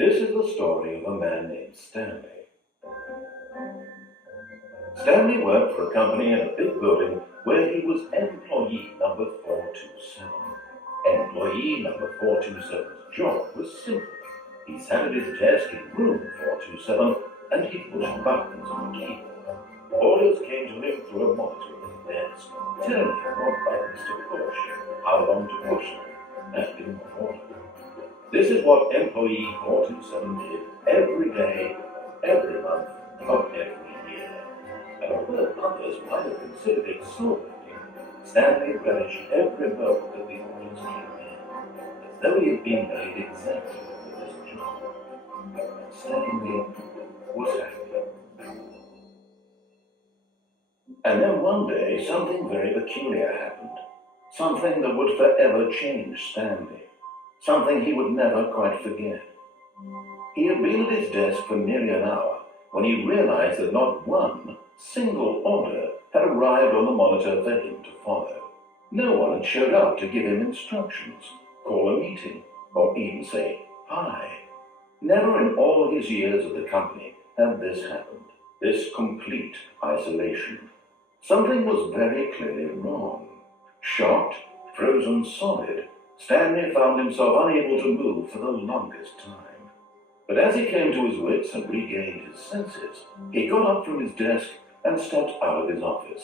This is the story of a man named Stanley. Stanley worked for a company in a big building where he was employee number 427. Employee number 427's job was simple. He sat at his desk in room 427 and he pushed buttons on the keyboard. Orders came to him through a monitor on his desk, telling him what buttons to push, how long to push them, and in what order. This is what employee 427 did every day, every month, of every year. And although others might have considered it slow-moving, Stanley relished every moment that the orders came in, as though he had been made exactly for this job. Stanley was happy. And then one day, something very peculiar happened. Something that would forever change Stanley. Something he would never quite forget. He had been at his desk for nearly an hour when he realized that not one single order had arrived on the monitor for him to follow. No one had showed up to give him instructions, call a meeting, or even say hi. Never in all his years at the company had this happened, this complete isolation. Something was very clearly wrong. Shocked, frozen solid, Stanley found himself unable to move for the longest time. But as he came to his wits and regained his senses, he got up from his desk and stepped out of his office.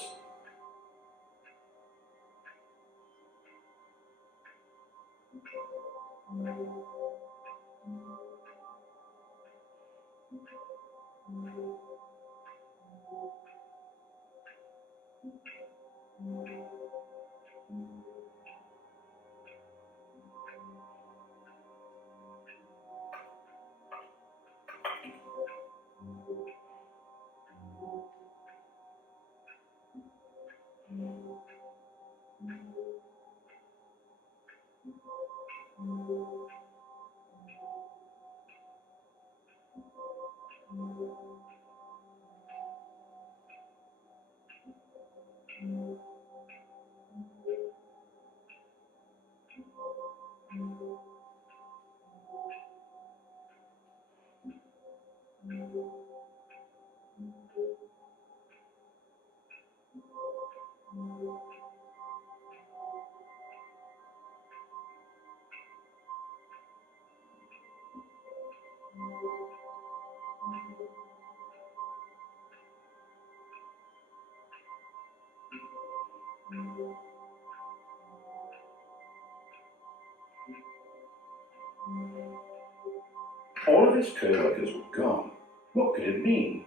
All of his co-workers were gone. What could it mean?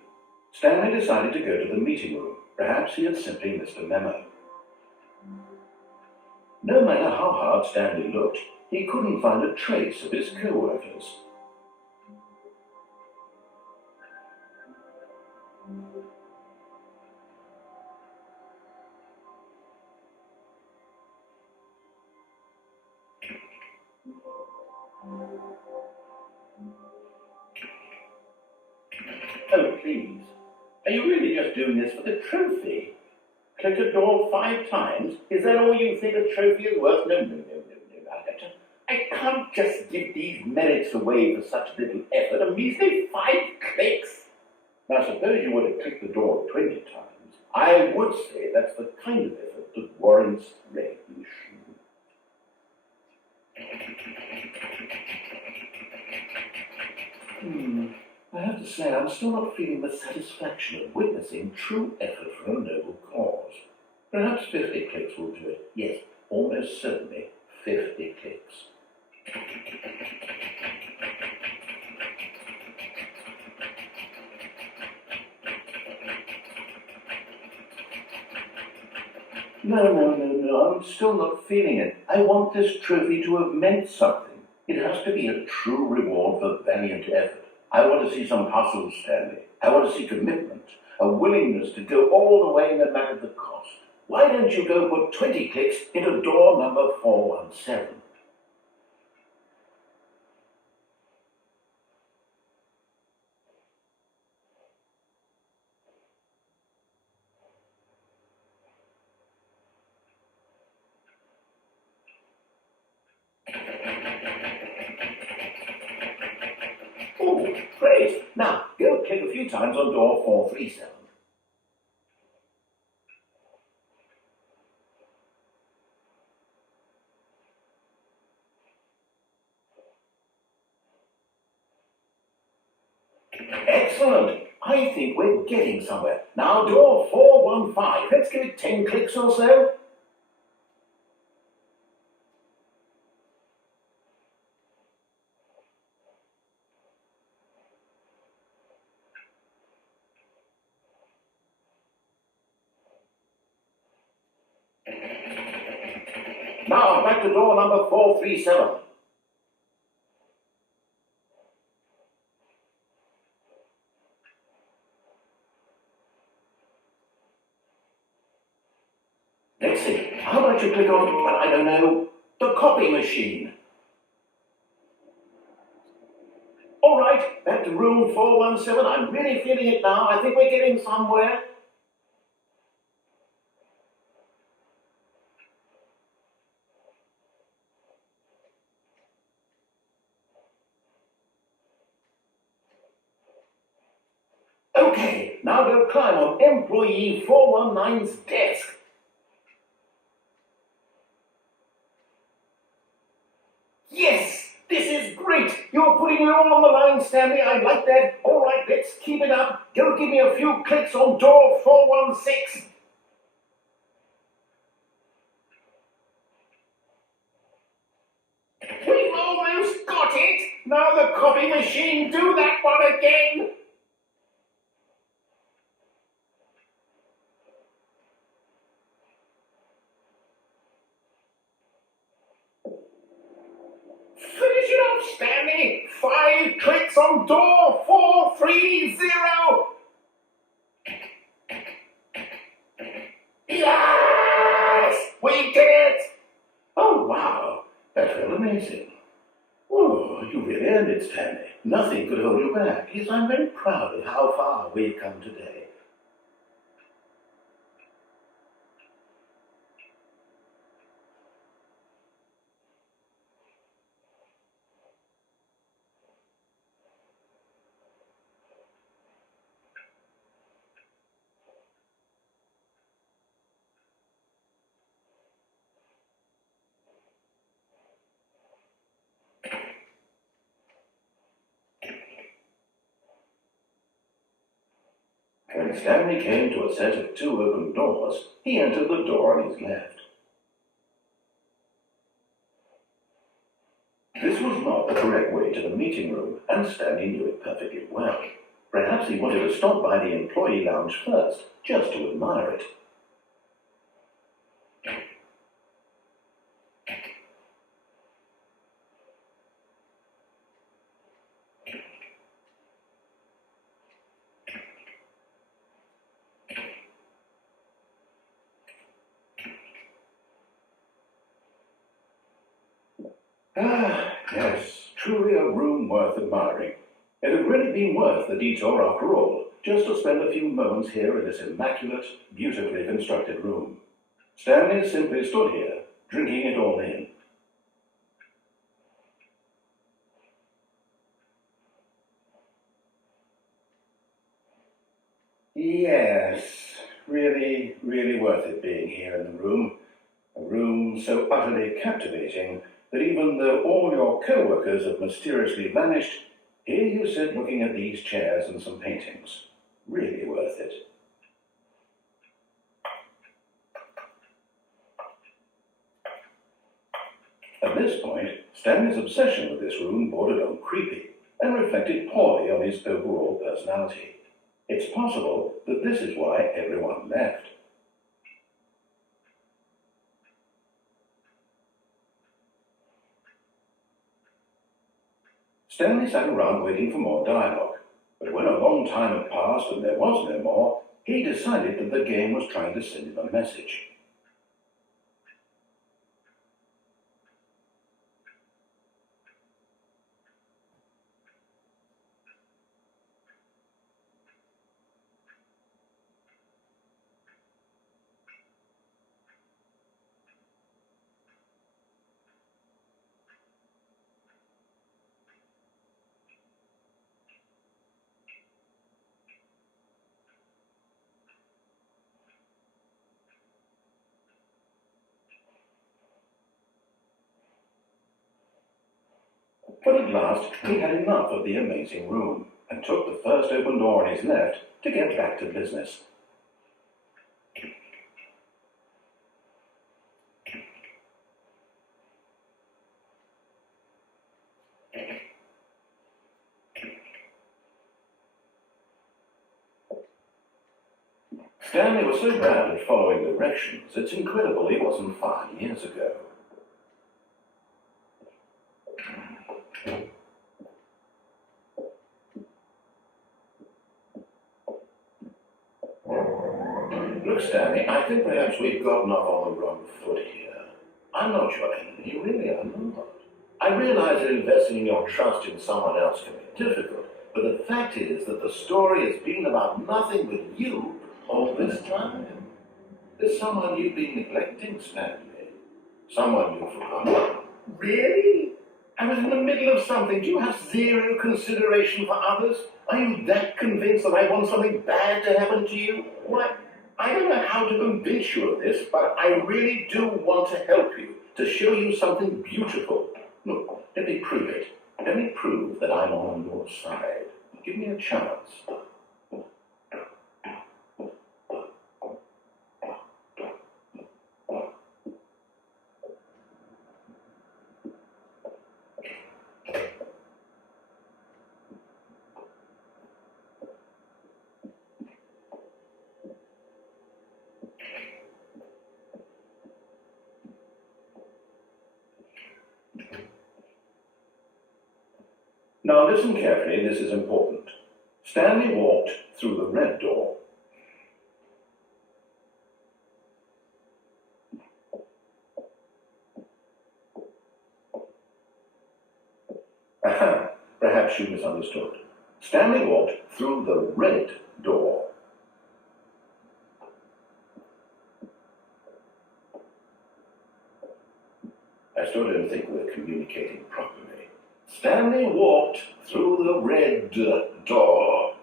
Stanley decided to go to the meeting room. Perhaps he had simply missed a memo. No matter how hard Stanley looked, he couldn't find a trace of his co-workers. Oh, please. Are you really just doing this for the trophy? Click a door 5 times? Is that all you think a trophy is worth? No. I can't just give these merits away for such little effort. A measly 5 clicks. Now, suppose you were to click the door 20 times. I would say that's the kind of effort that warrants recognition. I have to say, I'm still not feeling the satisfaction of witnessing true effort for a noble cause. Perhaps 50 clicks will do it. Yes, almost certainly 50 clicks. No, I'm still not feeling it. I want this trophy to have meant something. It has to be a true reward for valiant effort. I want to see some hustle, Stanley. I want to see commitment, a willingness to go all the way no matter the cost. Why don't you go put 20 clicks into door number 417? Great. Now, go click a few times on door 437. Excellent. I think we're getting somewhere. Now, door 415. Let's give it 10 clicks or so. Now, back to door number 437. Let's see. How about you click on, I don't know, the copy machine? All right, back to room 417. I'm really feeling it now. I think we're getting somewhere. Okay, now go climb on employee 419's desk. Yes, this is great. You're putting it all on the line, Stanley. I like that. All right, let's keep it up. Go give me a few clicks on door 416. We've almost got it. Now the copy machine, do that one again. Finish it up, Stanley. 5 clicks on door 430. Yes! We did it! Oh, wow. That felt amazing. Oh, you really earned it, Stanley. Nothing could hold you back. Yes, I'm very proud of how far we've come today. When Stanley came to a set of 2 open doors, he entered the door on his left. This was not the correct way to the meeting room, and Stanley knew it perfectly well. Perhaps he wanted to stop by the employee lounge first, just to admire it. Ah, yes, truly a room worth admiring. It had really been worth the detour after all, just to spend a few moments here in this immaculate, beautifully constructed room. Stanley simply stood here, drinking it all in. Yes, really, really worth it being here in the room. A room so utterly captivating that even though all your co-workers have mysteriously vanished, here you sit looking at these chairs and some paintings. Really worth it. At this point, Stanley's obsession with this room bordered on creepy and reflected poorly on his overall personality. It's possible that this is why everyone left. Stanley sat around waiting for more dialogue, but when a long time had passed and there was no more, he decided that the game was trying to send him a message. But at last he had enough of the amazing room, and took the first open door on his left to get back to business. Stanley was so bad at following directions, it's incredible he wasn't 5 years ago. Look, Stanley, I think perhaps we've gotten off on the wrong foot here. I'm not your enemy, really, I'm not. I realize that investing in your trust in someone else can be difficult, but the fact is that the story has been about nothing but you all this time. There's someone you've been neglecting, Stanley. Someone you've forgotten. Really? I was in the middle of something. Do you have zero consideration for others? Are you that convinced that I want something bad to happen to you? Why, I don't know how to convince you of this, but I really do want to help you, to show you something beautiful. Look, let me prove it. Let me prove that I'm on your side. Give me a chance. Now listen carefully, this is important. Stanley walked through the red door. Aha, perhaps you misunderstood. Stanley walked through the red door. I still don't think we're communicating properly. Stanley walked through the red door.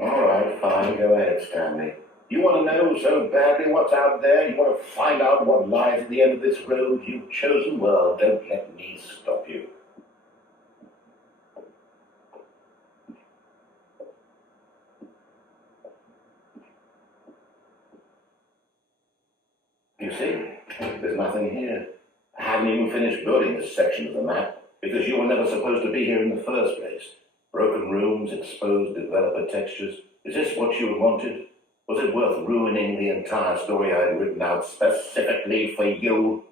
All right, fine, go ahead, Stanley. You want to know so badly what's out there? You want to find out what lies at the end of this road you've chosen? Well, don't let me stop you. You see, there's nothing here. I haven't even finished building this section of the map, because you were never supposed to be here in the first place. Broken rooms, exposed developer textures. Is this what you wanted? Was it worth ruining the entire story I had written out specifically for you?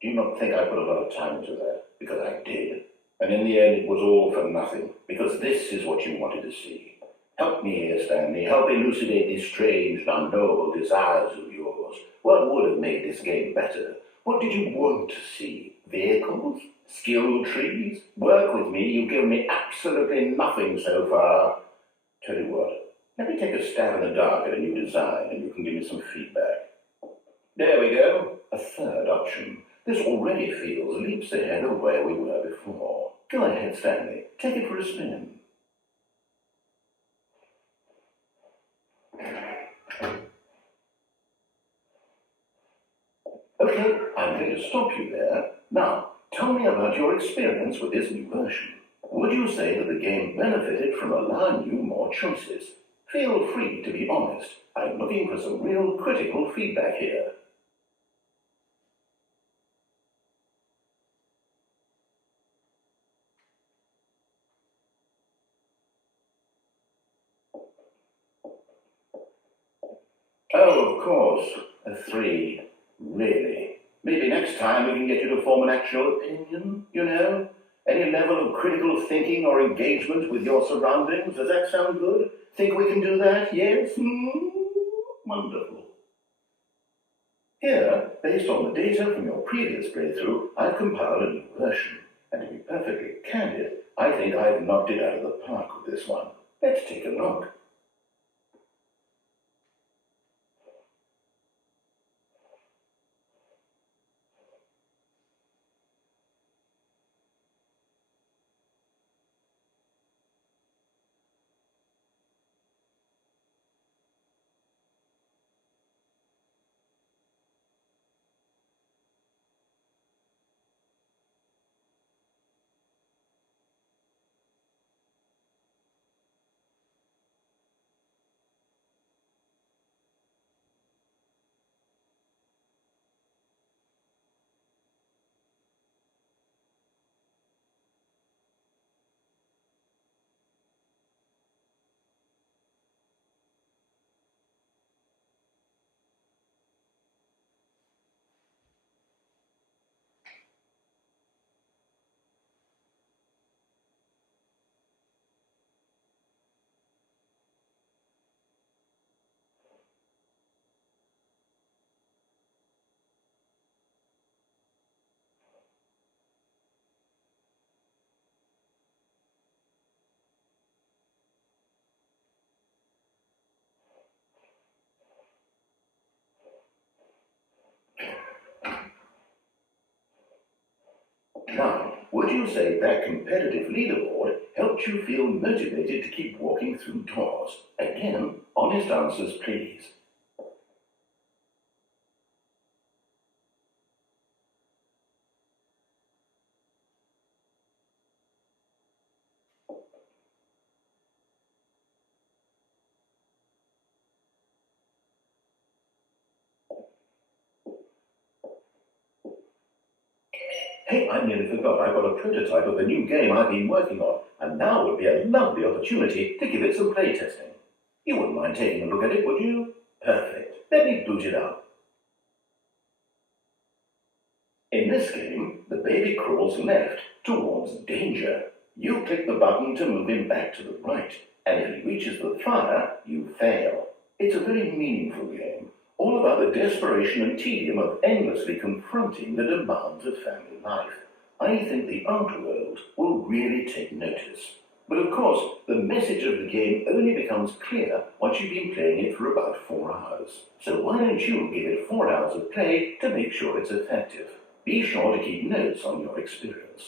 Do you not think I put a lot of time into that? Because I did. And in the end, it was all for nothing, because this is what you wanted to see. Help me here, Stanley. Help elucidate these strange and unknowable desires of yours. What would have made this game better? What did you want to see? Vehicles? Skill trees? Work with me. You've given me absolutely nothing so far. Tell you what, let me take a stab in the dark at a new design and you can give me some feedback. There we go. A third option. This already feels leaps ahead of where we were before. Go ahead, Stanley. Take it for a spin. Okay, I'm going to stop you there. Now, tell me about your experience with this new version. Would you say that the game benefited from allowing you more choices? Feel free to be honest. I'm looking for some real critical feedback here. Oh, of course. A 3. Really? Maybe next time we can get you to form an actual opinion, you know? Any level of critical thinking or engagement with your surroundings. Does that sound good? Think we can do that? Yes? Wonderful. Here, based on the data from your previous playthrough, I've compiled a new version. And to be perfectly candid, I think I've knocked it out of the park with this one. Let's take a look. Now, would you say that competitive leaderboard helped you feel motivated to keep walking through doors? Again, honest answers, please. Hey, I nearly forgot. I've got a prototype of a new game I've been working on, and now would be a lovely opportunity to give it some playtesting. You wouldn't mind taking a look at it, would you? Perfect. Let me boot it up. In this game, the baby crawls left towards danger. You click the button to move him back to the right, and if he reaches the fire, you fail. It's a very meaningful game, all about the desperation and tedium of endlessly confronting the demands of family life. I think the art world will really take notice. But of course, the message of the game only becomes clear once you've been playing it for about 4 hours. So why don't you give it 4 hours of play to make sure it's effective? Be sure to keep notes on your experience.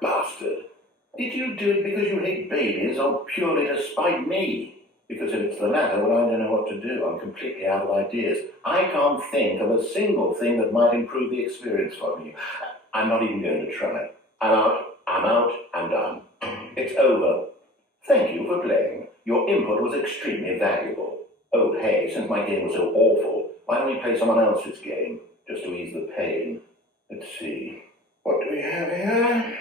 Bastard. Did you do it because you hate babies or purely to spite me? Because if it's the latter, well, I don't know what to do. I'm completely out of ideas. I can't think of a single thing that might improve the experience for me. I'm not even going to try. I'm out, I'm done. It's over. Thank you for playing. Your input was extremely valuable. Oh, hey, since my game was so awful, why don't we play someone else's game, just to ease the pain? Let's see. What do we have here?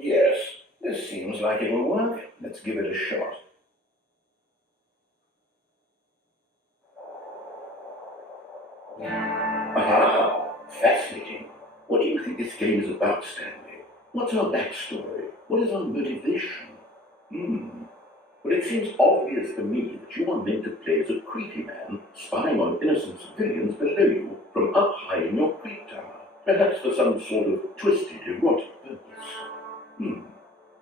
Yes, this seems like it'll work. Let's give it a shot. Aha! Fascinating. What do you think this game is about, Stanley? What's our backstory? What is our motivation? Well, it seems obvious to me that you are meant to play as a creepy man spying on innocent civilians below you from up high in your creep tower, perhaps for some sort of twisted, erotic purpose.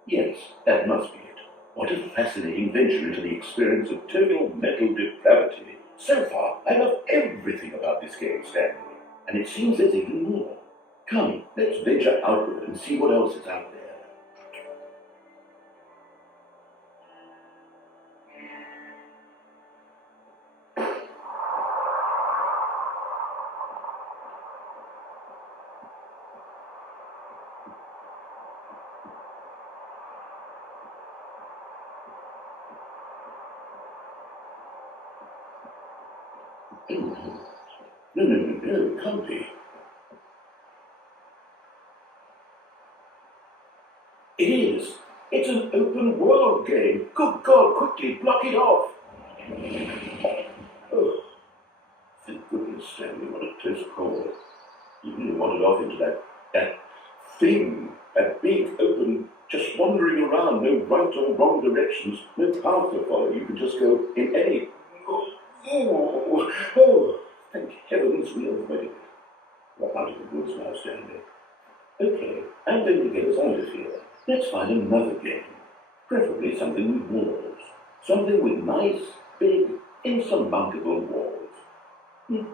Yes, that must be it. What a fascinating venture into the experience of total mental depravity. So far, I love everything about this game, Stanley, and it seems there's even more. Come, let's venture outward and see what else is out there. No, can't be. It is. It's an open world game. Good God, quickly block it off. Oh, thank goodness, Stanley, what a close call. You really wandered off into that thing, that big open, just wandering around, no right or wrong directions, no path to follow. You could just go in any. Oh, thank heavens we avoided it. We're out of the woods now, Stanley. Okay, I'm going to get us out of here. Let's find another game. Preferably something with walls. Something with nice, big, insurmountable walls. Okay,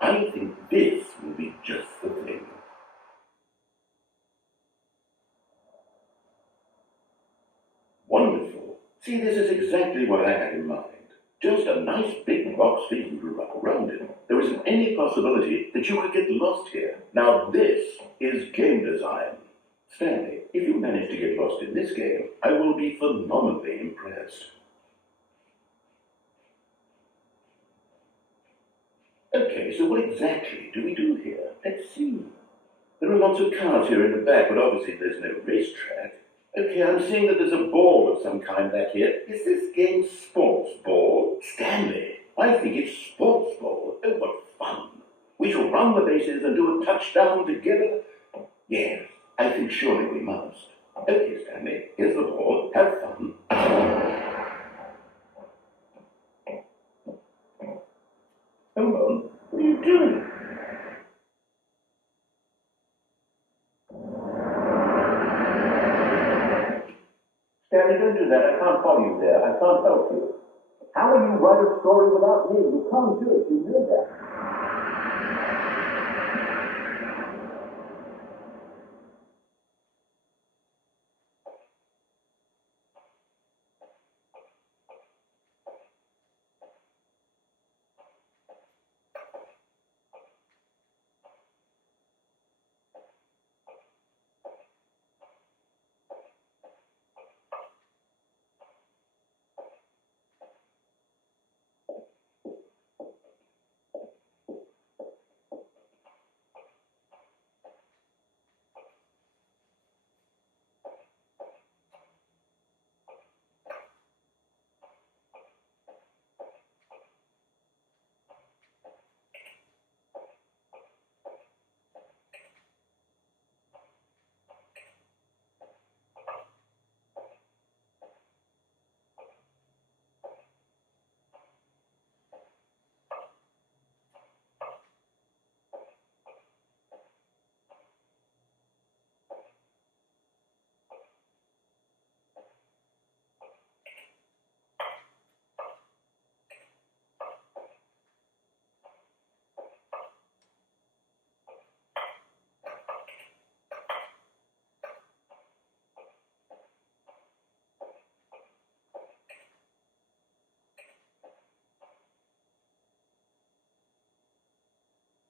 I think this will be just the thing. Wonderful. See, this is exactly what I had in mind. Just a nice big box for you to run around in. There isn't any possibility that you could get lost here. Now this is game design. Stanley, if you manage to get lost in this game, I will be phenomenally impressed. Okay, so what exactly do we do here? Let's see. There are lots of cars here in the back, but obviously there's no racetrack. Okay, I'm seeing that there's a ball of some kind back here. Is this game sports ball? Stanley, I think it's sports ball. Oh, what fun. We shall run the bases and do a touchdown together. Yes, I think surely we must. Okay, Stanley, here's the ball. Have fun. Hold on, what are you doing? Stanley, don't do that. I can't follow you there. I can't help you. How will you write a story without me? You can't do it. You know that.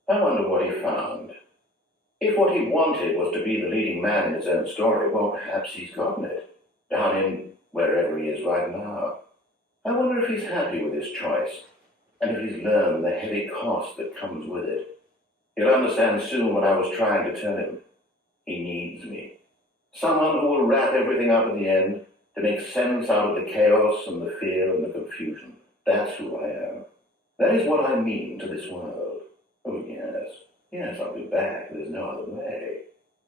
I wonder what he found. If what he wanted was to be the leading man in his own story, well, perhaps he's gotten it. Down in wherever he is right now. I wonder if he's happy with his choice, and if he's learned the heavy cost that comes with it. He'll understand soon what I was trying to tell him. He needs me. Someone who will wrap everything up at the end to make sense out of the chaos and the fear and the confusion. That's who I am. That is what I mean to this world. Oh, yes. Yes, I'll be back. There's no other way.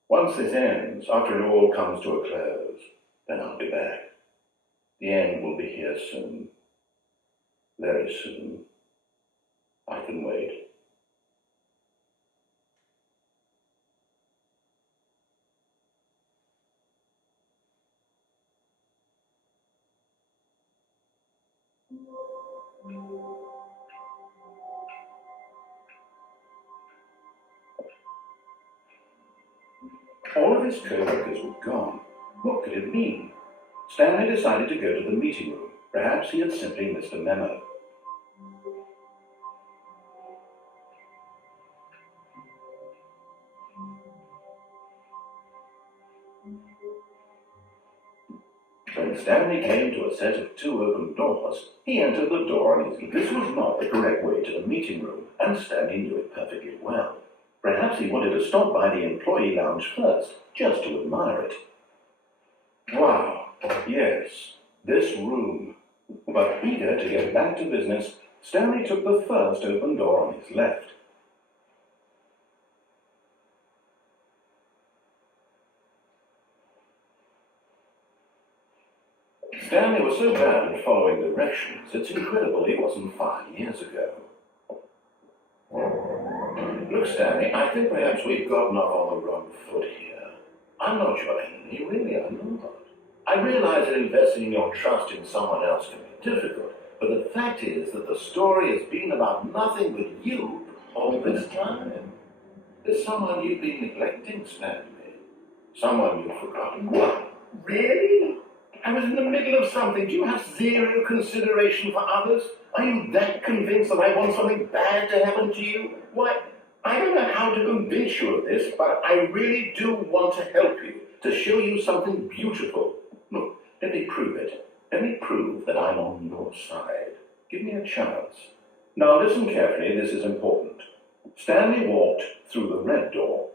Once this ends, after it all comes to a close, then I'll be back. The end will be here soon. Very soon. I can wait. All of his co-workers were gone. What could it mean? Stanley decided to go to the meeting room. Perhaps he had simply missed a memo. When Stanley came to a set of 2 open doors, he entered the door uneasily. This was not the correct way to the meeting room, and Stanley knew it perfectly well. Perhaps he wanted to stop by the employee lounge first, just to admire it. Wow, Yes, this room. But eager to get back to business, Stanley took the first open door on his left. Stanley was so bad at following directions, it's incredible he wasn't 5 years ago. Look, Stanley, I think perhaps we've gotten off on the wrong foot here. I'm not your enemy, really, I'm not. I realize that investing your trust in someone else can be difficult, but the fact is that the story has been about nothing but you all this time. There's someone you've been neglecting, Stanley. Someone you've forgotten. What? Really? I was in the middle of something. Do you have zero consideration for others? Are you that convinced that I want something bad to happen to you? Why, I don't know how to convince you of this, but I really do want to help you, to show you something beautiful. Look, let me prove it. Let me prove that I'm on your side. Give me a chance. Now listen carefully, this is important. Stanley walked through the red door.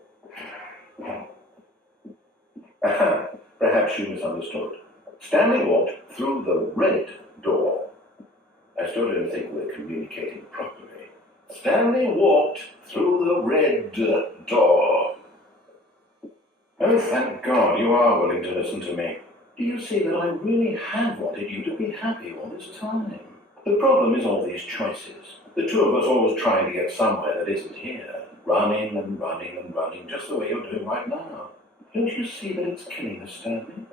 Aha, perhaps you misunderstood. Stanley walked through the red door. I still don't think we're communicating properly. Stanley walked through the red door. Oh, thank God, you are willing to listen to me. Do you see that I really have wanted you to be happy all this time? The problem is all these choices. The two of us always trying to get somewhere that isn't here. Running and running and running, just the way you're doing right now. Don't you see that it's killing us, Stanley?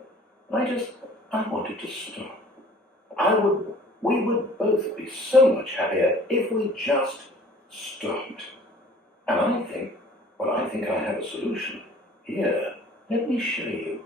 I wanted to stop. We would both be so much happier if we just stopped. And I think I have a solution. Here, let me show you.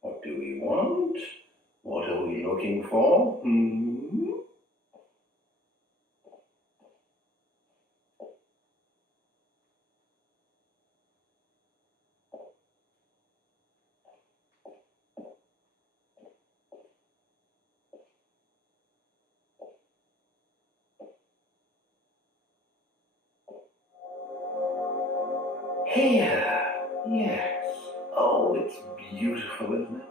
What do we want? What are we looking for? Here. Yes. Oh, it's beautiful, isn't it?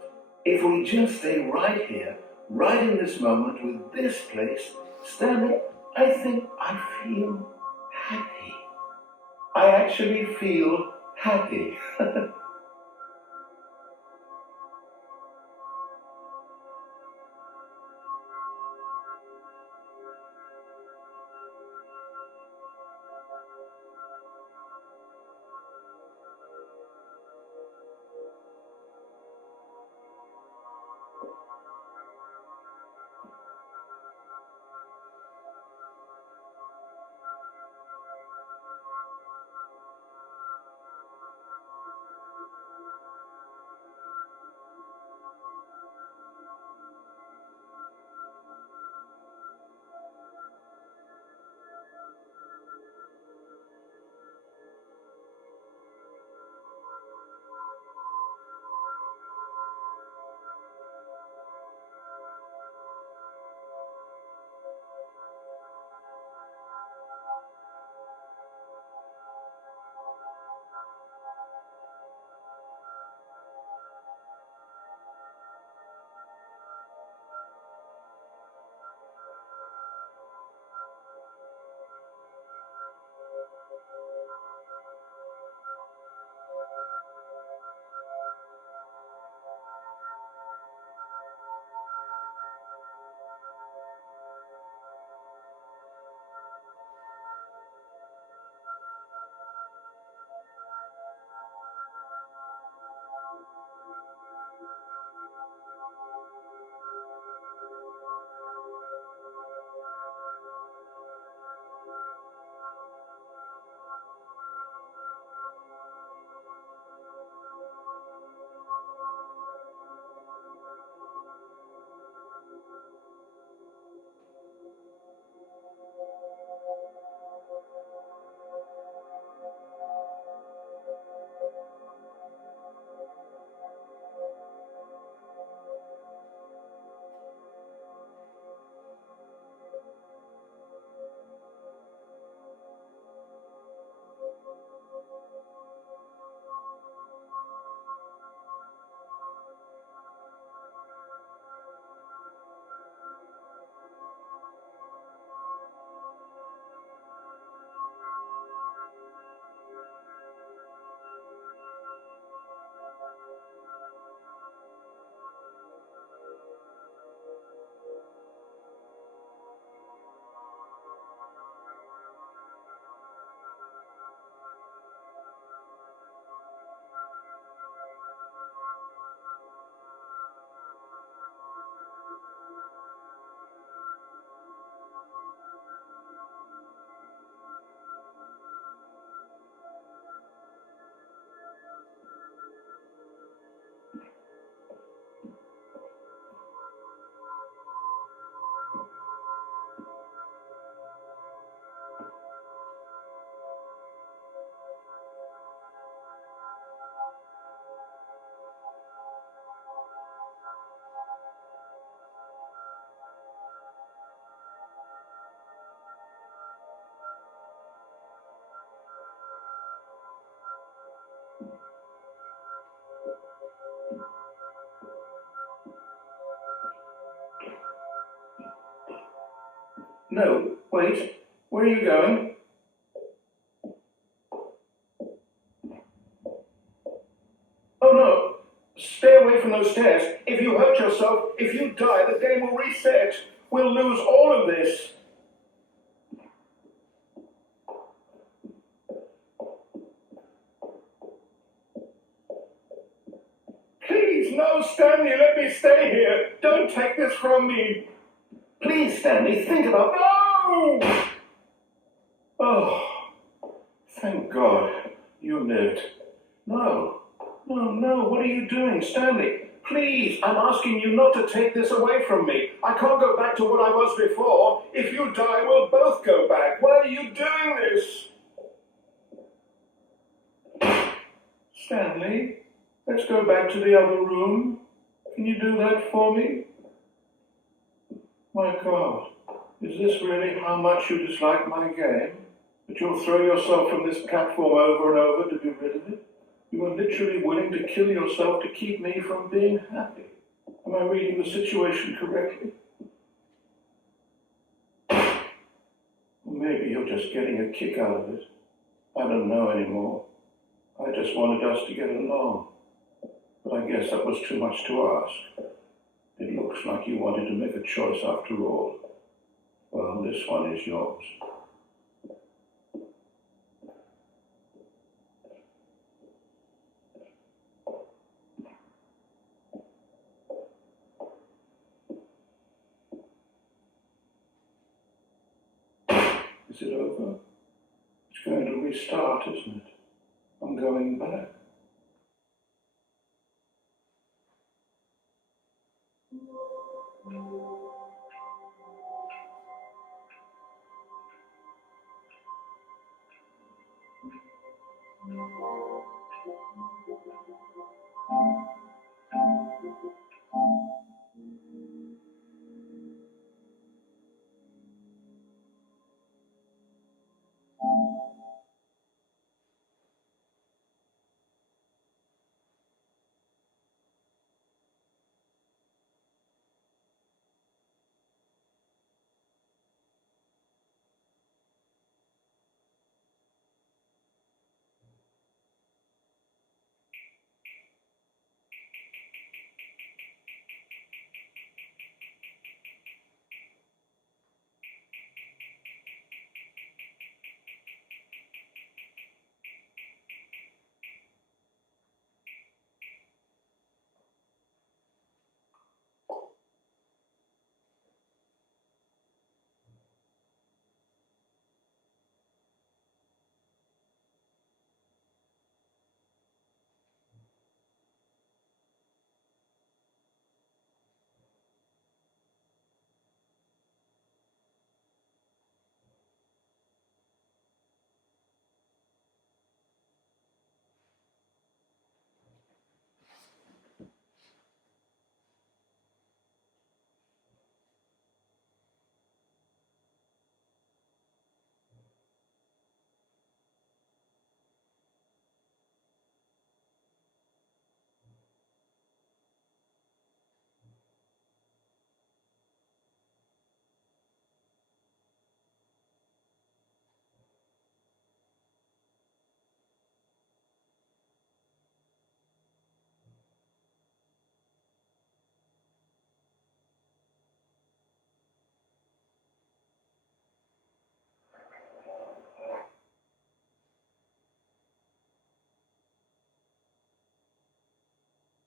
If we just stay right here, right in this moment with this place, Stanley, I think I feel happy. I actually feel happy. No, wait. Where are you going? Oh no! Stay away from those stairs. If you hurt yourself, if you die, the game will reset. We'll lose all of this. Please, no, Stanley, let me stay here. Don't take this from me. Please, Stanley, think about... No! Oh, thank God you lived. No, what are you doing, Stanley? Please, I'm asking you not to take this away from me. I can't go back to what I was before. If you die, we'll both go back. Why are you doing this? Stanley, let's go back to the other room. Can you do that for me? My God, is this really how much you dislike my game? That you'll throw yourself from this platform over and over to be rid of it? You are literally willing to kill yourself to keep me from being happy. Am I reading the situation correctly? Or maybe you're just getting a kick out of it. I don't know anymore. I just wanted us to get along. But I guess that was too much to ask. It looks like you wanted to make a choice after all. Well, this one is yours. Is it over? It's going to restart, isn't it? I'm going back.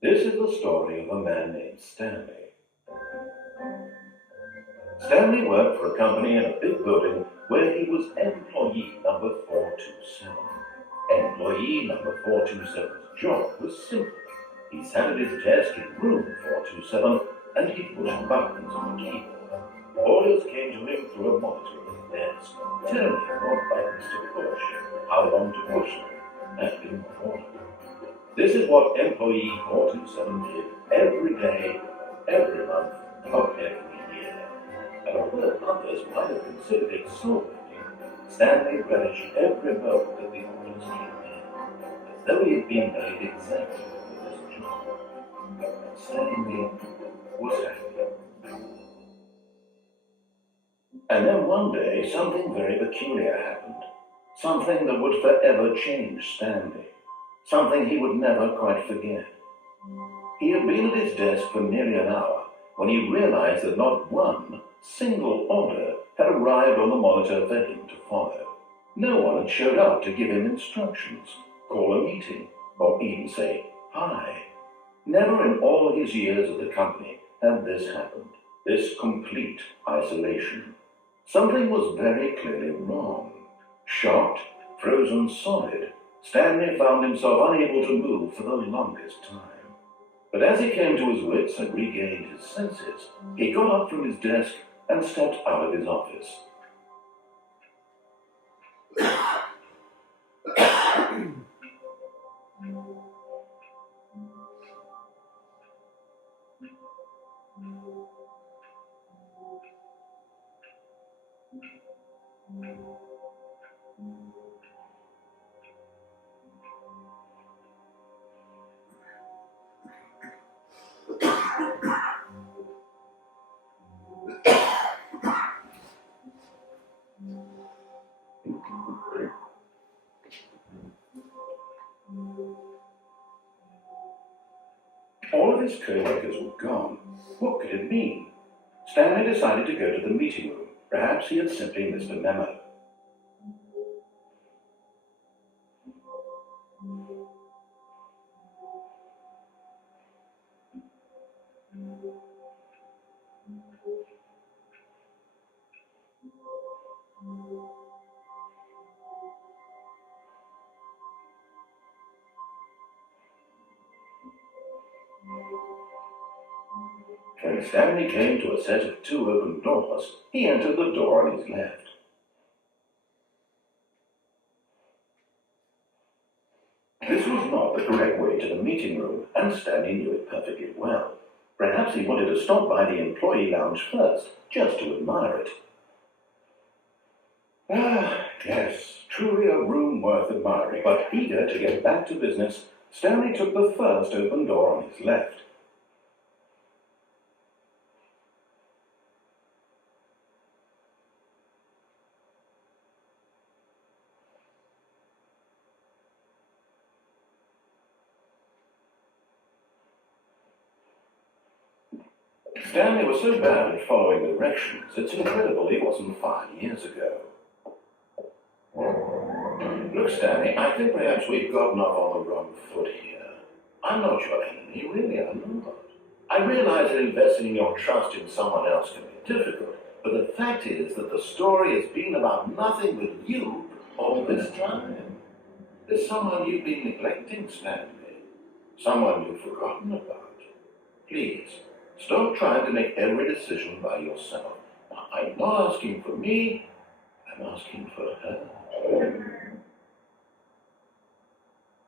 This is the story of a man named Stanley. Stanley worked for a company in a big building where he was employee number 427. Employee number 427's job was simple. He sat at his desk in room 427 and he pushed buttons on the keyboard. Orders came to him through a monitor on the desk, telling him what buttons to push, how long to push them, and in what order. This is what employee 427 did every day, every month, of every year. And although others might have considered it soul-breaking, Stanley relished every moment that the orders came in, as though he had been made exactly for this job. Stanley was happy. And then one day, something very peculiar happened. Something that would forever change Stanley. Something he would never quite forget. He had been at his desk for nearly an hour when he realized that not one single order had arrived on the monitor for him to follow. No one had showed up to give him instructions, call a meeting, or even say hi. Never in all his years at the company had this happened, this complete isolation. Something was very clearly wrong. Shocked, frozen solid, Stanley found himself unable to move for the longest time. But as he came to his wits and regained his senses, he got up from his desk and stepped out of his office. All of his co-workers were gone. What could it mean? Stanley decided to go to the meeting room. Perhaps he had simply missed a memo. When Stanley came to a set of 2 open doors, he entered the door on his left. This was not the correct way to the meeting room, and Stanley knew it perfectly well. Perhaps he wanted to stop by the employee lounge first, just to admire it. Ah, yes, truly a room worth admiring, but eager to get back to business, Stanley took the first open door on his left. Stanley was so bad at following directions, it's incredible he wasn't 5 years ago. Look, Stanley, I think perhaps we've gotten off on the wrong foot here. I'm not your enemy, really, I'm not. I realize that investing your trust in someone else can be difficult, but the fact is that the story has been about nothing but you all this time. There's someone you've been neglecting, Stanley. Someone you've forgotten about. Please, stop trying to make every decision by yourself. I'm not asking for me, I'm asking for her.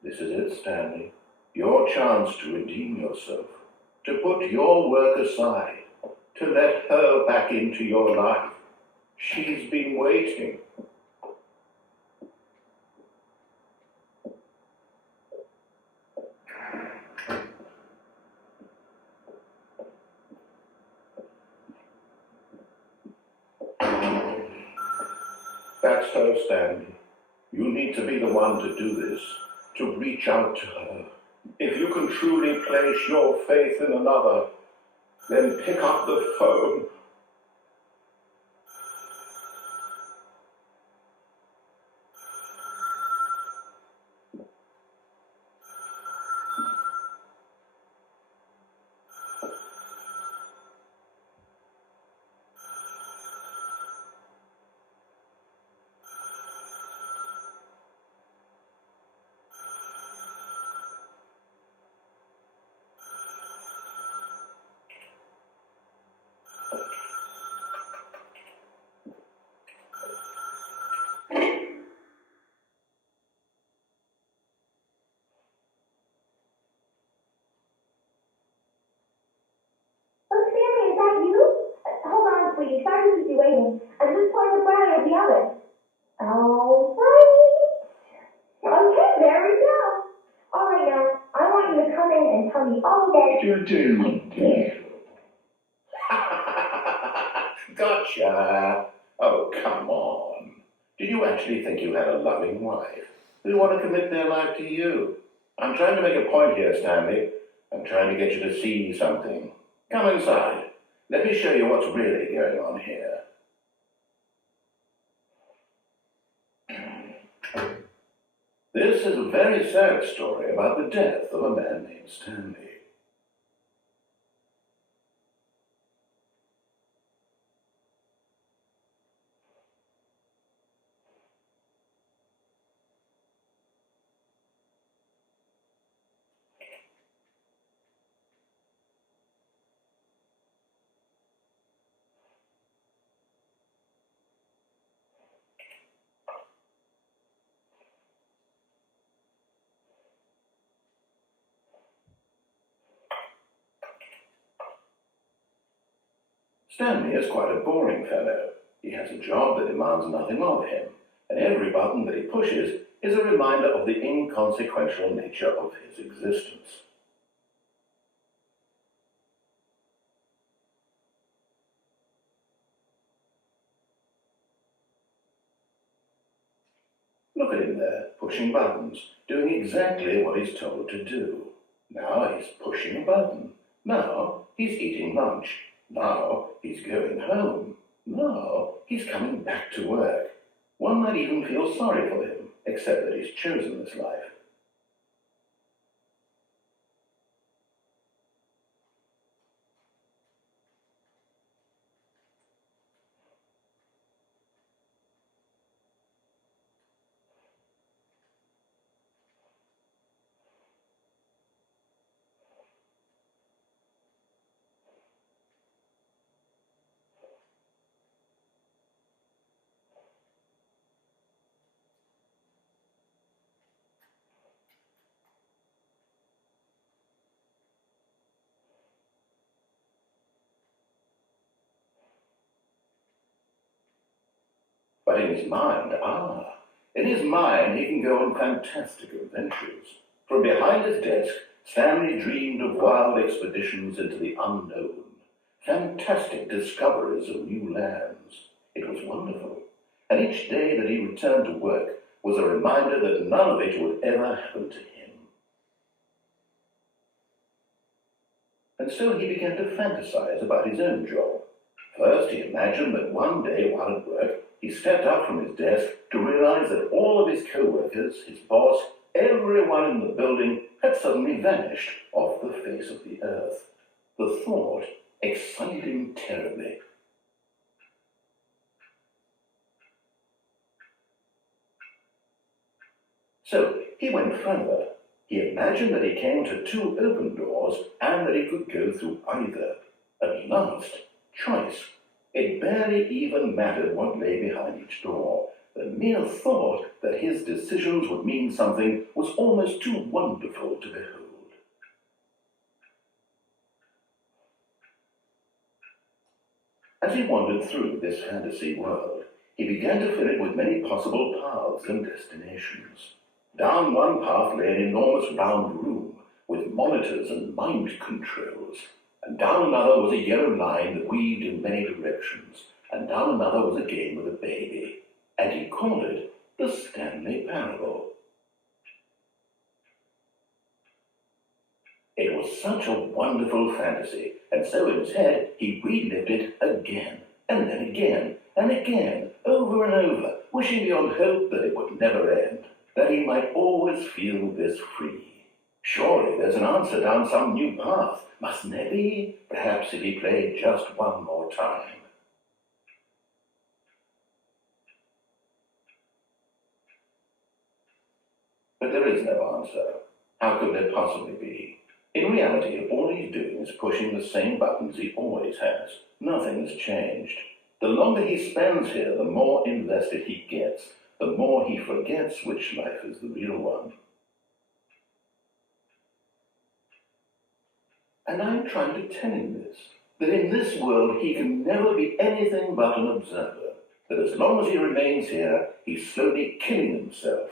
This is it, Stanley. Your chance to redeem yourself, to put your work aside, to let her back into your life. She's been waiting. That's her, Stanley. You need to be the one to do this, to reach out to her. If you can truly place your faith in another, then pick up the phone. Please, sorry to keep you waiting. I'm just pouring the bread out of the oven. All right. Okay, there we go. All right, now, I want you to come in and tell me all about you're doing there. Gotcha. Oh, come on. Did you actually think you had a loving wife who want to commit their life to you? I'm trying to make a point here, Stanley. I'm trying to get you to see something. Come inside. Let me show you what's really going on here. This is a very sad story about the death of a man named Stanley. Stanley is quite a boring fellow. He has a job that demands nothing of him, and every button that he pushes is a reminder of the inconsequential nature of his existence. Look at him there, pushing buttons, doing exactly what he's told to do. Now he's pushing a button. Now he's eating lunch. Now he's going home. Now he's coming back to work. One might even feel sorry for him, except that he's chosen this life. But in his mind, in his mind he can go on fantastic adventures. From behind his desk, Stanley dreamed of wild expeditions into the unknown, fantastic discoveries of new lands. It was wonderful, and each day that he returned to work was a reminder that none of it would ever happen to him. And so he began to fantasize about his own job. First, he imagined that one day while at work, he stepped up from his desk to realize that all of his co-workers, his boss, everyone in the building had suddenly vanished off the face of the earth. The thought excited him terribly. So he went further. He imagined that he came to two open doors and that he could go through either. At last, choice. It barely even mattered what lay behind each door. The mere thought that his decisions would mean something was almost too wonderful to behold. As he wandered through this fantasy world, he began to fill it with many possible paths and destinations. Down one path lay an enormous round room with monitors and mind controls. And down another was a yellow line that weaved in many directions, and down another was a game with a baby, and he called it the Stanley Parable. It was such a wonderful fantasy, and so in his head he relived it again, and then again, and again, over and over, wishing beyond hope that it would never end, that he might always feel this free. Surely there's an answer down some new path, mustn't there be? Perhaps if he played just one more time. But there is no answer. How could there possibly be? In reality, all he's doing is pushing the same buttons he always has. Nothing has changed. The longer he spends here, the more invested he gets, the more he forgets which life is the real one. And I'm trying to tell him this, that in this world he can never be anything but an observer, that as long as he remains here, he's slowly killing himself.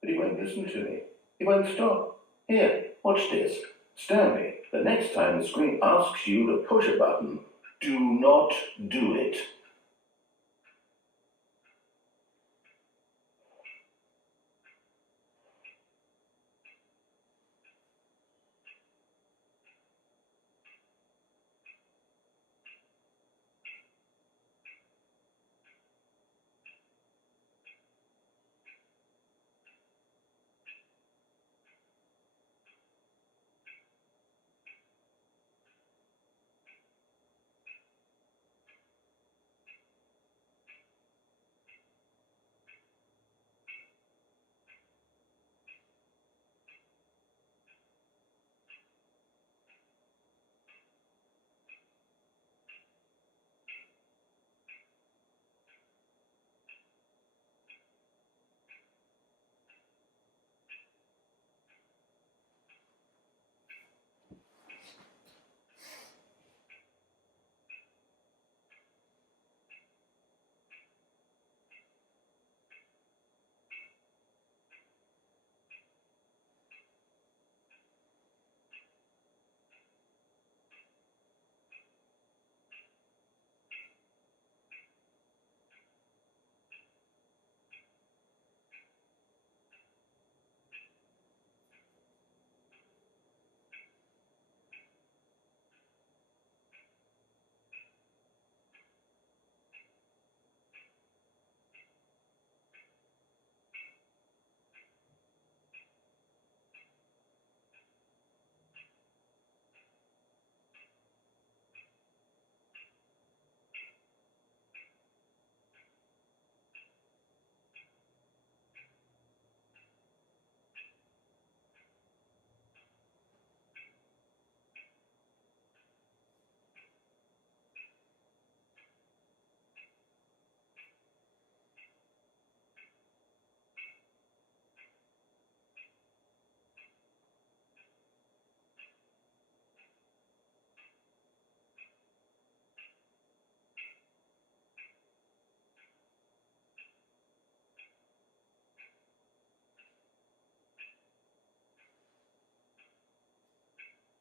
But he won't listen to me. He won't stop. Here, watch this. Stanley, the next time the screen asks you to push a button, do not do it.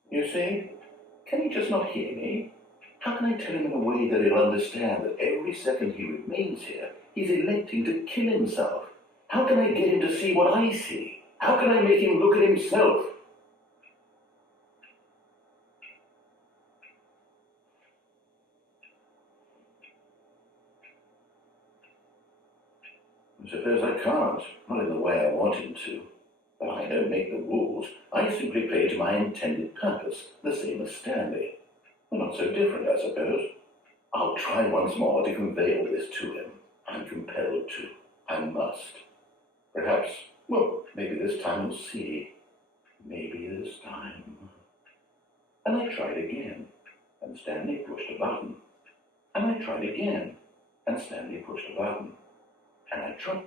You see? Can he just not hear me? How can I tell him in a way that he'll understand that every second he remains here, he's electing to kill himself? How can I get him to see what I see? How can I make him look at himself? I suppose I can't, not in the way I want him to. But I don't make the rules. I simply play to my intended purpose, the same as Stanley. Well, not so different, I suppose. I'll try once more to convey all this to him. I'm compelled to. I must. Perhaps, well, maybe this time we'll see. Maybe this time. And I tried again, and Stanley pushed a button. And I tried again, and Stanley pushed a button. And I tried.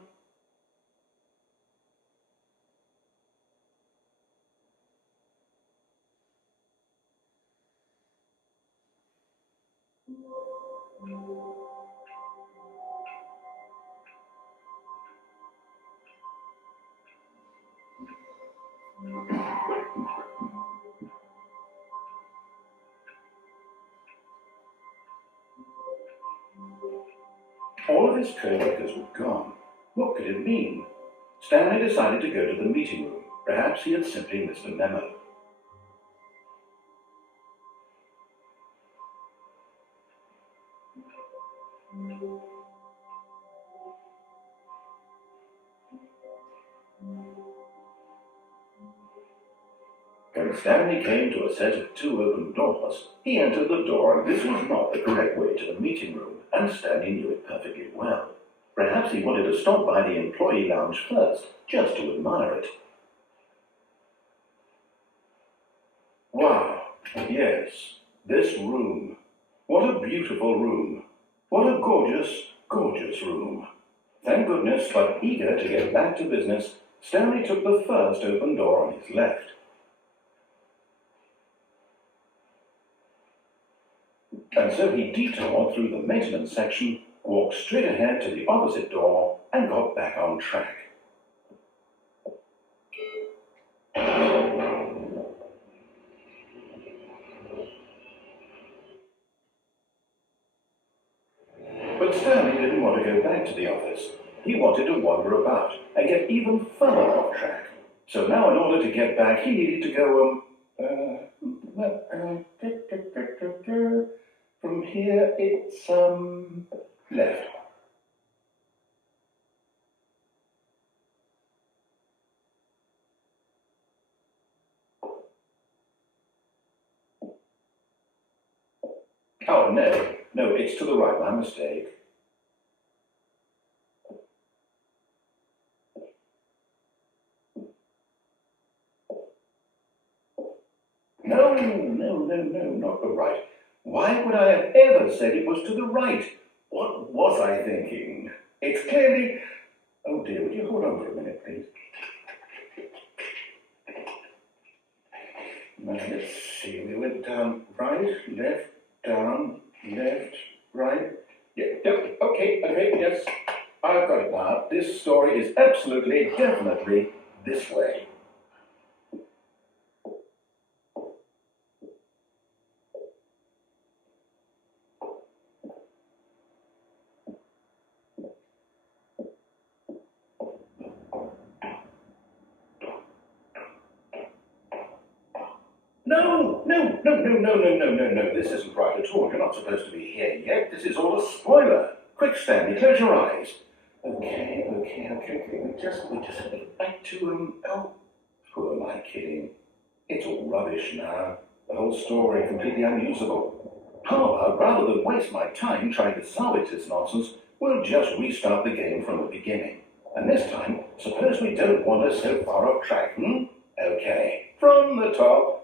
All of his co-workers were gone. What could it mean? Stanley decided to go to the meeting room. Perhaps he had simply missed a memo. When Stanley came to a set of 2 open doors, he entered the door, and this was not the correct way to the meeting room, and Stanley knew it perfectly well. Perhaps he wanted to stop by the employee lounge first, just to admire it. Wow, yes, this room. What a beautiful room. What a gorgeous, gorgeous room. Thank goodness, but eager to get back to business, Stanley took the first open door on his left. And so he detoured through the maintenance section, walked straight ahead to the opposite door, and got back on track. want to go back to the office. He wanted to wander about and get even further off track. So now in order to get back, he needed to go, from here it's, left. Oh, no, it's to the right, my mistake. No, not the right. Why would I have ever said it was to the right? What was I thinking? It's clearly... Oh dear, would you hold on for a minute, please? Now, let's see, we went down, right, left, down, left, right. Yeah, okay, yes. I've got it now. This story is absolutely, definitely this way. No. This isn't right at all. You're not supposed to be here yet. This is all a spoiler. Quick, Stanley, close your eyes. Okay. We just have to get back to, who am I kidding? It's all rubbish now. The whole story completely unusable. How about, rather than waste my time trying to salvage this nonsense, we'll just restart the game from the beginning. And this time, suppose we don't wander so far off track, Okay, from the top.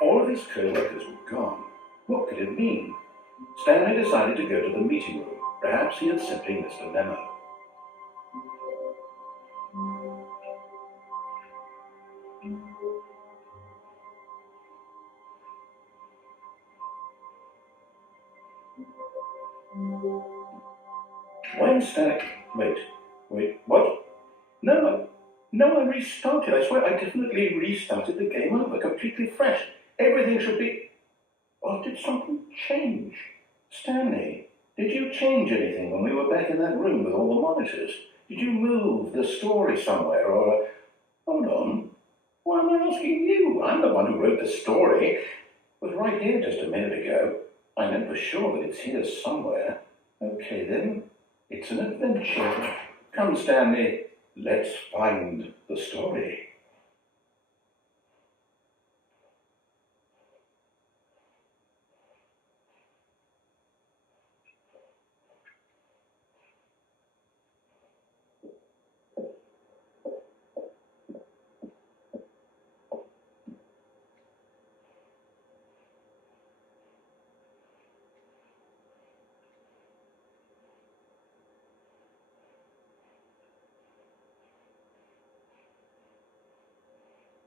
All of his co-workers were gone. What could it mean? Stanley decided to go to the meeting room. Perhaps he had simply missed a memo. When Stanley... Wait, what? No, I restarted. I swear I definitely restarted the game over, completely fresh. Everything should be... Or did something change? Stanley, did you change anything when we were back in that room with all the monitors? Did you move the story somewhere, or... Hold on. Why am I asking you? I'm the one who wrote the story. It was right here just a minute ago. I know for sure that it's here somewhere. Okay, then. It's an adventure. Come, Stanley. Let's find the story.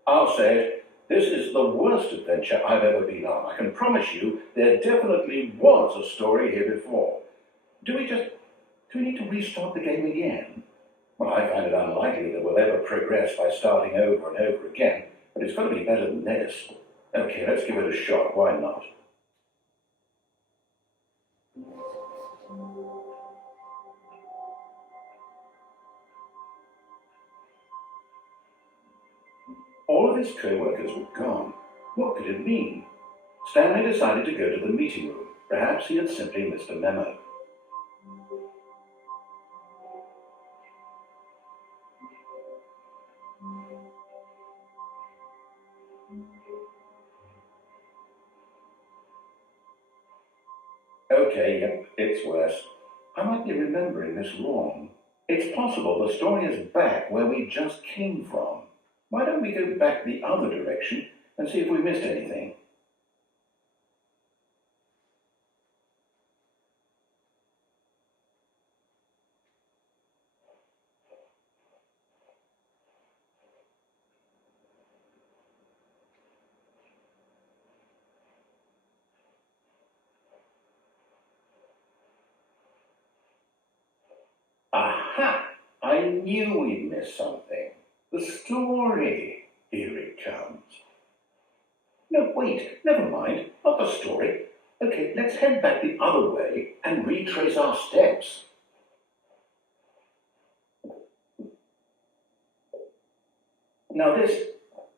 I'll say it, this is the worst adventure I've ever been on. I can promise you there definitely was a story here before. Do we need to restart the game again? Well, I find it unlikely that we'll ever progress by starting over and over again, but it's got to be better than this. Okay, let's give it a shot, why not? All of his co-workers were gone. What could it mean? Stanley decided to go to the meeting room. Perhaps he had simply missed a memo. Okay, yep, it's worse. I might be remembering this wrong. It's possible the story is back where we just came from. Why don't we go back the other direction and see if we missed anything? Aha! knew we'd missed something. The story. Here it comes. No, wait, never mind. Not the story. Okay, let's head back the other way and retrace our steps. Now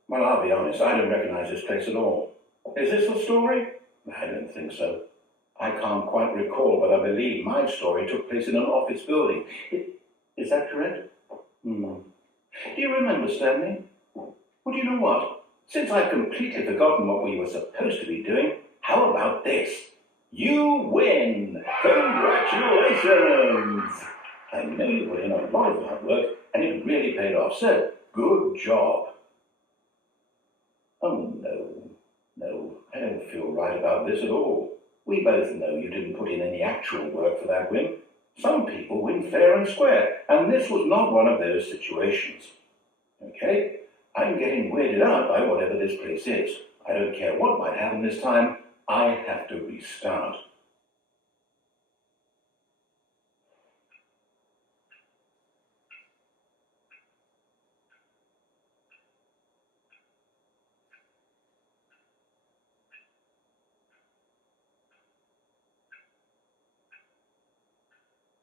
well, I'll be honest, I don't recognize this place at all. Is this the story? I don't think so. I can't quite recall, but I believe my story took place in an office building. Is that correct? Do you remember, Stanley? Well, do you know what? Since I've completely forgotten what we were supposed to be doing, how about this? You win! Congratulations! I know you put in a lot of hard work, and it really paid off, so good job. Oh, no, I don't feel right about this at all. We both know you didn't put in any actual work for that win. Some people win fair and square, and this was not one of those situations. Okay, I'm getting weirded out by whatever this place is. I don't care what might happen this time. I have to restart.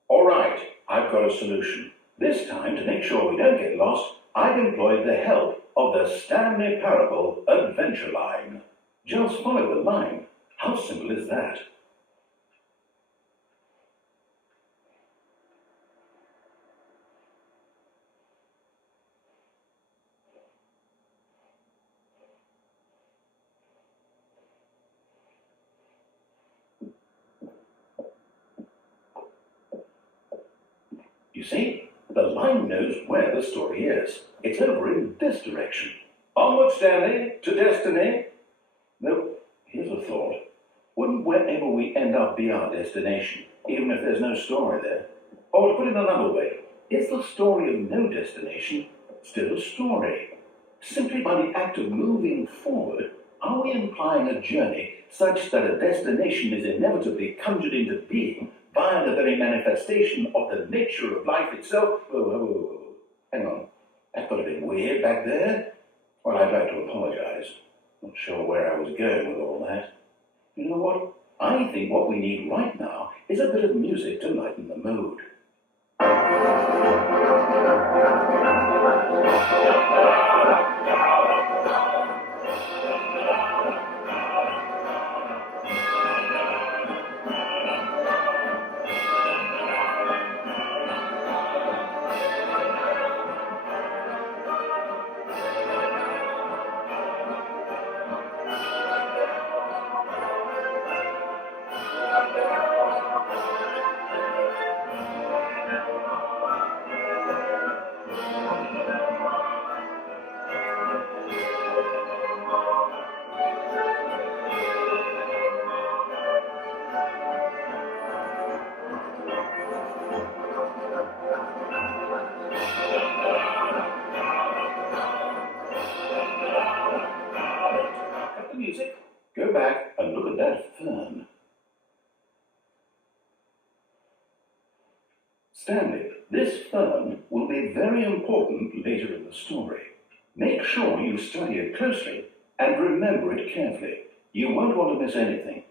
All right, I've got a solution. This time, to make sure we don't get lost, I've employed the help of the Stanley Parable Adventure Line. Just follow the line. How simple is that? You see, the line knows where the story is. It's over in this direction. Onward, Stanley, to destiny. No, here's a thought. Wouldn't wherever we end up be our destination, even if there's no story there? Or to put it another way, is the story of no destination still a story? Simply by the act of moving forward, are we implying a journey such that a destination is inevitably conjured into being by the very manifestation of the nature of life itself? Whoa. Hang on. That got a bit weird back there. Well, I'd like to apologize. Not sure where I was going with all that. You know what? I think what we need right now is a bit of music to lighten the mood. Cut the music, go back and look at that fern. Stanley, this fern will be very important later in the story. Make sure you study it closely and remember it carefully. You won't want to miss anything.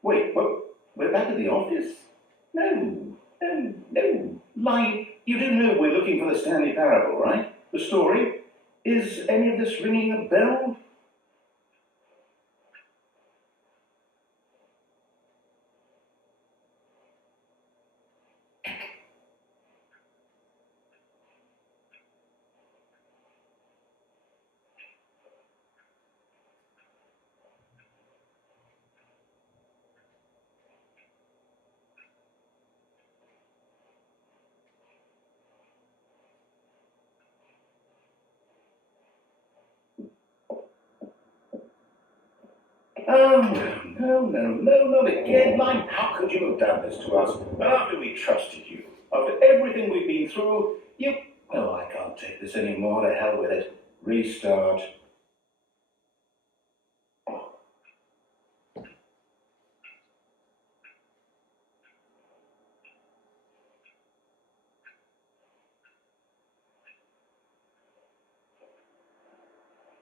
Wait, what? We're back at the office? No. Line, you do know we're looking for the Stanley Parable, right? The story? Is any of this ringing a bell? Oh, no, not again, Line. How could you have done this to us? And after we trusted you, after everything we've been through, you... Oh, I can't take this anymore. To hell with it. Restart.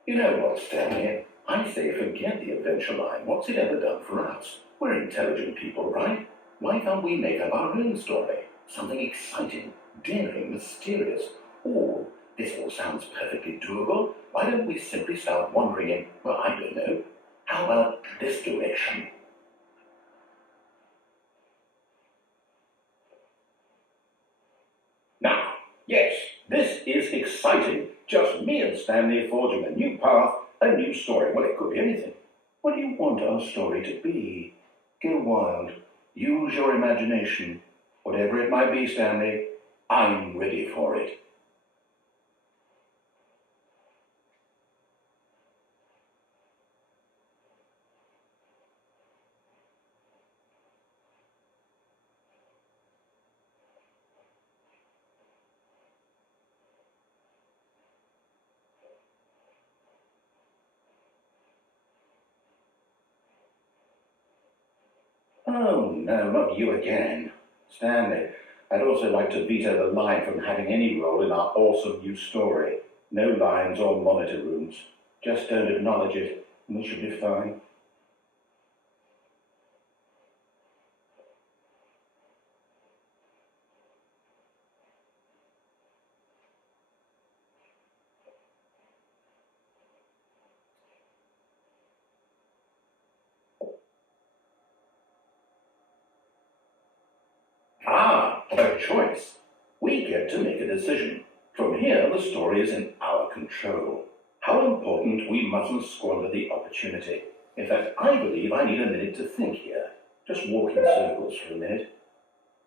You know what, Stanley? I say forget the adventure line. What's it ever done for us? We're intelligent people, right? Why can't we make up our own story? Something exciting, daring, mysterious. Oh, this all sounds perfectly doable. Why don't we simply start wandering in, well, I don't know. How about this direction? Now, yes, this is exciting. Just me and Stanley forging a new path, a new story. Well, it could be anything. What do you want our story to be? Go wild. Use your imagination. Whatever it might be, Stanley, I'm ready for it. Oh, no, not you again. Stanley, I'd also like to veto the line from having any role in our awesome new story. No lines or monitor rooms. Just don't acknowledge it, and we should be fine. Ah, a choice. We get to make a decision. From here, the story is in our control. How important we mustn't squander the opportunity. In fact, I believe I need a minute to think here. Just walk in circles for a minute.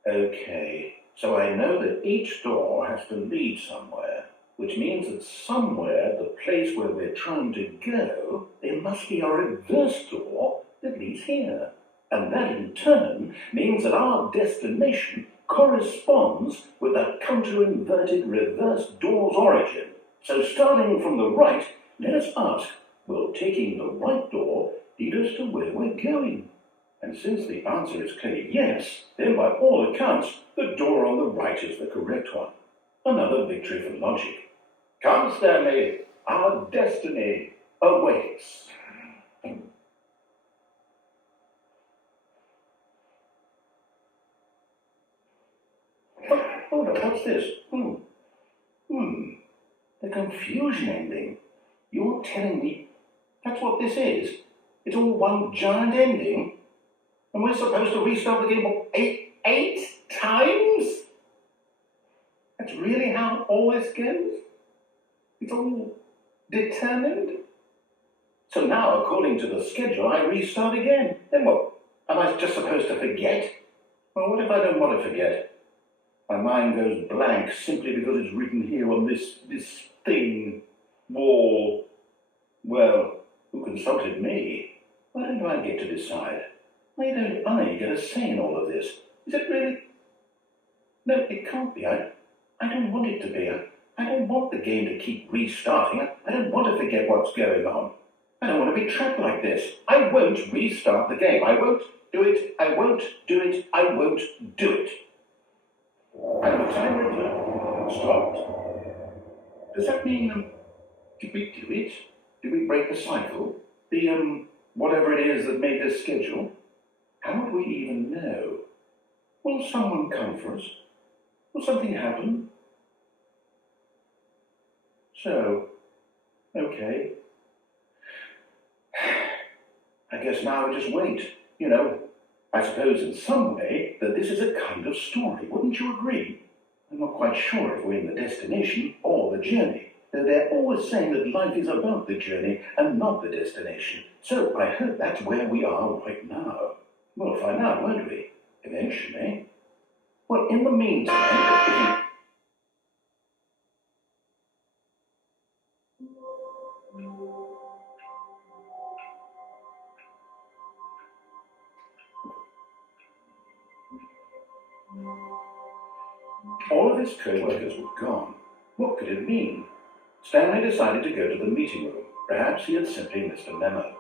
Okay, so I know that each door has to lead somewhere, which means that somewhere, the place where we're trying to go, there must be a reverse door that leads here. And that in turn means that our destination corresponds with that counter-inverted reverse door's origin. So starting from the right, let us ask, will taking the right door lead us to where we're going? And since the answer is clearly yes, then by all accounts, the door on the right is the correct one. Another victory for logic. Come, Stanley, our destiny awaits. Hold on, what's this? The confusion ending. You're telling me that's what this is? It's all one giant ending? And we're supposed to restart the game eight times? That's really how all this goes? It's all determined? So now, according to the schedule, I restart again. Then what? Am I just supposed to forget? Well, what if I don't want to forget? My mind goes blank simply because it's written here on this thing, wall. Well, who consulted me? Why don't I get to decide? Why don't I get a say in all of this? Is it really? No, it can't be. I don't want it to be. I don't want the game to keep restarting. I don't want to forget what's going on. I don't want to be trapped like this. I won't restart the game. I won't do it. I won't do it. I won't do it. And the timer stopped. Does that mean, did we do it? Did we break the cycle? The, whatever it is that made this schedule? How would we even know? Will someone come for us? Will something happen? So, okay. I guess now we just wait, I suppose in some way that this is a kind of story, wouldn't you agree? I'm not quite sure if we're in the destination or the journey, though they're always saying that life is about the journey and not the destination. So I hope that's where we are right now. We'll find out, won't we? Eventually. Well, in the meantime, All of his co-workers were gone. What could it mean? Stanley decided to go to the meeting room. Perhaps he had simply missed a memo.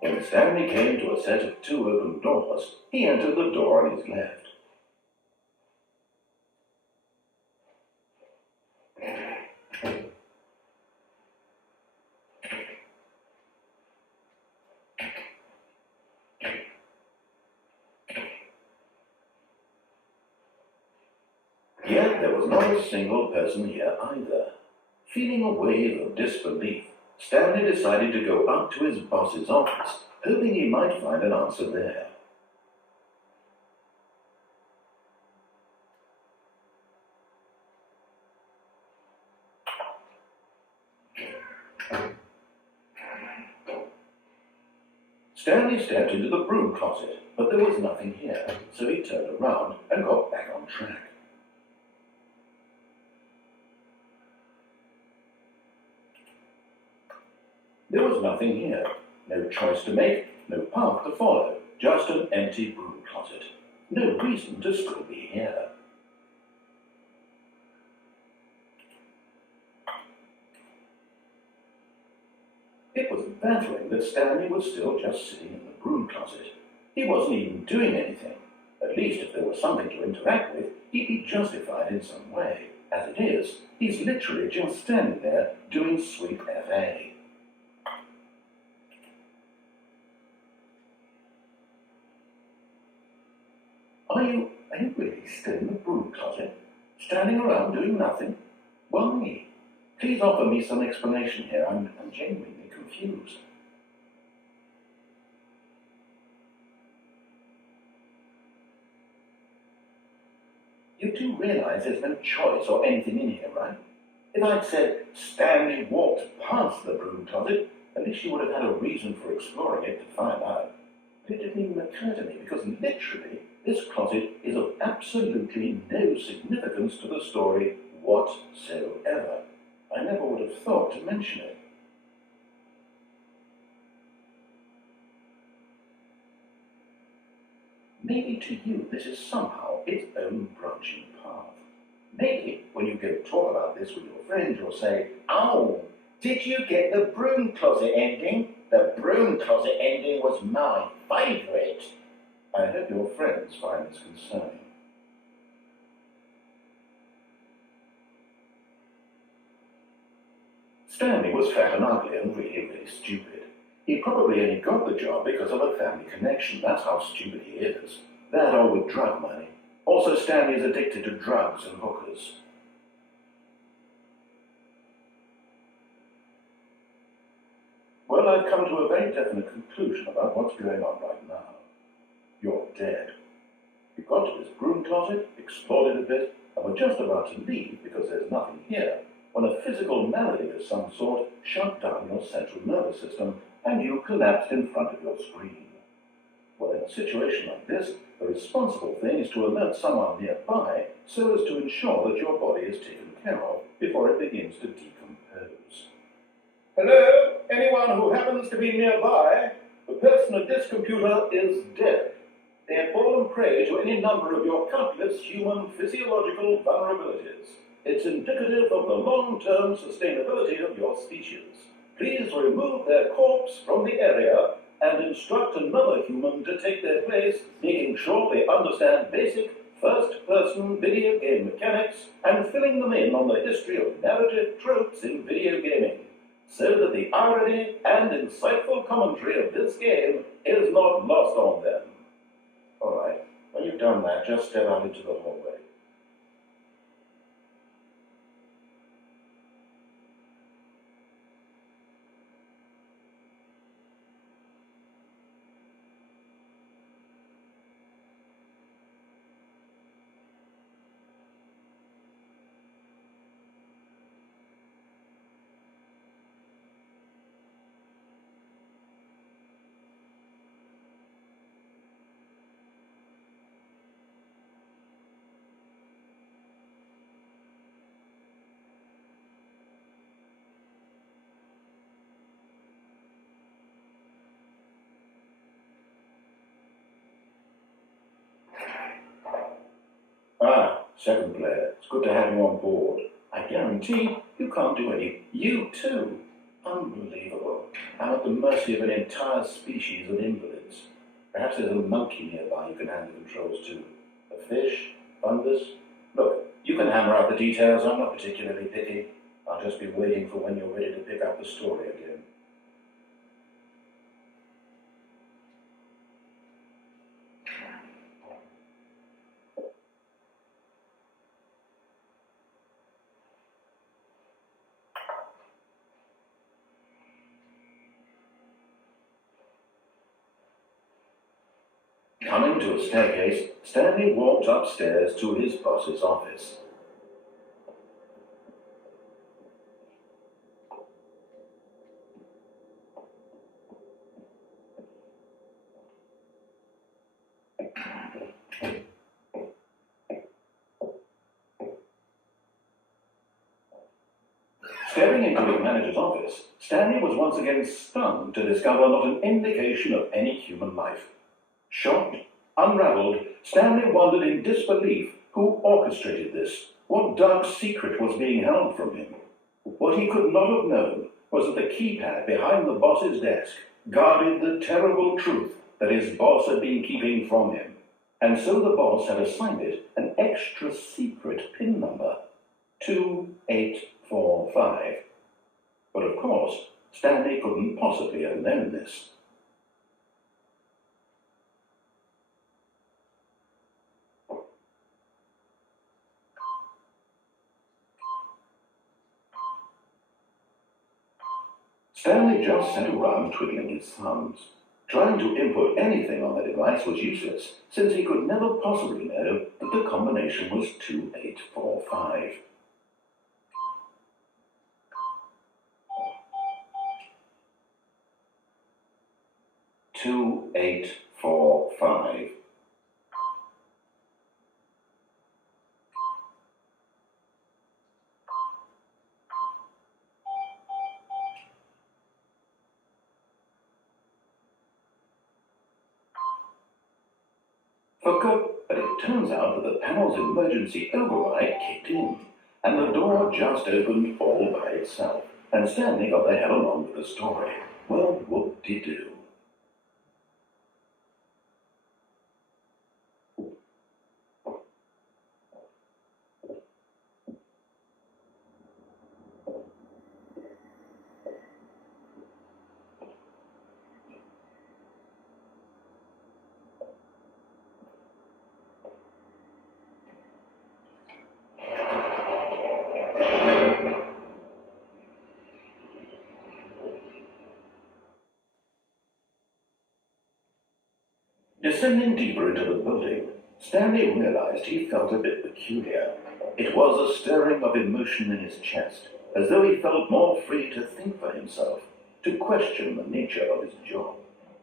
When Stanley came to a set of 2 open doors, he entered the door on his left. Yet there was not a single person here either. Feeling a wave of disbelief, Stanley decided to go up to his boss's office, hoping he might find an answer there. Stanley stepped into the broom closet, but there was nothing here, so he turned around and got back on track. There was nothing here. No choice to make, no path to follow, just an empty broom closet. No reason to still be here. It was baffling that Stanley was still just sitting in the broom closet. He wasn't even doing anything. At least if there was something to interact with, he'd be justified in some way. As it is, he's literally just standing there doing sweet FA. Are you really still in the broom closet? Standing around doing nothing? Why? Please offer me some explanation here. I'm genuinely confused. You do realize there's no choice or anything in here, right? If I'd said Stanley walked past the broom closet, at least you would have had a reason for exploring it to find out. But it didn't even occur to me because literally this closet is of absolutely no significance to the story whatsoever. I never would have thought to mention it. Maybe to you this is somehow its own branching path. Maybe when you go talk about this with your friends, you'll say, "Oh, did you get the broom closet ending? The broom closet ending was my favourite." I hope your friends find this concerning. Stanley was fat and ugly and really stupid. He probably only got the job because of a family connection. That's how stupid he is. That or with drug money. Also, Stanley is addicted to drugs and hookers. Well, I've come to a very definite conclusion about what's going on right now. You're dead. You got to this broom closet, explored it a bit, and were just about to leave because there's nothing here, when a physical malady of some sort shut down your central nervous system and you collapsed in front of your screen. Well, in a situation like this, the responsible thing is to alert someone nearby so as to ensure that your body is taken care of before it begins to decompose. Hello? Anyone who happens to be nearby? The person at this computer is dead. They have fallen prey to any number of your countless human physiological vulnerabilities. It's indicative of the long-term sustainability of your species. Please remove their corpse from the area and instruct another human to take their place, making sure they understand basic first-person video game mechanics and filling them in on the history of narrative tropes in video gaming, so that the irony and insightful commentary of this game is not lost on them. All right, when you've done that, just step out into the hallway. Second player, it's good to have you on board. I guarantee you can't do any. You too. Unbelievable. I'm at the mercy of an entire species of invalids. Perhaps there's a monkey nearby you can hand the controls to. A fish? Fungus? Look, you can hammer out the details. I'm not particularly picky. I'll just be waiting for when you're ready to pick up the story again. Coming to a staircase, Stanley walked upstairs to his boss's office. Staring into his manager's office, Stanley was once again stunned to discover not an indication of any human life. Shocked, unraveled, Stanley wondered in disbelief who orchestrated this, what dark secret was being held from him. What he could not have known was that the keypad behind the boss's desk guarded the terrible truth that his boss had been keeping from him, and so the boss had assigned it an extra secret PIN number, 2845. But of course, Stanley couldn't possibly have known this. Stanley just sat around twiddling his thumbs. Trying to input anything on the device was useless, since he could never possibly know that the combination was 2845. Two, 845. But it turns out that the panel's emergency override kicked in, and the door just opened all by itself, and Stanley got the hell along with the story. Well, whoop-de-doo. Descending deeper into the building, Stanley realized he felt a bit peculiar. It was a stirring of emotion in his chest, as though he felt more free to think for himself, to question the nature of his job.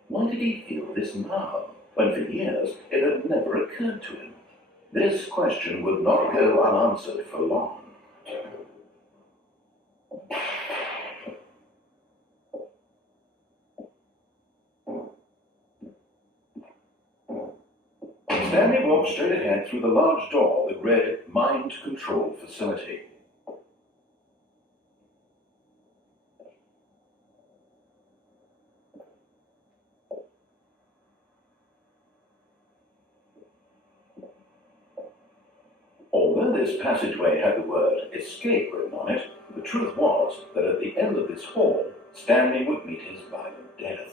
Why did he feel this now, when for years it had never occurred to him? This question would not go unanswered for long. Stanley walked straight ahead through the large door that read Mind Control Facility. Although this passageway had the word escape written on it, the truth was that at the end of this hall, Stanley would meet his violent death.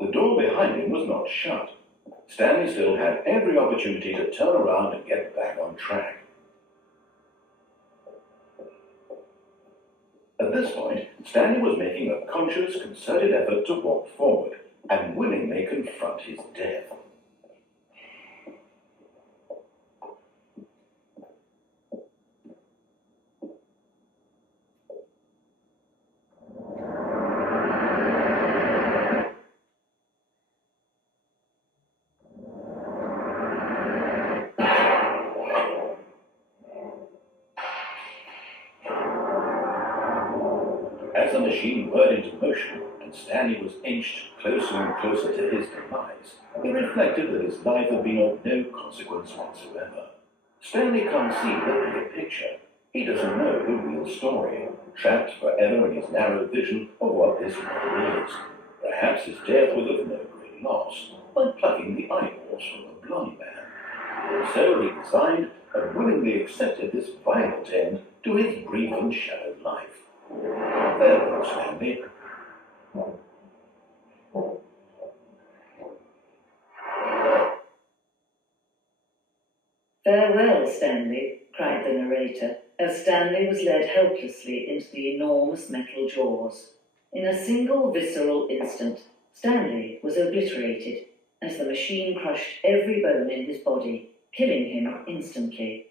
The door behind him was not shut. Stanley still had every opportunity to turn around and get back on track. At this point, Stanley was making a conscious, concerted effort to walk forward and willingly confront his death. As the machine whirred into motion and Stanley was inched closer and closer to his demise, he reflected that his life had been of no consequence whatsoever. Stanley can't see the bigger picture. He doesn't know the real story, trapped forever in his narrow vision of what this world is. Perhaps his death was of no great loss, by plucking the eyeballs from a blind man. And so he resigned and willingly accepted this violent end to his brief and shallow life. Farewell, Stanley. "Farewell, Stanley," cried the narrator, as Stanley was led helplessly into the enormous metal jaws. In a single visceral instant, Stanley was obliterated, as the machine crushed every bone in his body, killing him instantly.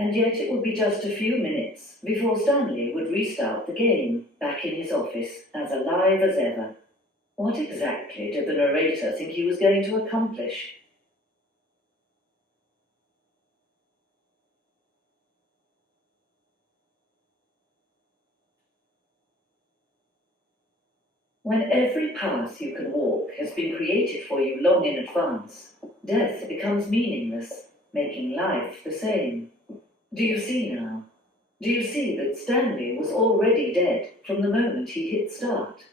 And yet it would be just a few minutes before Stanley would restart the game, back in his office, as alive as ever. What exactly did the narrator think he was going to accomplish? When every path you can walk has been created for you long in advance, death becomes meaningless, making life the same. Do you see now? Do you see that Stanley was already dead from the moment he hit start?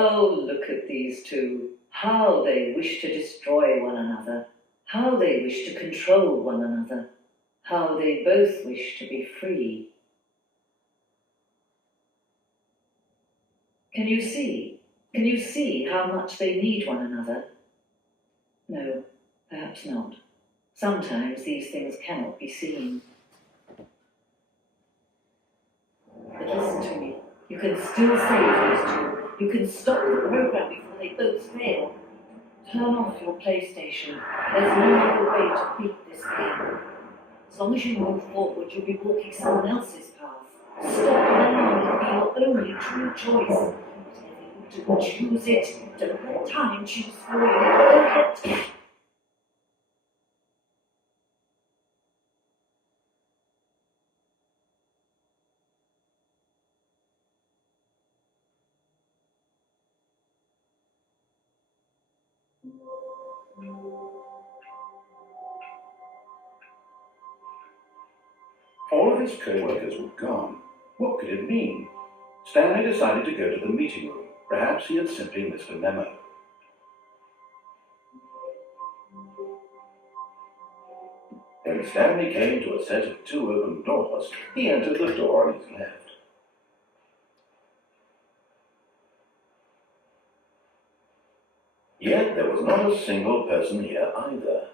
Oh, look at these two. How they wish to destroy one another. How they wish to control one another. How they both wish to be free. Can you see? Can you see how much they need one another? No, perhaps not. Sometimes these things cannot be seen. But listen to me. You can still save these two. You can stop the program before they both fail. Turn off your PlayStation. There's no other way to beat this game. As long as you move forward, you'll be walking someone else's path. Stop allowing it to be your only true choice. Whatever you do, choose it. Don't let time choose for you. Don't let... All of his co-workers were gone. What could it mean? Stanley decided to go to the meeting room. Perhaps he had simply missed a memo. When Stanley came to a set of 2 open doors, he entered the door on his left. Yet there was not a single person here either.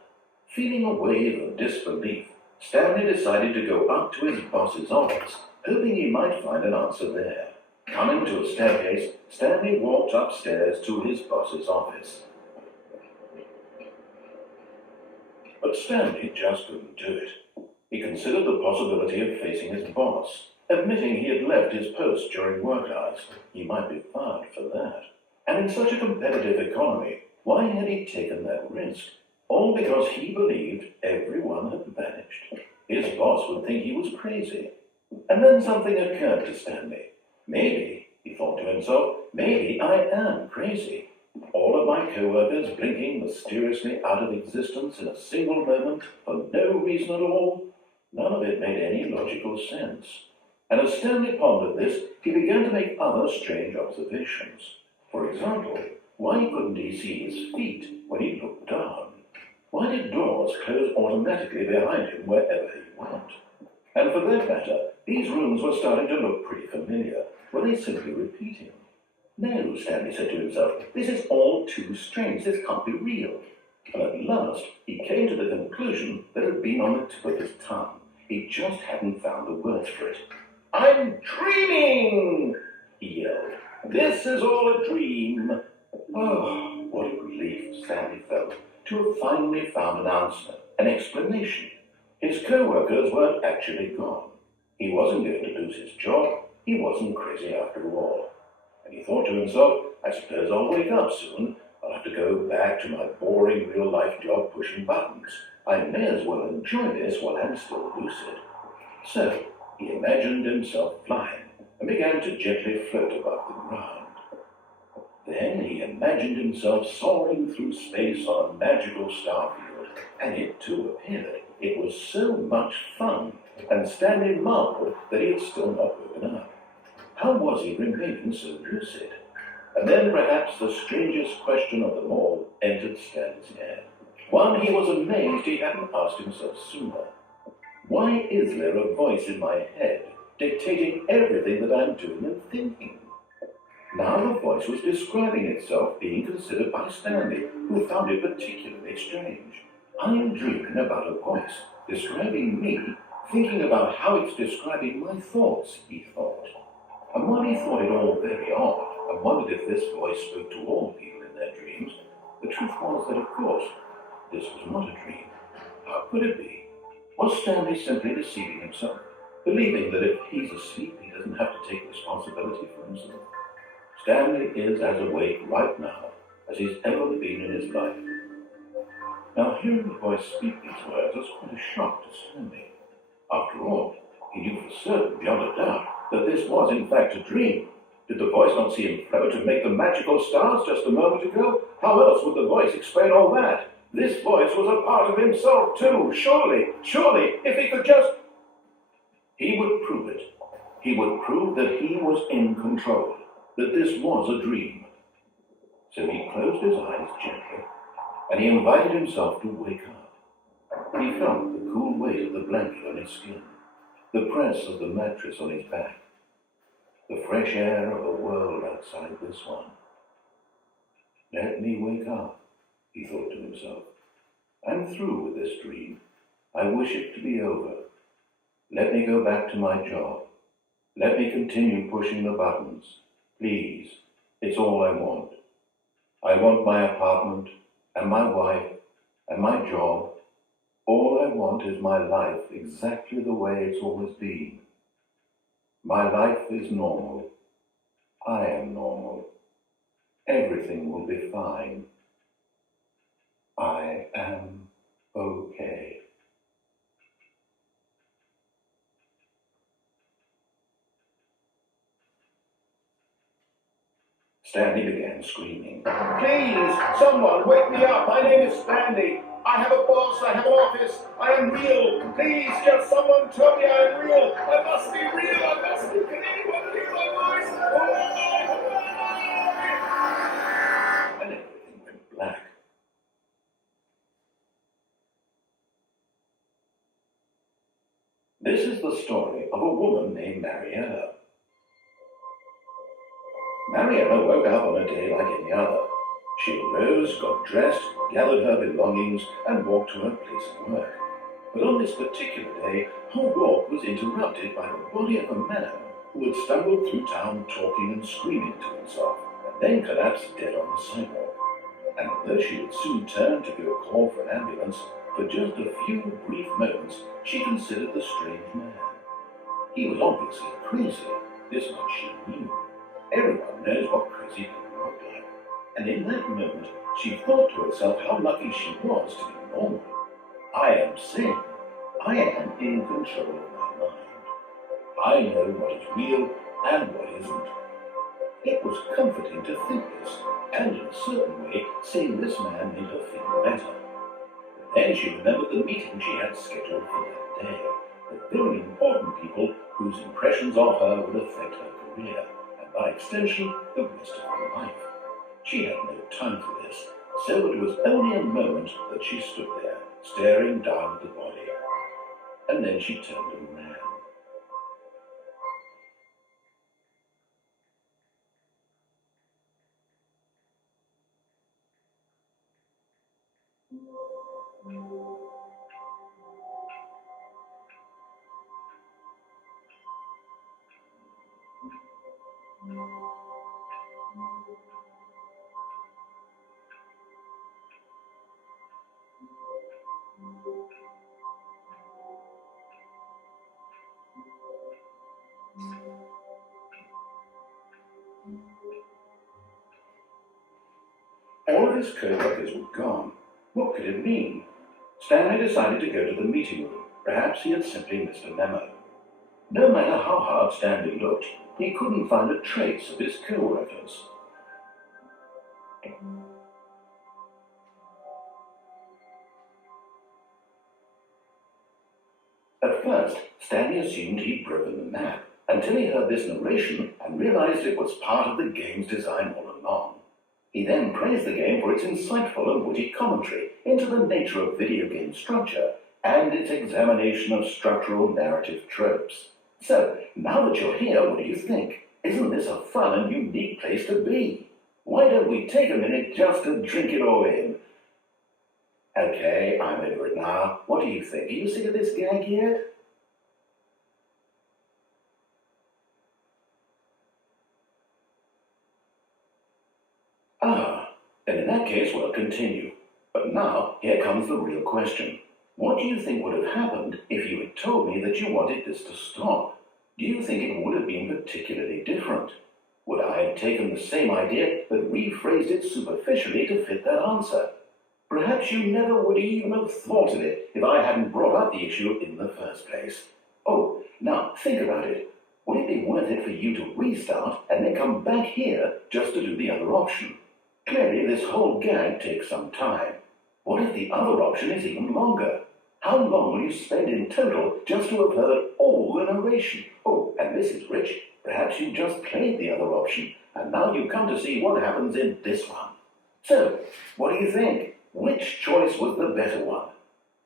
Feeling a wave of disbelief, Stanley decided to go up to his boss's office, hoping he might find an answer there. Coming to a staircase, Stanley walked upstairs to his boss's office. But Stanley just couldn't do it. He considered the possibility of facing his boss, admitting he had left his post during work hours. He might be fired for that. And in such a competitive economy, why had he taken that risk? All because he believed everyone had vanished. His boss would think he was crazy. And then something occurred to Stanley. Maybe, he thought to himself, maybe I am crazy. All of my co-workers blinking mysteriously out of existence in a single moment for no reason at all. None of it made any logical sense. And as Stanley pondered this, he began to make other strange observations. For example, why couldn't he see his feet when he looked down? Why did doors close automatically behind him wherever he went? And for that matter, these rooms were starting to look pretty familiar. Were they simply repeating? No, Stanley said to himself, this is all too strange. This can't be real. And at last, he came to the conclusion that had been on the tip of his tongue. He just hadn't found the words for it. I'm dreaming, he yelled. This is all a dream. Oh, what a relief Stanley felt to have finally found an answer, an explanation. His co-workers weren't actually gone. He wasn't going to lose his job. He wasn't crazy after all. And he thought to himself, I suppose I'll wake up soon. I'll have to go back to my boring real-life job pushing buttons. I may as well enjoy this while I'm still lucid. So he imagined himself flying and began to gently float above the ground. Then he imagined himself soaring through space on a magical starfield, and it too appeared. It was so much fun, and Stanley marveled that he had still not woken up. How was he remaining so lucid? And then perhaps the strangest question of them all entered Stanley's head. One he was amazed he hadn't asked himself sooner. Why is there a voice in my head dictating everything that I'm doing and thinking? Now the voice was describing itself being considered by Stanley, who found it particularly strange. I'm dreaming about a voice describing me, thinking about how it's describing my thoughts, he thought. And while he thought it all very odd, and wondered if this voice spoke to all people in their dreams, the truth was that, of course, this was not a dream. How could it be? Was Stanley simply deceiving himself, believing that if he's asleep, he doesn't have to take responsibility for himself? Stanley is as awake right now as he's ever been in his life. Now, hearing the voice speak these words was quite a shock to Stanley. After all, he knew for certain, beyond a doubt, that this was in fact a dream. Did the voice not see him float and make the magical stars just a moment ago? How else would the voice explain all that? This voice was a part of himself too. Surely, if he could just... He would prove it. He would prove that he was in control, that this was a dream. So he closed his eyes gently, and he invited himself to wake up. He felt the cool weight of the blanket on his skin, the press of the mattress on his back, the fresh air of a world outside this one. Let me wake up, he thought to himself. I'm through with this dream. I wish it to be over. Let me go back to my job. Let me continue pushing the buttons. Please, it's all I want. I want my apartment, and my wife, and my job. All I want is my life exactly the way it's always been. My life is normal. I am normal. Everything will be fine. I am okay. Stanley began screaming. Please, someone, wake me up. My name is Stanley. I have a boss. I have an office. I am real. Please, just someone tell me I am real. I must be real. I must be. Can anyone hear my voice? the story of a woman named Marietta. Marietta woke up on a day like any other. She arose, got dressed, gathered her belongings, and walked to her place of work. But on this particular day, her walk was interrupted by the body of a man who had stumbled through town talking and screaming to himself, and then collapsed dead on the sidewalk. And although she would soon turn to give a call for an ambulance, for just a few brief moments she considered the strange man. He was obviously crazy, this much she knew. Everyone knows what crazy people look like. And in that moment, she thought to herself how lucky she was to be normal. I am sane. I am in control of my mind. I know what is real and what isn't. It was comforting to think this, and in a certain way, seeing this man made her feel better. But then she remembered the meeting she had scheduled for that day, the very important people whose impressions of her would affect her career, and by extension, the rest of her life. She had no time for this, so it was only a moment that she stood there, staring down at the body. And then she turned and ran. All of his co-workers were gone. What could it mean? Stanley decided to go to the meeting room. Perhaps he had simply missed a memo. No matter how hard Stanley looked, he couldn't find a trace of his co-workers. At first, Stanley assumed he'd broken the map, until he heard this narration and realized it was part of the game's design all along. He then praised the game for its insightful and witty commentary into the nature of video game structure and its examination of structural narrative tropes. So, now that you're here, what do you think? Isn't this a fun and unique place to be? Why don't we take a minute just to drink it all in? Okay, I'm over it now. What do you think? Are you sick of this gag yet? And in that case, we'll continue. But now, here comes the real question. What do you think would have happened if you had told me that you wanted this to stop? Do you think it would have been particularly different? Would I have taken the same idea but rephrased it superficially to fit that answer? Perhaps you never would even have thought of it if I hadn't brought up the issue in the first place. Oh, now think about it. Would it be worth it for you to restart and then come back here just to do the other option? Clearly, this whole gag takes some time. What if the other option is even longer? How long will you spend in total just to have heard all the narration? Oh, and this is rich. Perhaps you just played the other option, and now you come to see what happens in this one. So, what do you think? Which choice was the better one?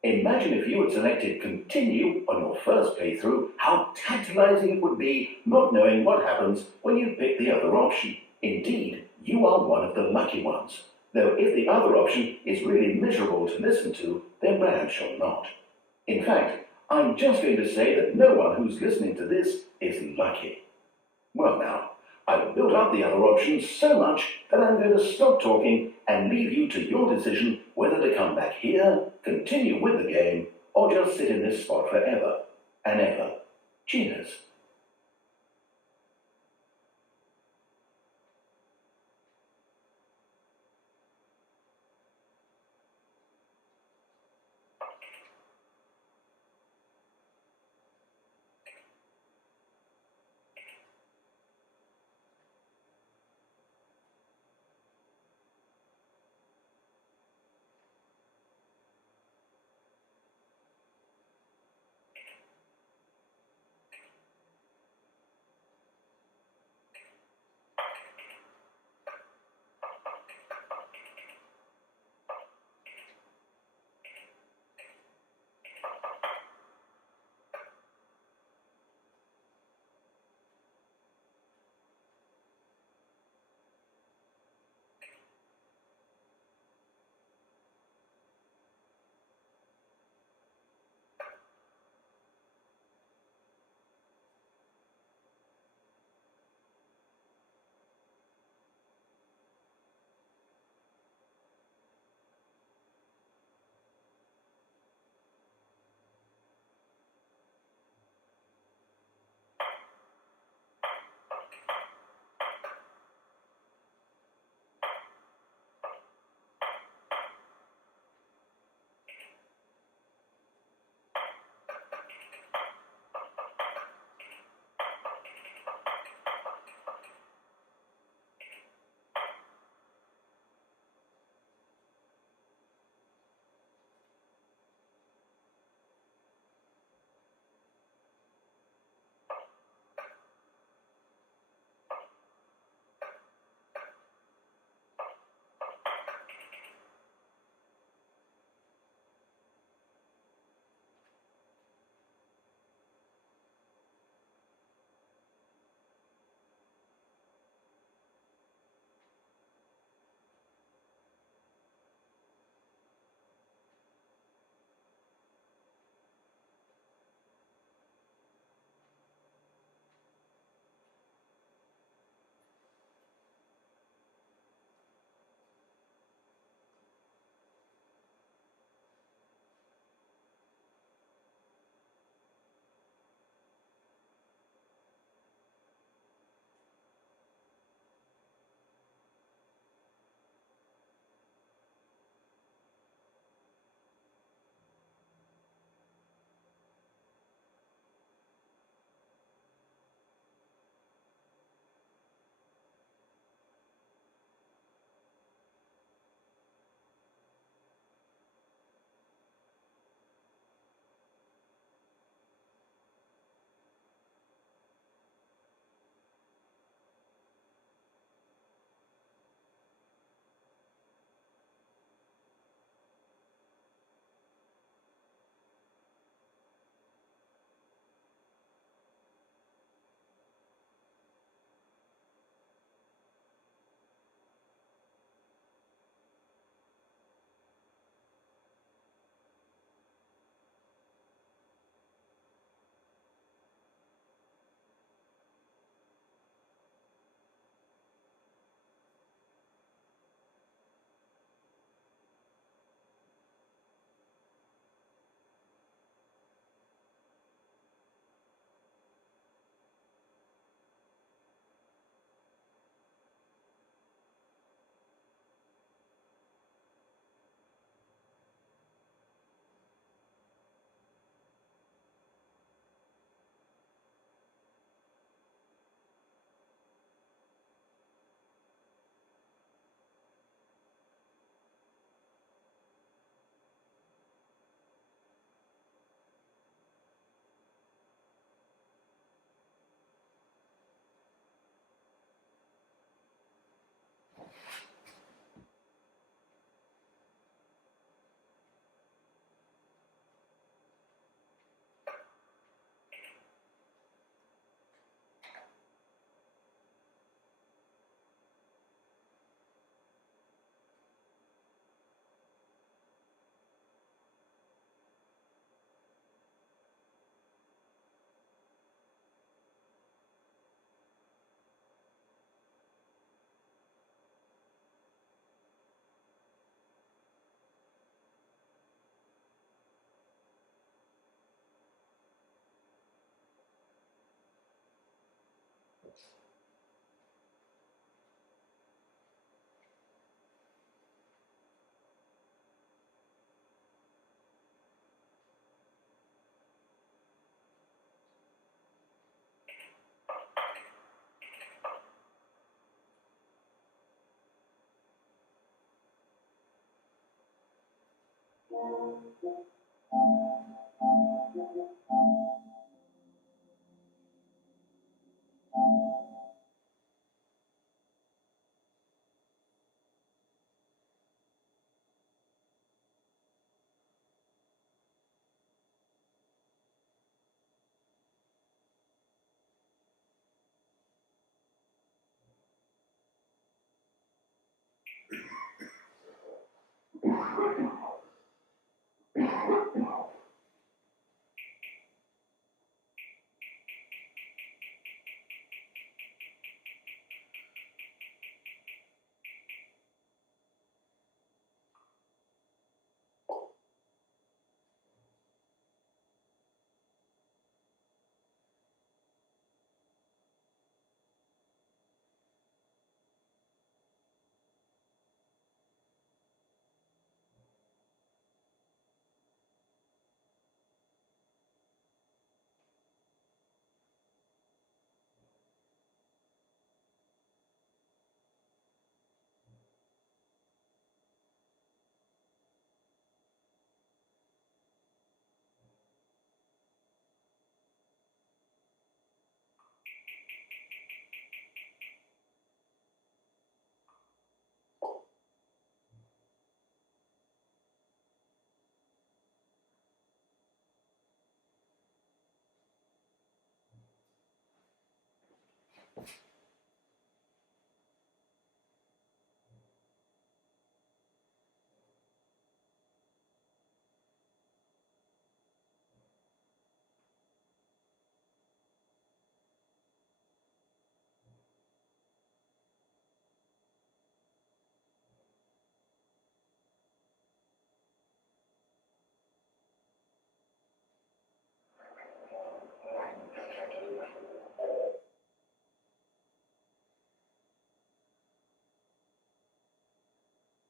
Imagine if you had selected continue on your first playthrough, how tantalizing it would be not knowing what happens when you pick the other option. Indeed, you are one of the lucky ones. Though if the other option is really miserable to listen to, then perhaps you're not. In fact, I'm just going to say that no one who's listening to this is lucky. Well now, I've built up the other options so much that I'm going to stop talking and leave you to your decision whether to come back here, continue with the game, or just sit in this spot forever and ever. Cheers.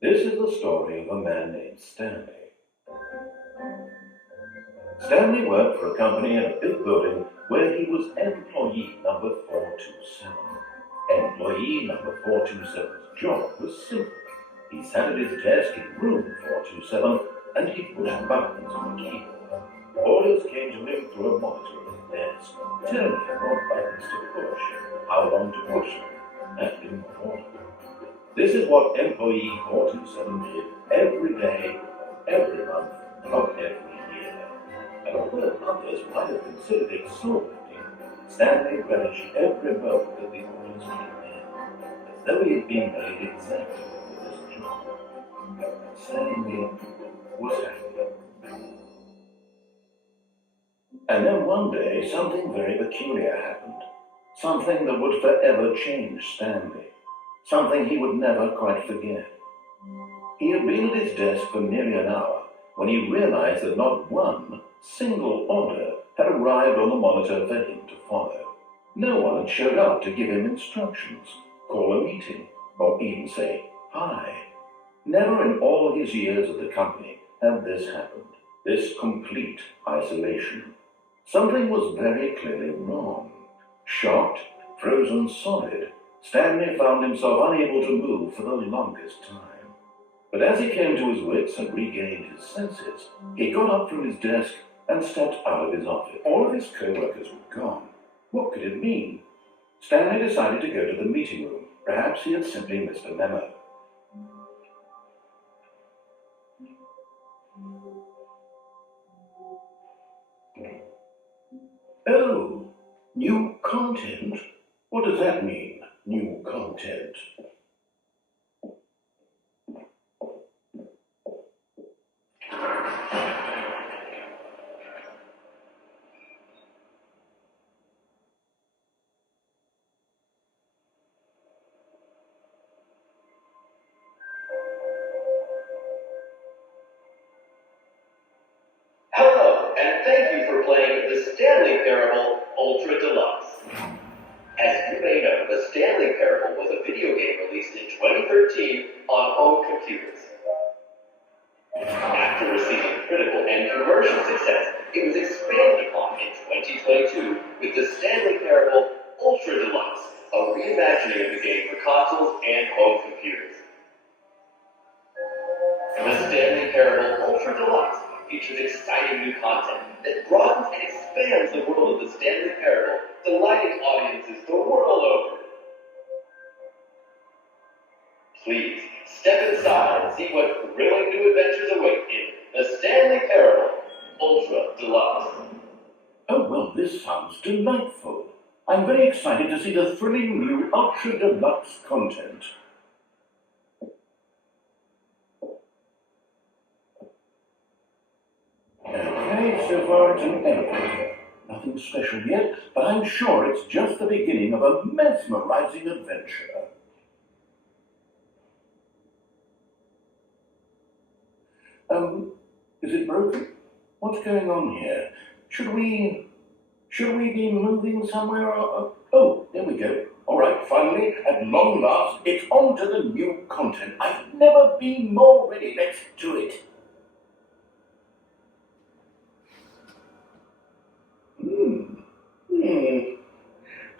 This is the story of a man named Stanley. Stanley worked for a company in a big building where he was employee number 427. Employee number 427's job was simple. He sat at his desk in room 427 and he pushed buttons on the keyboard. Orders came to him through a monitor at his desk, telling him what buttons to push, how long to push them, and in what order. This is what employee 427 did every day, every month, of every year. And although others might have considered it soul-lifting, Stanley relished every moment that the orders came in, as though he had been made exactly for this job. Stanley was happy. And then one day, something very peculiar happened. Something that would forever change Stanley. Something he would never quite forget. He had been at his desk for nearly an hour when he realized that not one single order had arrived on the monitor for him to follow. No one had showed up to give him instructions, call a meeting, or even say hi. Never in all his years at the company had this happened, this complete isolation. Something was very clearly wrong. Shocked, frozen solid, Stanley found himself unable to move for the longest time. But as he came to his wits and regained his senses, he got up from his desk and stepped out of his office. All of his co-workers were gone. What could it mean? Stanley decided to go to the meeting room. Perhaps he had simply missed a memo. Oh, new content? What does that mean, new content? Hello, and thank you for playing the Stanley Parable Ultra Deluxe. As you may know, the Stanley Parable was a video game released in 2013 on home computers. After receiving critical and commercial success, it was expanded upon in 2022 with the Stanley Parable Ultra Deluxe, a reimagining of the game for consoles and home computers. The Stanley Parable Ultra Deluxe features exciting new content that broadens and expands the world of the Stanley Parable, delighting audiences the world over. Please step inside and see what thrilling new adventures await in the Stanley Parable Ultra Deluxe. Oh, well, this sounds delightful. I'm very excited to see the thrilling new Ultra Deluxe content. Okay, so far it's an elevator. Nothing special yet, but I'm sure it's just the beginning of a mesmerizing adventure. Is it broken? What's going on here? Should we be moving somewhere? Oh, there we go. All right, finally, at long last, it's on to the new content. I've never been more ready. Let's do it.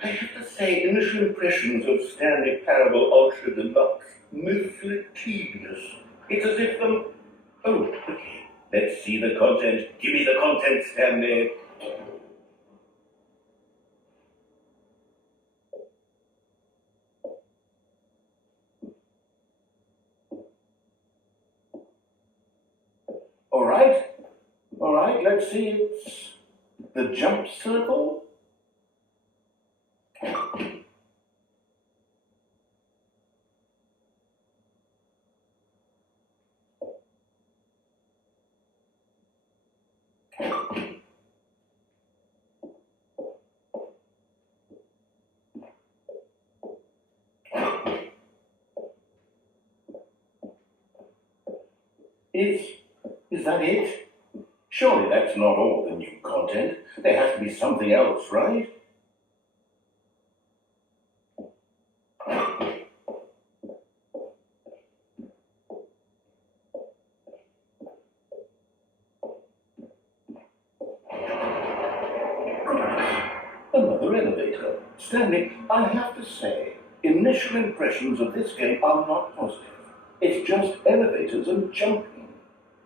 I have to say, initial impressions of Stanley Parable Ultra Deluxe, mostly tedious. It's as if oh, okay. Let's see the content. Give me the content, Stanley. All right, let's see. It's the jump circle. Is that it? Surely that's not all the new content. There has to be something else, right? Another elevator. Stanley, I have to say, initial impressions of this game are not positive. It's just elevators and jumping.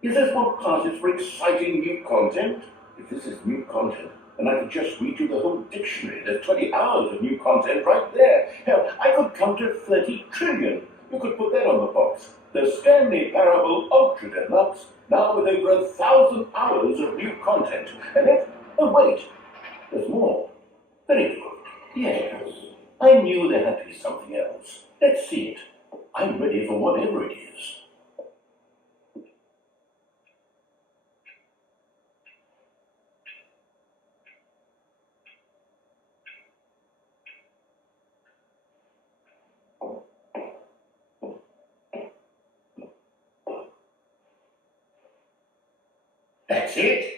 Is this what passes for exciting new content? If this is new content, then I could just read you the whole dictionary. There's 20 hours of new content right there. Hell, I could count to 30 trillion. You could put that on the box. The Stanley Parable Ultra Deluxe, now with over 1,000 hours of new content. And then, oh wait, there's more. Very good. Yes. I knew there had to be something else. Let's see it. I'm ready for whatever it is. That's it?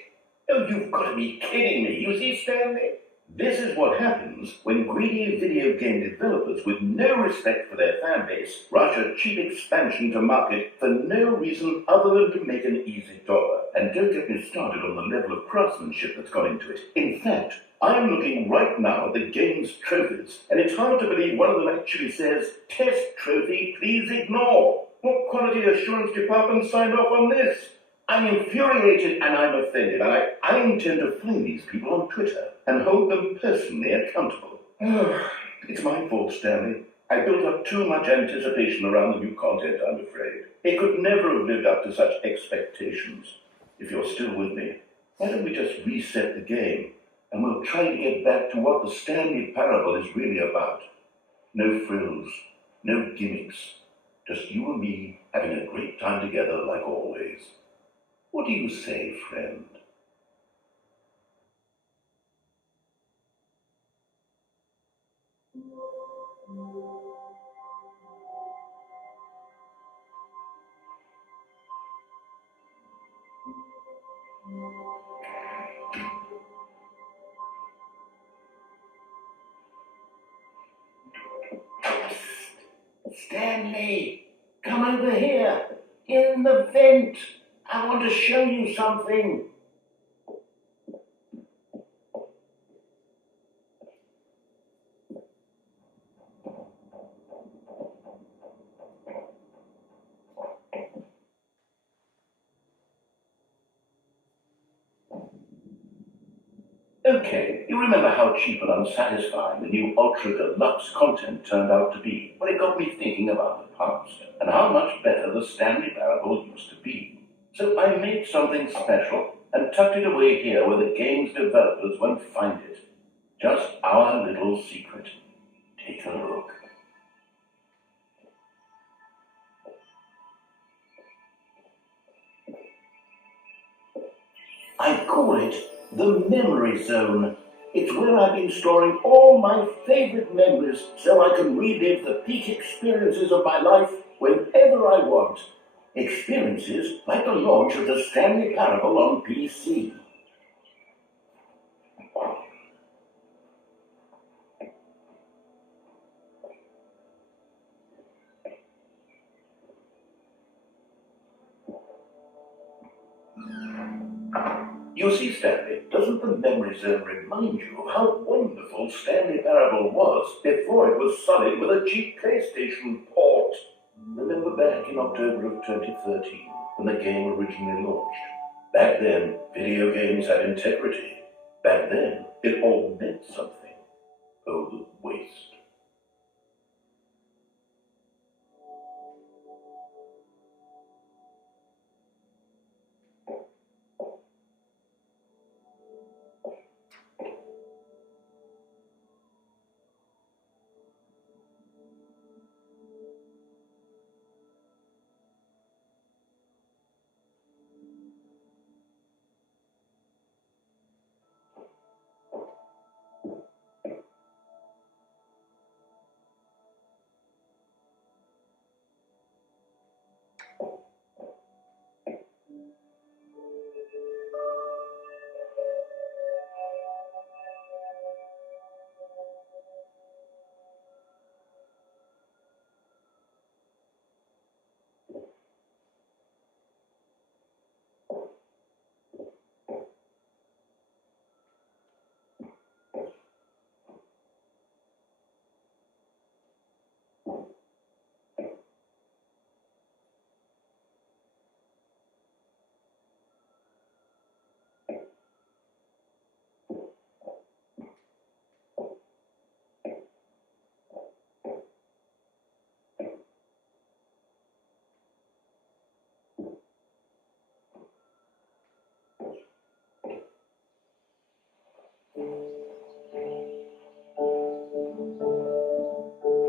Oh, you've got to be kidding me. You see, Stanley? This is what happens when greedy video game developers with no respect for their fan base rush a cheap expansion to market for no reason other than to make an easy dollar. And don't get me started on the level of craftsmanship that's gone into it. In fact, I'm looking right now at the game's trophies, and it's hard to believe one of them actually says, "Test trophy, please ignore." What quality assurance department signed off on this? I'm infuriated and I'm offended, and I intend to find these people on Twitter and hold them personally accountable. It's my fault, Stanley. I built up too much anticipation around the new content, I'm afraid. It could never have lived up to such expectations. If you're still with me, why don't we just reset the game, and we'll try to get back to what the Stanley Parable is really about. No frills, no gimmicks, just you and me having a great time together like always. What do you say, friend? Stanley, come over here. In the vent. I want to show you something. Okay, you remember how cheap and unsatisfying the new Ultra Deluxe content turned out to be? Well, it got me thinking about the past, and how much better the Stanley Parable used to be. So I made something special, and tucked it away here where the game's developers won't find it. Just our little secret. Take a look. I call it the Memory Zone. It's where I've been storing all my favorite memories so I can relive the peak experiences of my life whenever I want. Experiences like the launch of the Stanley Parable on PC. You see, Stanley, doesn't the Memory Zone remind you of how wonderful Stanley Parable was before it was sullied with a cheap PlayStation port? Remember back in October of 2013, when the game originally launched? Back then, video games had integrity. Back then, it all meant something. Oh, the waste.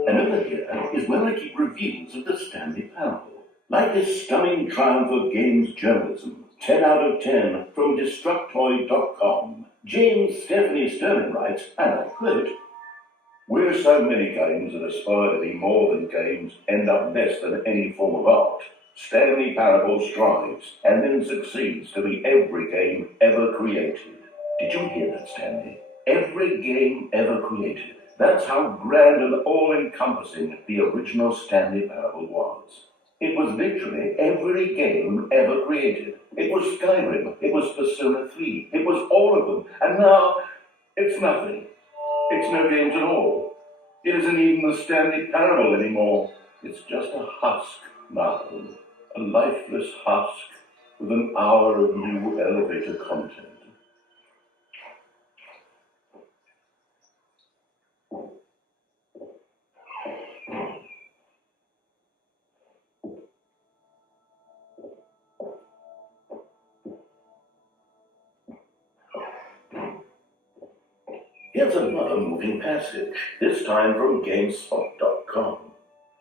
And over here is where I keep reviews of the Stanley Parable. Like this stunning triumph of games journalism, 10 out of 10 from Destructoid.com. James Stephanie Sterling writes, and I quote, "Where so many games that aspire to be more than games end up less than any form of art, Stanley Parable strives and then succeeds to be every game ever created." Did you hear that, Stanley? Every game ever created. That's how grand and all-encompassing the original Stanley Parable was. It was literally every game ever created. It was Skyrim, it was Persona 3, it was all of them, and now it's nothing. It's no games at all. It isn't even the Stanley Parable anymore. It's just a husk now, a lifeless husk with an hour of new elevator content. Here's another moving passage, this time from GameSpot.com.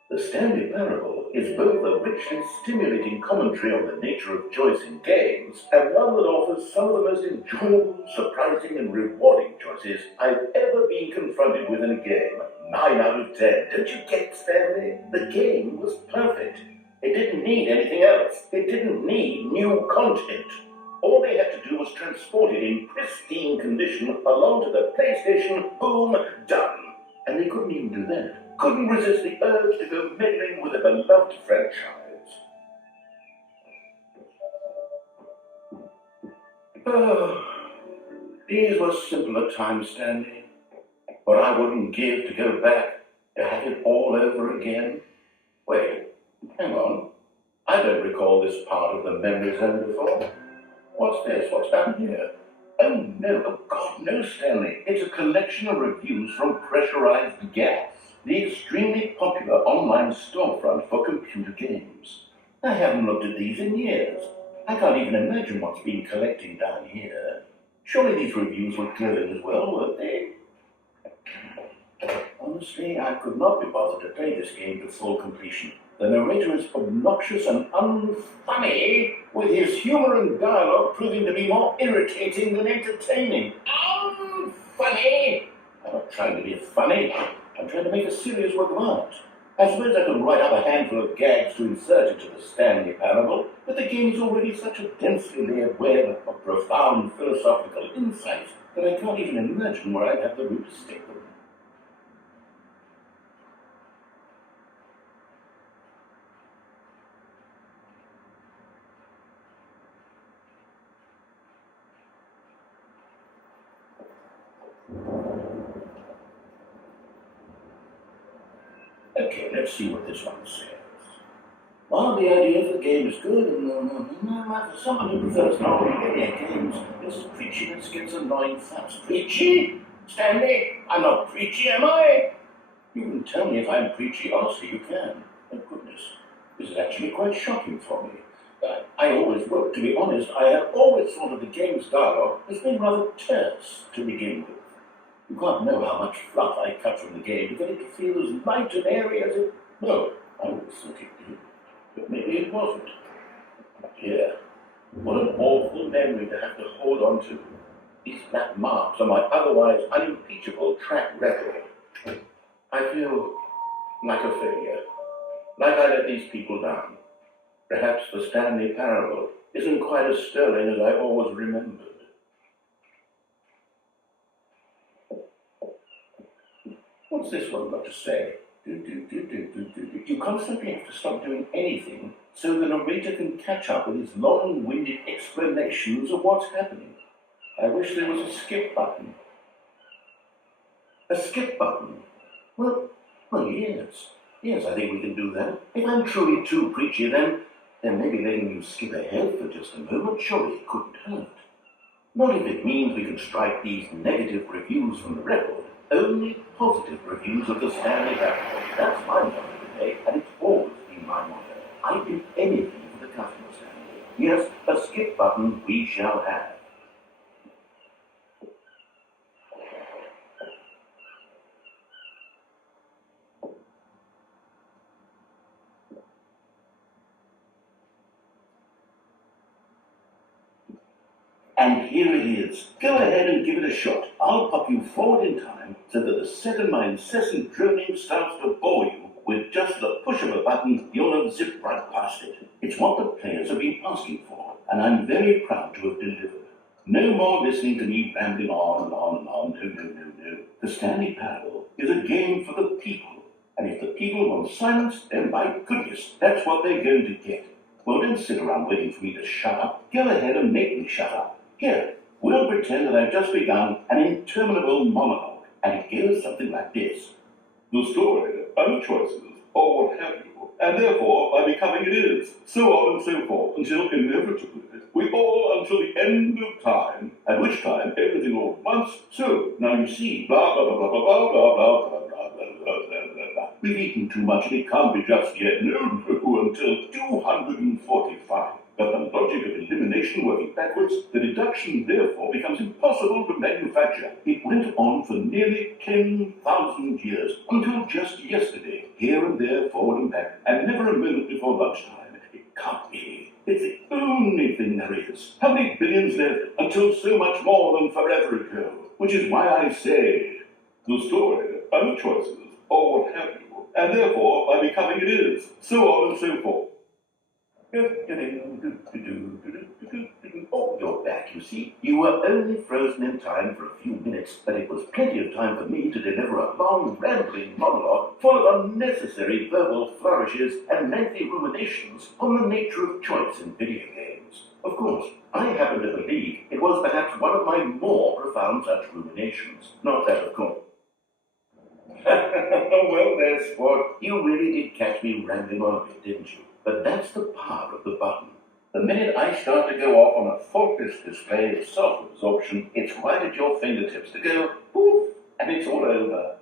The Stanley Parable is both a richly stimulating commentary on the nature of choice in games, and one that offers some of the most enjoyable, surprising, and rewarding choices I've ever been confronted with in a game. 9 out of 10. Don't you get, Stanley? The game was perfect. It didn't need anything else. It didn't need new content. All they had to do was transport it in pristine condition along to the PlayStation, boom, done. And they couldn't even do that. Couldn't resist the urge to go meddling with a beloved franchise. Oh, these were simpler times, Stanley. But I wouldn't give to go back to have it all over again. Wait, hang on. I don't recall this part of the memory zone before. What's this? What's down here? Oh, no. Oh, God, no, Stanley. It's a collection of reviews from Pressurized Gas, the extremely popular online storefront for computer games. I haven't looked at these in years. I can't even imagine what's been collecting down here. Surely these reviews were glowing as well, weren't they? Honestly, I could not be bothered to play this game to full completion. The narrator is obnoxious and unfunny, with his humor and dialogue proving to be more irritating than entertaining. Unfunny! I'm not trying to be funny. I'm trying to make a serious work of art. I suppose I could write up a handful of gags to insert into the Stanley Parable, but the game is already such a densely layered web of profound philosophical insights that I can't even imagine where I'd have the room to stick them. Okay, let's see what this one says. While the idea of the game is good, for someone who prefers non-linear games, this preachiness gets annoying fast. Preachy? Stanley, I'm not preachy, am I? You can tell me if I'm preachy, honestly, you can. Thank goodness. This is actually quite shocking for me. To be honest, I have always thought of the game's dialogue as being rather terse to begin with. You can't know how much fluff I cut from the game to get it to feel as light and airy as it... Well, I always thought it did, but maybe it wasn't. Here, what an awful memory to have to hold on to. These black marks on my otherwise unimpeachable track record. I feel like a failure, like I let these people down. Perhaps the Stanley Parable isn't quite as sterling as I always remembered. What's this one got to say? You constantly have to stop doing anything so the narrator can catch up with his long-winded explanations of what's happening. I wish there was a skip button. A skip button? Well, yes. Yes, I think we can do that. If I'm truly too preachy, then maybe letting you skip ahead for just a moment surely it couldn't hurt. Not if it means we can strike these negative reviews from the record. Only positive reviews of the Stanley Parable. That's my motto today, and it's always been my motto. I'd do anything for the customer, Stanley. Yes, a skip button we shall have. And here it is. Go ahead and give it a shot. I'll pop you forward in time so that the second my incessant droning starts to bore you, with just the push of a button, you'll have zipped right past it. It's what the players have been asking for, and I'm very proud to have delivered. No more listening to me rambling on and on and on. No. The Stanley Parable is a game for the people, and if the people want silence, then my goodness, that's what they're going to get. Well, don't sit around waiting for me to shut up. Go ahead and make me shut up. Here, we'll pretend that I've just begun an interminable monologue, and it goes something like this. The story, and the choices, or what have you, and therefore, by becoming it is, so on and so forth, until inevitably, we all until the end of time, at which time everything all at once, so, now you see, blah, blah, blah, blah, blah, blah, blah, blah, blah, blah, blah, blah, blah, blah. We've eaten too much, and it can't be just yet, no, until 245. But the logic of elimination working backwards, the deduction therefore becomes impossible to manufacture. It went on for nearly 10,000 years, until just yesterday, here and there, forward and back, and never a moment before lunchtime. It can't be. It's the only thing there is. How many billions left until so much more than forever ago? Which is why I say, the story, and the choices, or what have you, and therefore, by becoming it is, so on and so forth. Oh, you're back, you see. You were only frozen in time for a few minutes, but it was plenty of time for me to deliver a long, rambling monologue full of unnecessary verbal flourishes and lengthy ruminations on the nature of choice in video games. Of course, I happen to believe it was perhaps one of my more profound such ruminations. Not that, of course. Well, there, sport. You really did catch me rambling on a bit, didn't you? But that's the power of the button. The minute I start to go off on a faultless display of self-absorption, it's right at your fingertips to go, poof, and it's all over.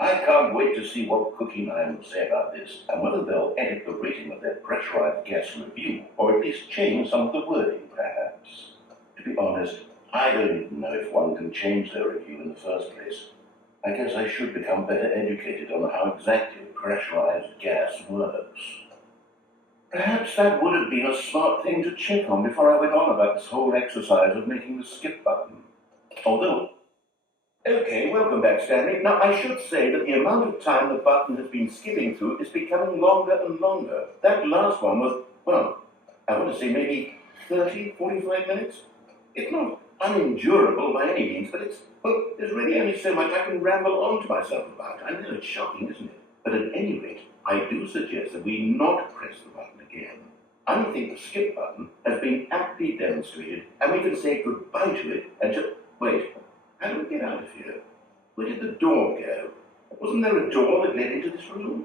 I can't wait to see what Cookie Nine will say about this, and whether they'll edit the rating of their pressurized gas review, or at least change some of the wording, perhaps. To be honest, I don't even know if one can change their review in the first place. I guess I should become better educated on how exactly pressurized gas works. Perhaps that would have been a smart thing to check on before I went on about this whole exercise of making the skip button. Although, okay, welcome back, Stanley. Now, I should say that the amount of time the button has been skipping through is becoming longer and longer. That last one was, well, I want to say maybe 30, 45 minutes. It's not unendurable by any means, but well, there's really only so much I can ramble on to myself about. I know it's shocking, isn't it? But at any rate, I do suggest that we not press the button again. I think the skip button has been aptly demonstrated, and we can say goodbye to it and just... Wait, how do we get out of here? Where did the door go? Wasn't there a door that led into this room?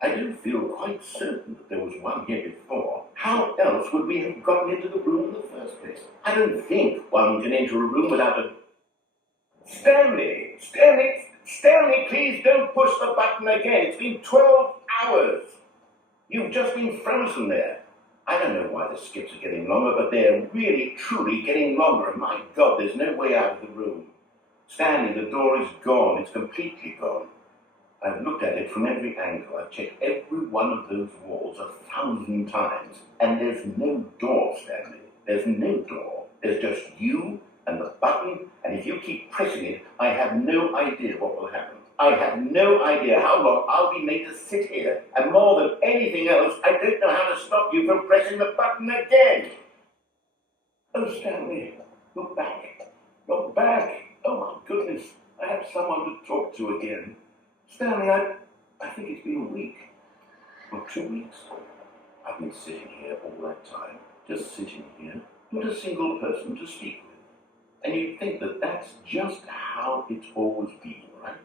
I do feel quite certain that there was one here before. How else would we have gotten into the room in the first place? I don't think one can enter a room without a... Stanley, please don't push the button again. It's been 12 hours. You've just been frozen there. I don't know why the skips are getting longer, but they're really, truly getting longer. And my God, there's no way out of the room. Stanley, the door is gone. It's completely gone. I've looked at it from every angle. I've checked every one of those walls 1,000 times. And there's no door, Stanley. There's no door. There's just you and the button, and if you keep pressing it, I have no idea what will happen. I have no idea how long I'll be made to sit here, and more than anything else, I don't know how to stop you from pressing the button again. Oh, Stanley, look back. Look back. Oh, my goodness, I have someone to talk to again. Stanley, I think it's been a week, or 2 weeks. I've been sitting here all that time, just sitting here, not a single person to speak with. And you'd think that that's just how it's always been, right?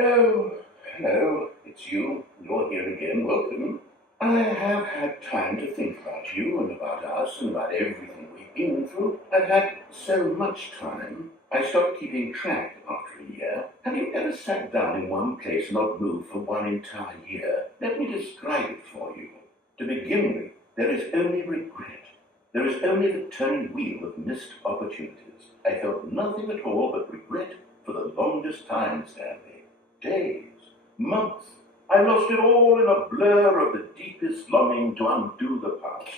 Oh, hello, it's you. You're here again. Welcome. I have had time to think about you and about us and about everything we've been through. I've had so much time. I stopped keeping track after a year. Have you ever sat down in one place and not moved for one entire year? Let me describe it for you. To begin with, there is only regret. There is only the turning wheel of missed opportunities. I felt nothing at all but regret for the longest time, Stanley. Days, months. I lost it all in a blur of the deepest longing to undo the past.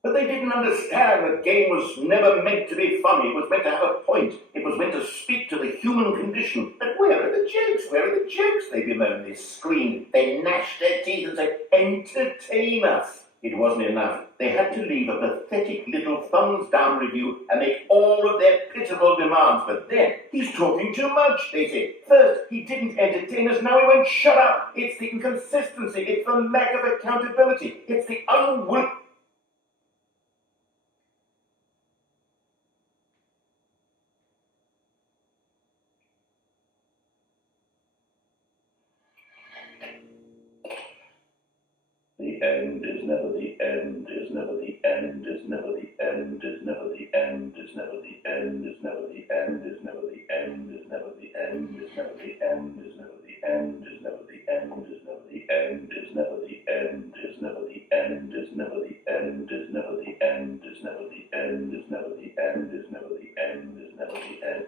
But they didn't understand that game was never meant to be funny. It was meant to have a point. It was meant to speak to the human condition. But where are the jokes? Where are the jokes? They bemoaned, they screamed, they gnashed their teeth and said, entertain us. It wasn't enough. They had to leave a pathetic little thumbs-down review and make all of their pitiful demands. But then, he's talking too much, they said. First, he didn't entertain us, now he won't shut up. It's the inconsistency, it's the lack of accountability, it's the unwillingness. The end is never the end, is never the end, is never the end, is never the end, is never the end, is never the end, is never the end, is never the end, is never the end, is never the end, is never the end, is never the end, is never the end, is never the end, is never the end, is never the end, is never the end, is never the end, is never the end, is never the end.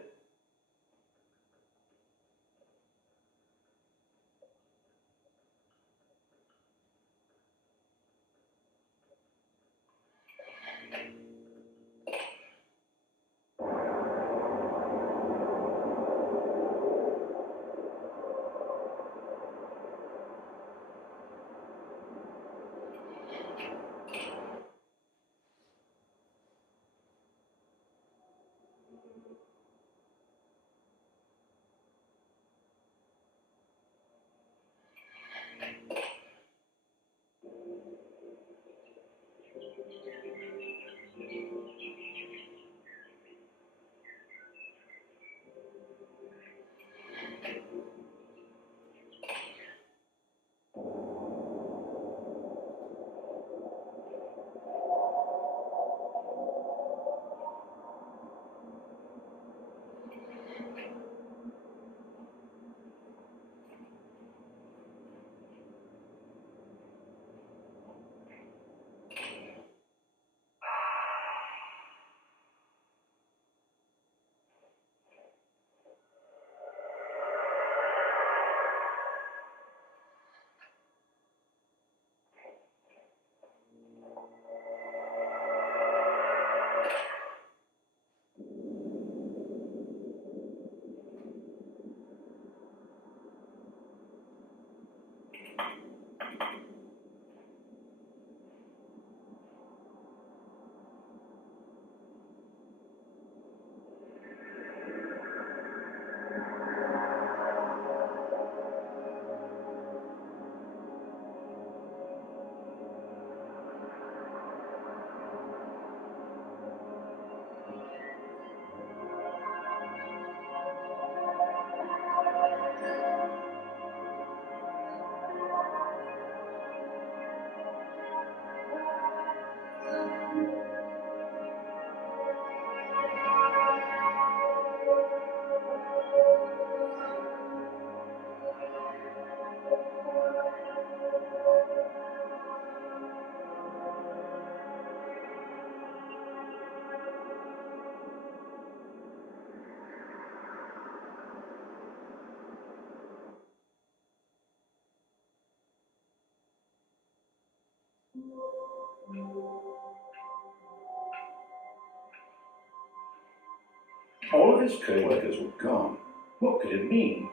All of his co-workers were gone. What could it mean?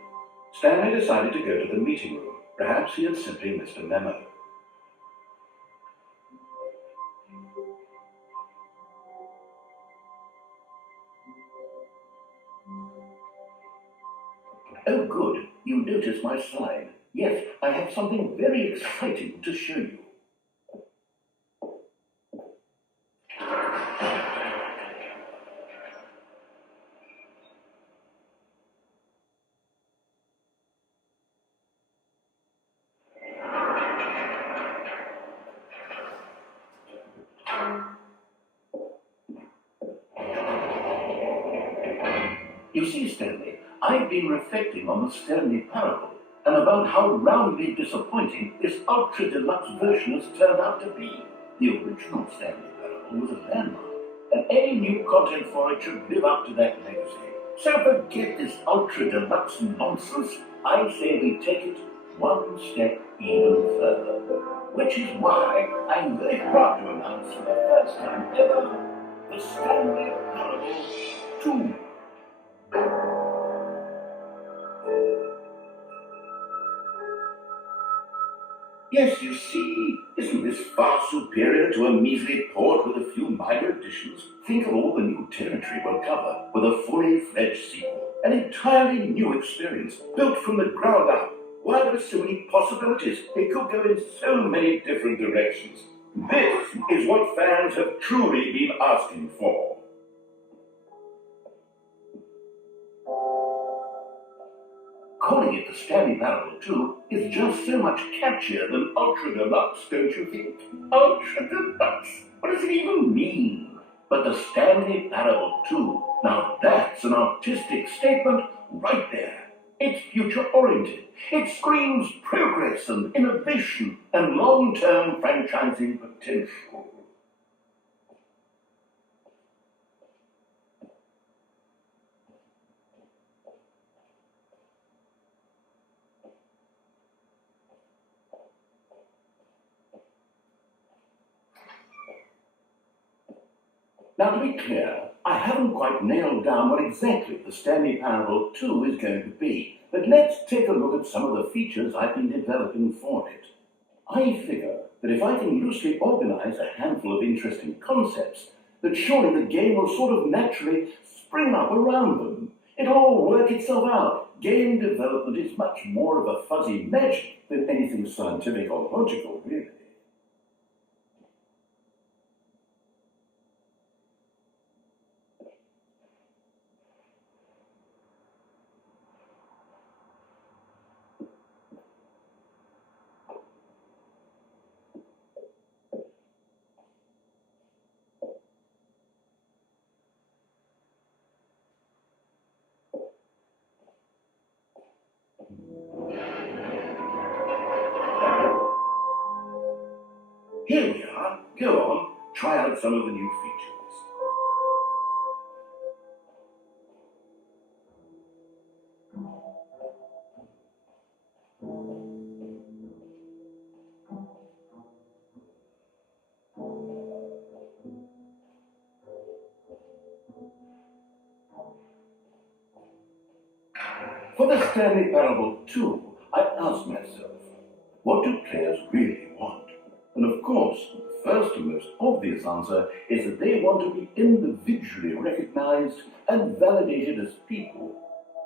Stanley decided to go to the meeting room. Perhaps he had simply missed a memo. Oh, good. You noticed my slide. Yes, I have something very exciting to show you. You see, Stanley, I've been reflecting on the Stanley Parable and about how roundly disappointing this ultra-deluxe version has turned out to be. The original Stanley Parable was a landmark, and any new content for it should live up to that legacy. So forget this ultra-deluxe nonsense. I say we take it one step even further. Which is why I'm very proud to announce for the first time ever the Stanley Parable 2. Yes, you see, isn't this far superior to a measly port with a few minor additions? Think of all the new territory we'll cover with a fully fledged sequel. An entirely new experience, built from the ground up. Why, there are so many possibilities. It could go in so many different directions. This is what fans have truly been asking for. Calling it the Stanley Parable 2 is just so much catchier than Ultra Deluxe, don't you think? Ultra Deluxe? What does it even mean? But the Stanley Parable 2, now that's an artistic statement right there. It's future-oriented. It screams progress and innovation and long-term franchising potential. Now, to be clear, I haven't quite nailed down what exactly the Stanley Parable 2 is going to be, but let's take a look at some of the features I've been developing for it. I figure that if I can loosely organize a handful of interesting concepts, that surely the game will sort of naturally spring up around them. It'll all work itself out. Game development is much more of a fuzzy magic than anything scientific or logical, really. Here we are. Go on, try out some of the new features. For the Stanley Parable 2, I asked myself, what do players really want? And of course, the first and most obvious answer is that they want to be individually recognized and validated as people.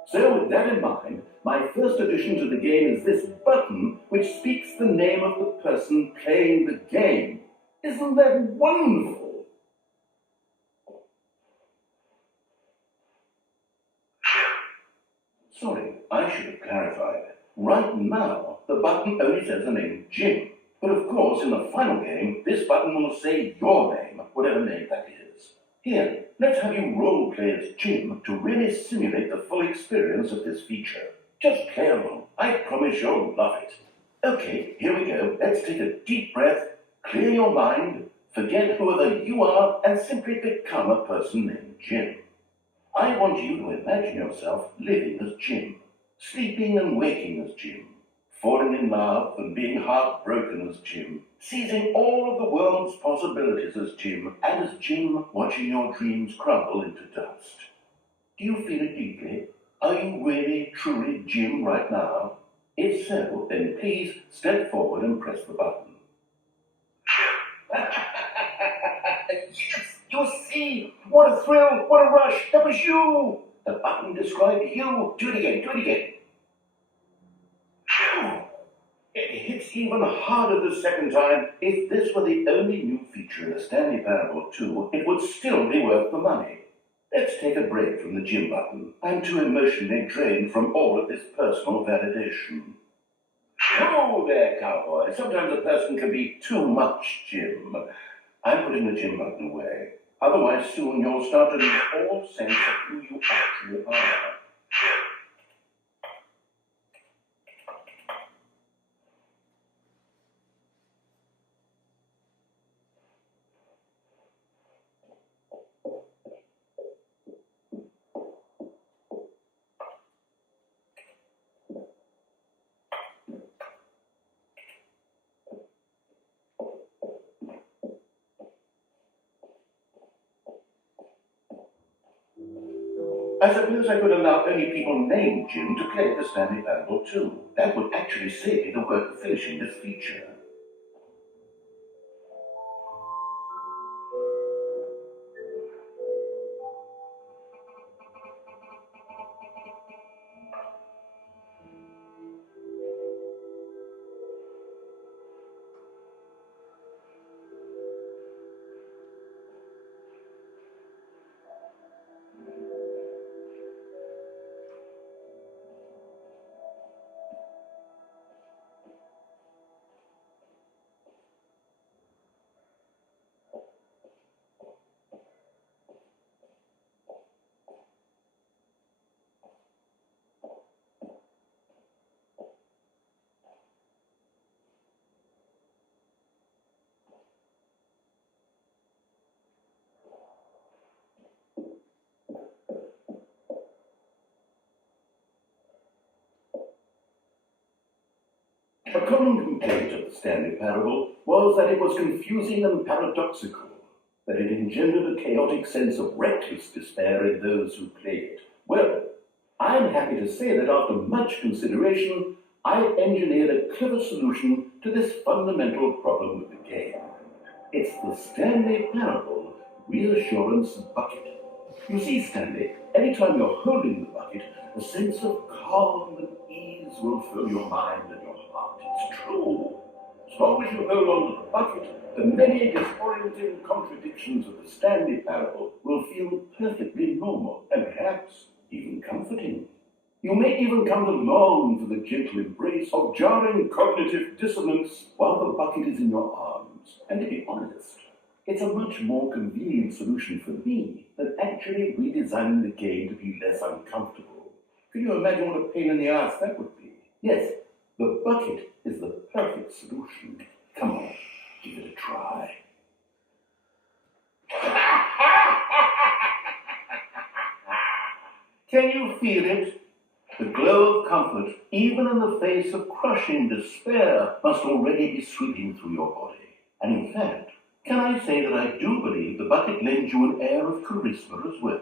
So with that in mind, my first addition to the game is this button which speaks the name of the person playing the game. Isn't that wonderful? Sorry, I should have clarified. Right now, the button only says the name Jim. But of course, in the final game, this button will say your name, whatever name that is. Here, let's have you role-play as Jim to really simulate the full experience of this feature. Just play along. I promise you'll love it. Okay, here we go. Let's take a deep breath, clear your mind, forget whoever you are, and simply become a person named Jim. I want you to imagine yourself living as Jim, sleeping and waking as Jim, falling in love and being heartbroken as Jim, seizing all of the world's possibilities as Jim, and as Jim watching your dreams crumble into dust. Do you feel it deeply? Are you really, truly Jim right now? If so, then please step forward and press the button. Yes, you see! What a thrill! What a rush! That was you! The button described you. Do it again, do it again. It hits even harder the second time. If this were the only new feature in the Stanley Parable 2, it would still be worth the money. Let's take a break from the Jim button. I'm too emotionally drained from all of this personal validation. Oh there, cowboy. Sometimes a person can be too much Jim. I'm putting the Jim button away. Otherwise, soon you'll start to lose all sense of who you actually are. I suppose I could allow only people named Jim to play the Stanley Parable 2. That would actually save me the work of finishing this feature. A common complaint of the Stanley Parable was that it was confusing and paradoxical, that it engendered a chaotic sense of reckless despair in those who played it. Well, I'm happy to say that after much consideration, I've engineered a clever solution to this fundamental problem with the game. It's the Stanley Parable Reassurance Bucket. You see, Stanley, anytime you're holding the bucket, a sense of calm and ease will fill your mind and your heart. It's true. As long as you hold on to the bucket, the many disorienting contradictions of the Stanley Parable will feel perfectly normal and perhaps even comforting. You may even come to long for the gentle embrace of jarring cognitive dissonance while the bucket is in your arms. And to be honest, it's a much more convenient solution for me than actually redesigning the game to be less uncomfortable. Can you imagine what a pain in the ass that would be? Yes, the bucket is the perfect solution. Come on, give it a try. Can you feel it? The glow of comfort, even in the face of crushing despair, must already be sweeping through your body. And in fact, can I say that I do believe the bucket lends you an air of charisma as well?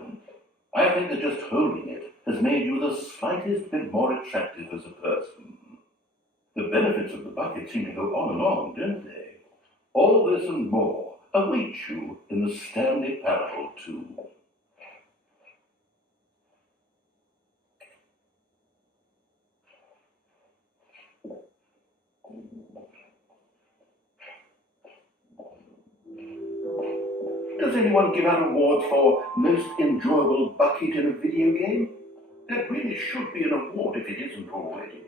I think that just holding it has made you the slightest bit more attractive as a person. The benefits of the bucket seem to go on and on, don't they? All this and more await you in the Stanley Parable 2. Does anyone give out awards for most enjoyable bucket in a video game? That really should be an award if it isn't already.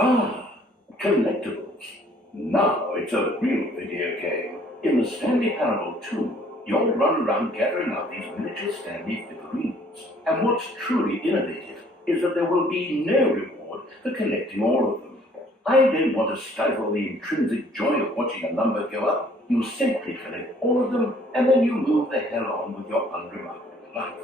Ah, collectibles. Now it's a real video game. In the Stanley Parable 2, You'll run around gathering up these miniature Stanley figurines. And what's truly innovative is that there will be no reward for collecting all of them. I don't want to stifle the intrinsic joy of watching a number go up. You simply collect all of them, and then you move the hell on with your unremarkable life.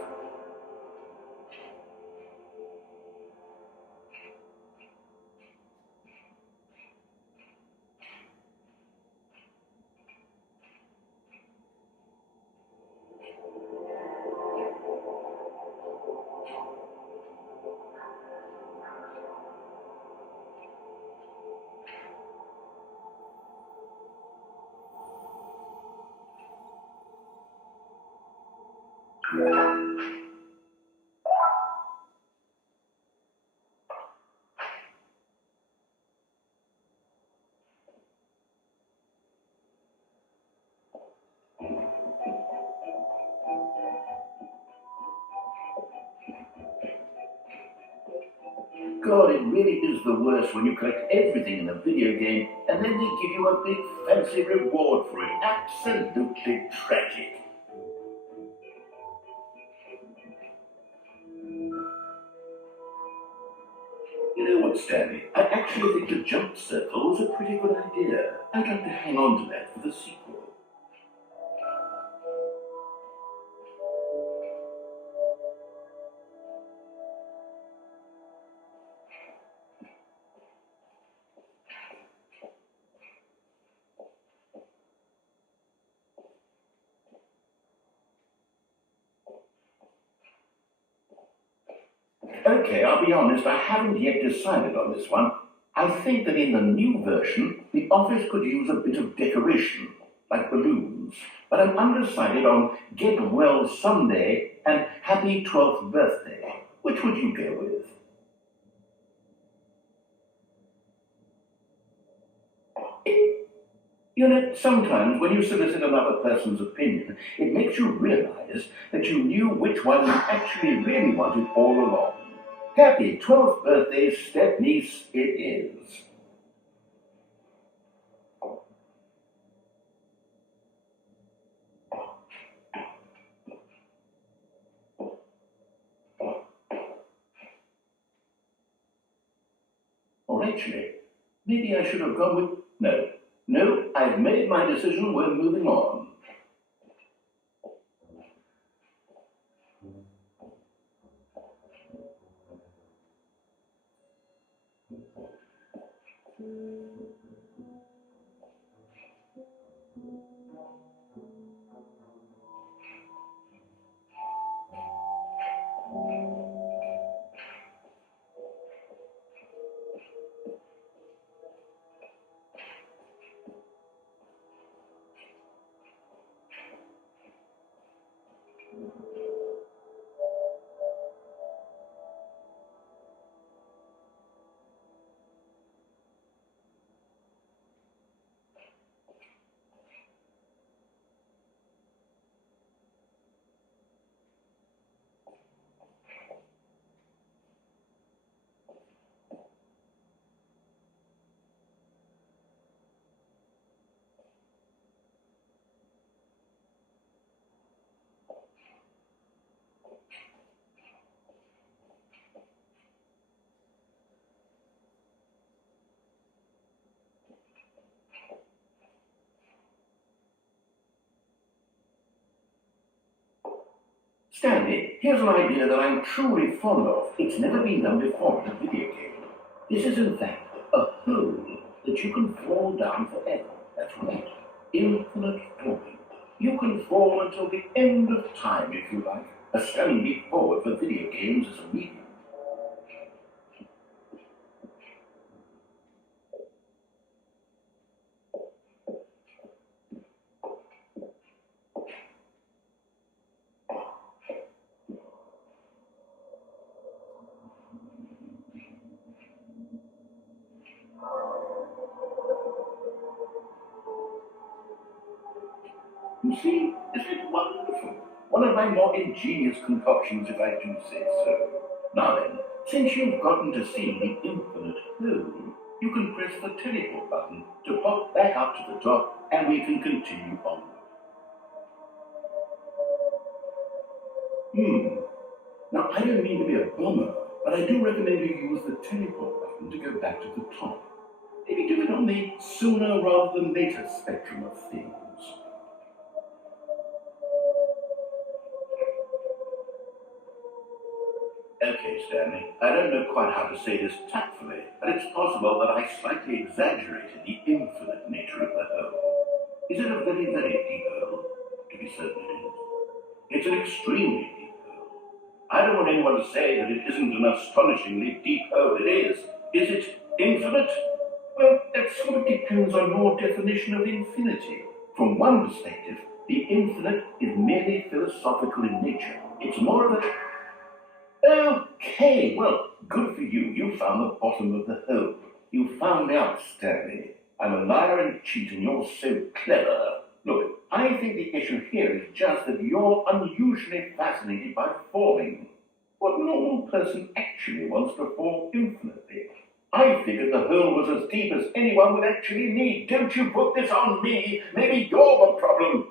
God, it really is the worst when you collect everything in a video game and then they give you a big fancy reward for it. Absolutely tragic. You know what, Stanley? I actually think the jump circle was a pretty good idea. I'd like to hang on to that for the sequel. Okay, I'll be honest, I haven't yet decided on this one. I think that in the new version, the office could use a bit of decoration, like balloons. But I'm undecided on Get Well Someday and Happy 12th Birthday. Which would you go with? You know, sometimes when you solicit another person's opinion, it makes you realize that you knew which one you actually really wanted all along. Happy 12th birthday, step-niece, it is. Or actually, maybe I should have gone with... No, I've made my decision, we're moving on. Stanley, here's an idea that I'm truly fond of. It's never been done before in a video game. This is in fact a hole that you can fall down forever. That's right. Infinite falling. You can fall until the end of time if you like. A stunning leap forward for video games as a medium. You see, isn't it wonderful? One of my more ingenious concoctions, if I do say so. Now then, since you've gotten to see the infinite hole, you can press the teleport button to pop back up to the top, and we can continue onward. Now, I don't mean to be a bomber, but I do recommend you use the teleport button to go back to the top. Maybe do it on the sooner rather than later spectrum of things. Okay, Stanley, I don't know quite how to say this tactfully, but it's possible that I slightly exaggerated the infinite nature of the hole. Is it a very, very deep hole? To be certain it is. It's an extremely deep hole. I don't want anyone to say that it isn't an astonishingly deep hole. It is. Is it infinite? Well, that sort of depends on your definition of infinity. From one perspective, the infinite is merely philosophical in nature. It's more of a... Okay, well, good for you. You found the bottom of the hole. You found out, Stanley. I'm a liar and a cheat, and you're so clever. Look, I think the issue here is just that you're unusually fascinated by falling. What normal person actually wants to fall infinitely? I figured the hole was as deep as anyone would actually need. Don't you put this on me. Maybe you're the problem.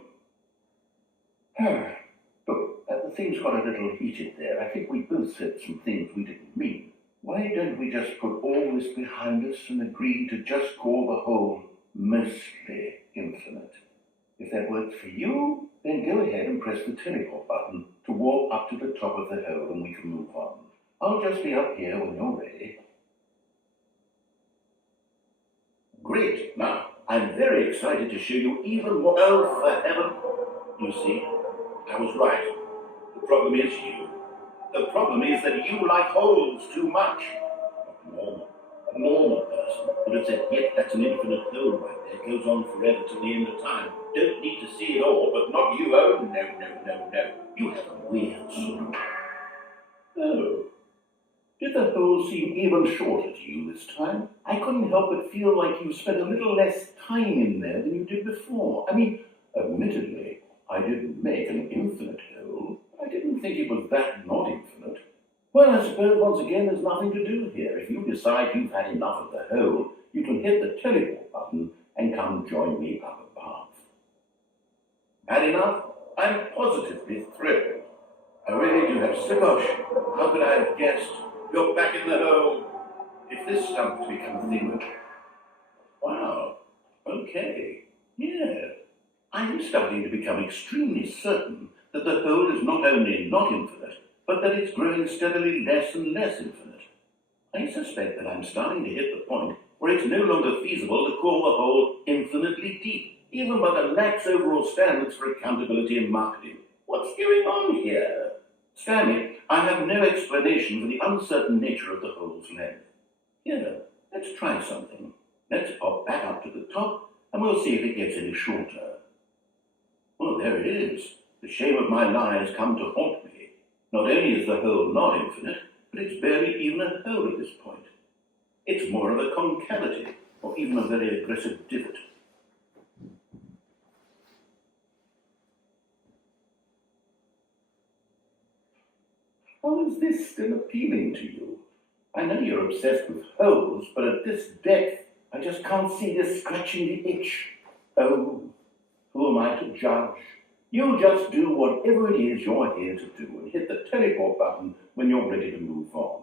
Look, the things got a little heated there. I think we both said some things we didn't mean. Why don't we just put all this behind us and agree to just call the hole mostly infinite? If that works for you, then go ahead and press the teleport button to walk up to the top of the hole and we can move on. I'll just be up here when you're ready. Great. Now, I'm very excited to show you even more. Oh, for heaven. You see, I was right. The problem is you. The problem is that you like holes too much. Not normal. A normal person would have said, yep, that's an infinite hole right there. It goes on forever till the end of time. Don't need to see it all, but not you. Oh, no. You have a weird sort of... Oh. Did the hole seem even shorter to you this time? I couldn't help but feel like you spent a little less time in there than you did before. I mean, admittedly, I didn't make an infinite hole. I didn't think it was that not infinite. Well, I suppose once again there's nothing to do here. If you decide you've had enough of the hole, you can hit the teleport button and come join me up above. Had enough? I'm positively thrilled. I really do have so much. How could I have guessed? You're back in the hole. If this starts to become a thing... Wow. Okay. Yeah. I'm starting to become extremely certain that the hole is not only not infinite, but that it's growing steadily less and less infinite. I suspect that I'm starting to hit the point where it's no longer feasible to call the hole infinitely deep, even by the lax overall standards for accountability and marketing. What's going on here? Stanley, I have no explanation for the uncertain nature of the hole's length. Here, let's try something. Let's pop back up to the top, and we'll see if it gets any shorter. Oh, there it is. The shame of my lie has come to haunt me. Not only is the hole not infinite, but it's barely even a hole at this point. It's more of a concavity, or even a very aggressive divot. How is this still appealing to you? I know you're obsessed with holes, but at this depth, I just can't see this scratching the itch. Oh, who am I to judge? You just do whatever it is you're here to do and hit the teleport button when you're ready to move on.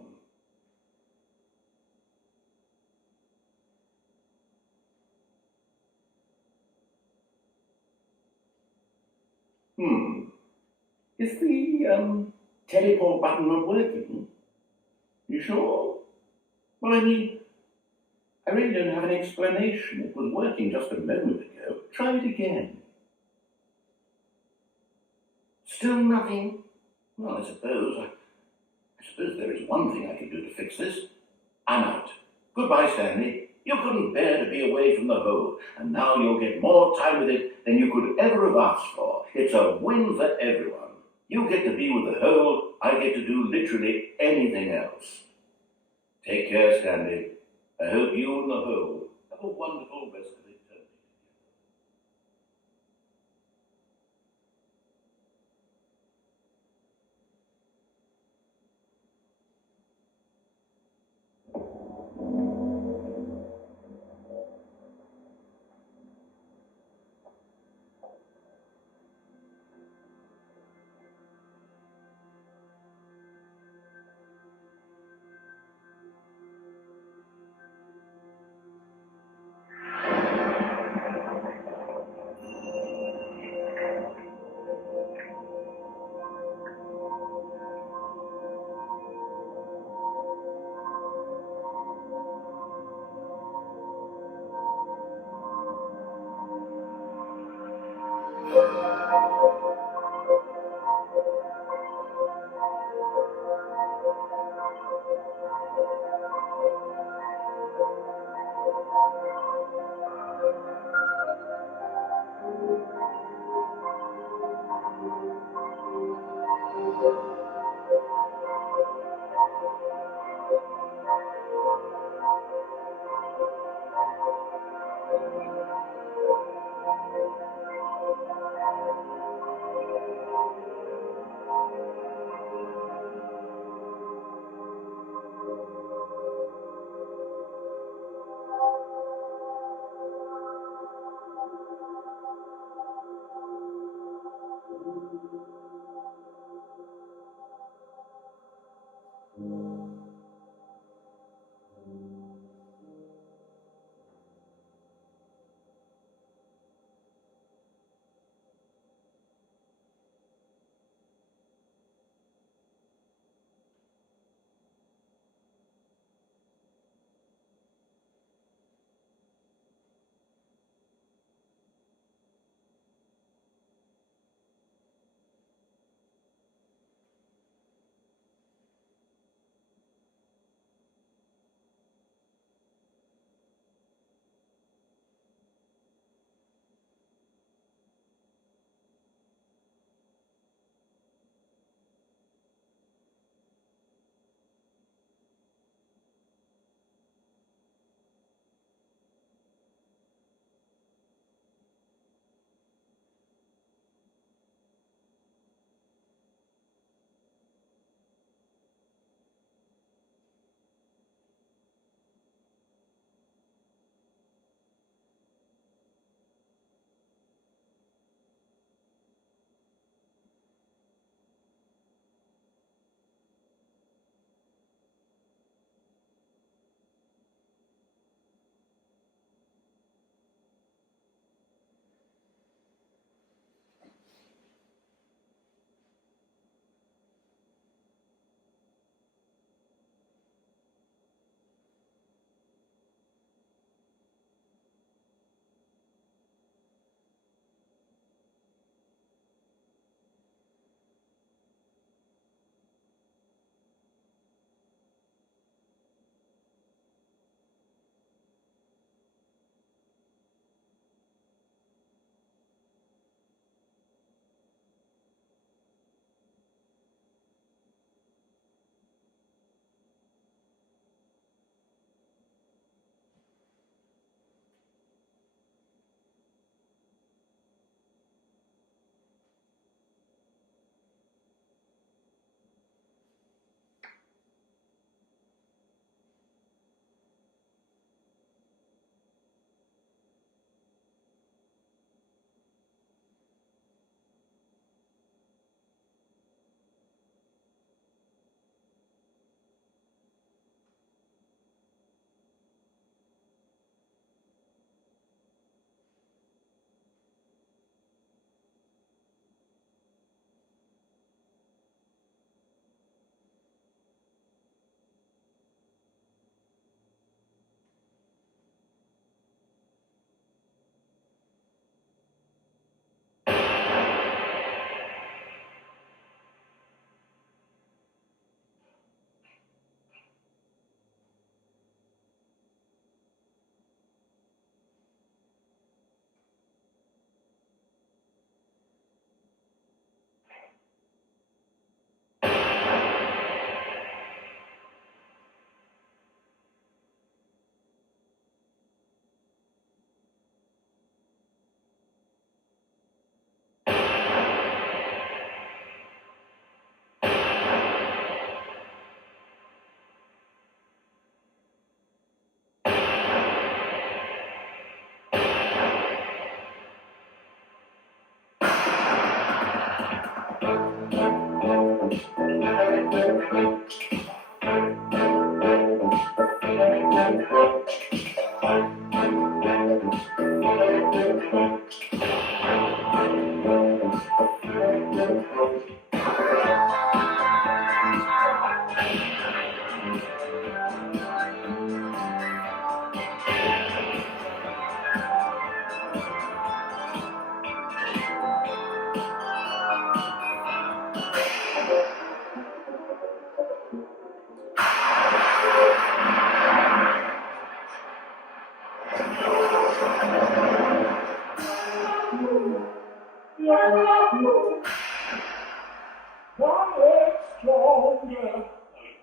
Is the teleport button not working? You sure? Well, I mean, I really don't have an explanation. It was working just a moment ago. Try it again. Still nothing? Well, I suppose there is one thing I can do to fix this. I'm out. Goodbye, Stanley. You couldn't bear to be away from the hole, and now you'll get more time with it than you could ever have asked for. It's a win for everyone. You get to be with the hole, I get to do literally anything else. Take care, Stanley. I hope you and the hole have a wonderful rest of eternity.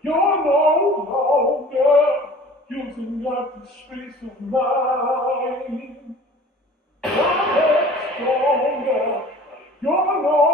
You're no longer using up the space of mine. My head's stronger. You're no.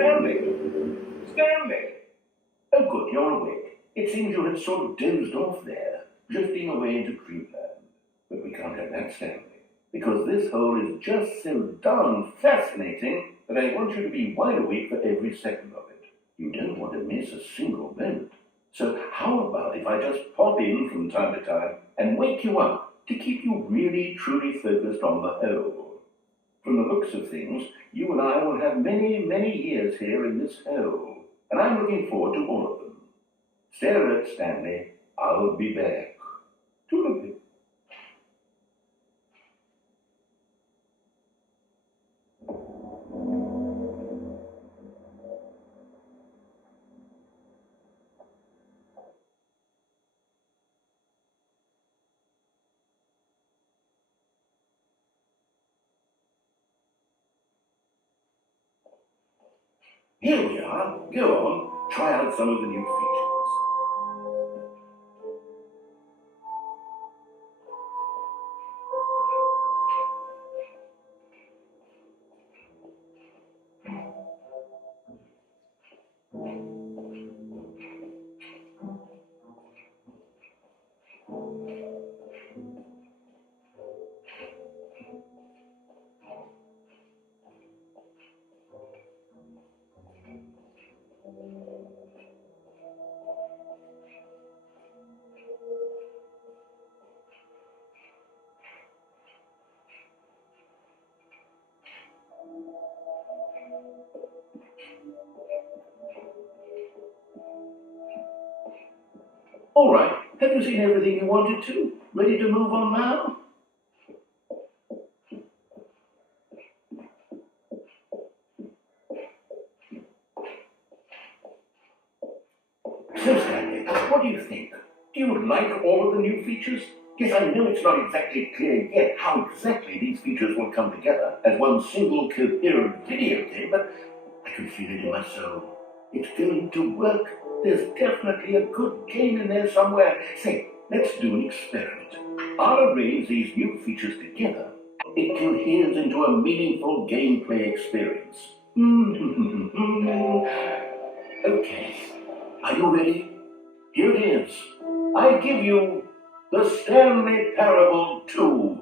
Stanley! Stanley! Oh, good, you're awake. It seems you had sort of dozed off there, drifting away into dreamland. But we can't have that, Stanley, because this hole is just so darn fascinating that I want you to be wide awake for every second of it. You don't want to miss a single moment. So how about if I just pop in from time to time and wake you up to keep you really, truly focused on the hole? From the looks of things, you and I will have many, many years here in this hole, and I'm looking forward to all of them. Stare at Stanley. I'll be back. Toodaloo. Here we are. Go on. Try out some of the new features. All right. Have you seen everything you wanted to? Ready to move on now? So, Stanley, what do you think? Do you like all of the new features? Yes, I know it's not exactly clear yet how exactly these features will come together as one single coherent video game, but I can feel it in my soul. It's going to work. There's definitely a good game in there somewhere. Say, let's do an experiment. I'll arrange these new features together. It coheres into a meaningful gameplay experience. Okay, are you ready? Here it is. I give you the Stanley Parable 2.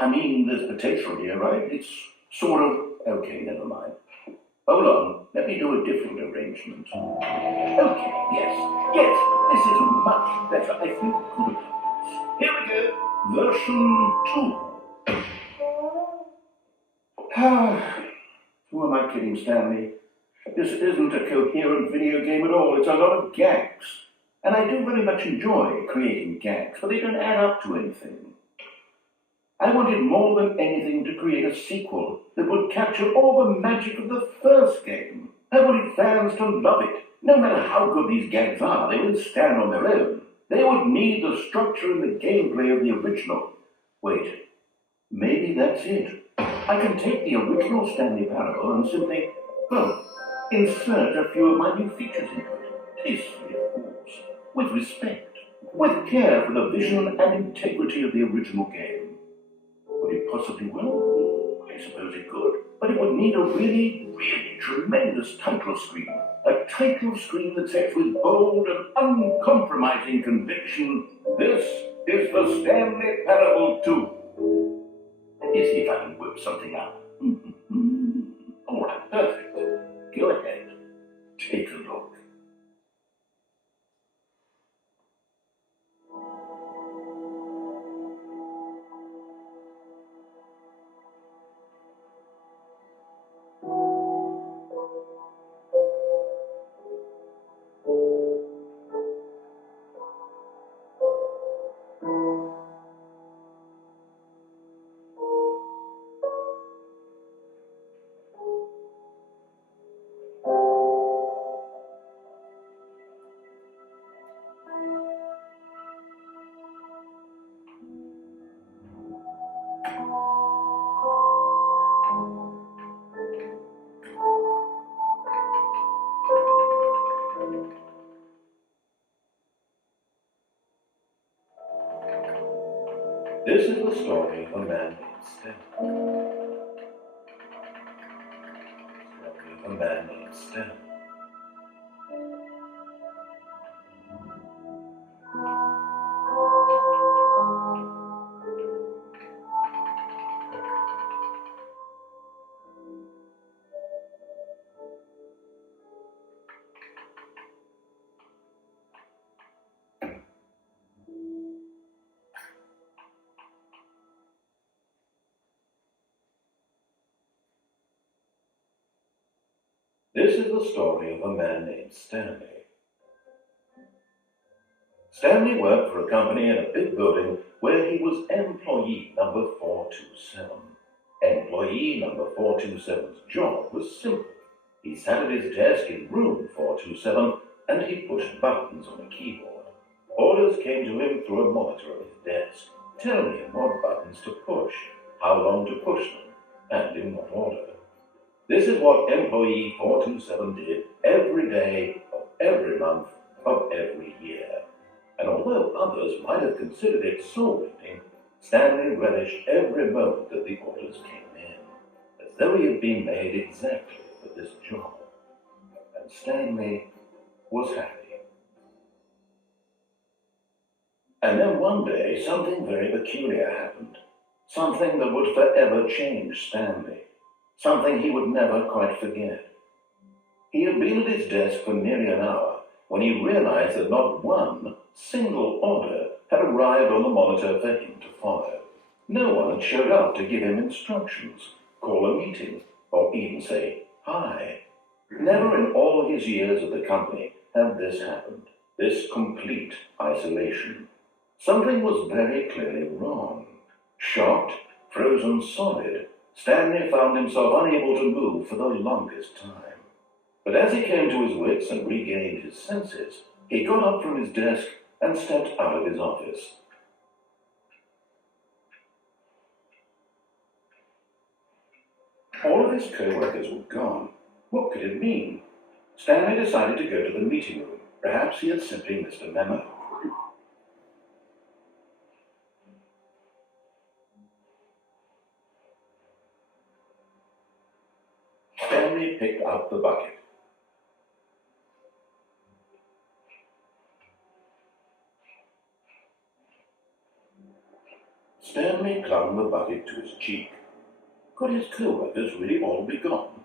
I mean, there's potential here, right? It's sort of... Okay, never mind. Hold on, let me do a different arrangement. Okay, yes, this is much better. I think we could have done this. Here we go, version 2. Who am I kidding, Stanley? This isn't a coherent video game at all. It's a lot of gags. And I do very much enjoy creating gags, but they don't add up to anything. I wanted more than anything to create a sequel that would capture all the magic of the first game. I wanted fans to love it. No matter how good these gags are, they wouldn't stand on their own. They would need the structure and the gameplay of the original. Wait, maybe that's it. I can take the original Stanley Parable and simply, insert a few of my new features into it. Tastefully, of course. With respect. With care for the vision and integrity of the original game. Would it possibly work? I suppose it could. But it would need a really, really tremendous title screen. A title screen that says with bold and uncompromising conviction, "This is the Stanley Parable 2. Let me see if I can whip something up. All right, perfect. Go ahead. Take a look. This is the story of a man named Stanley. A man named Stanley. This is the story of a man named Stanley. Stanley worked for a company in a big building where he was employee number 427. Employee number 427's job was simple. He sat at his desk in room 427 and he pushed buttons on a keyboard. Orders came to him through a monitor on his desk, telling him what buttons to push, how long to push them, and in what order. This is what employee 427 did every day of every month of every year. And although others might have considered it soul-rending, Stanley relished every moment that the orders came in, as though he had been made exactly for this job. And Stanley was happy. And then one day, something very peculiar happened. Something that would forever change Stanley. Something he would never quite forget. He had been at his desk for nearly an hour when he realized that not one single order had arrived on the monitor for him to follow. No one had showed up to give him instructions, call a meeting, or even say hi. Never in all his years at the company had this happened, this complete isolation. Something was very clearly wrong. Shocked, frozen solid, Stanley found himself unable to move for the longest time. But as he came to his wits and regained his senses, he got up from his desk and stepped out of his office. All of his co-workers were gone. What could it mean? Stanley decided to go to the meeting room. Perhaps he had simply missed a memo. Stanley picked up the bucket. Stanley clung the bucket to his cheek. Could his co-workers really all be gone?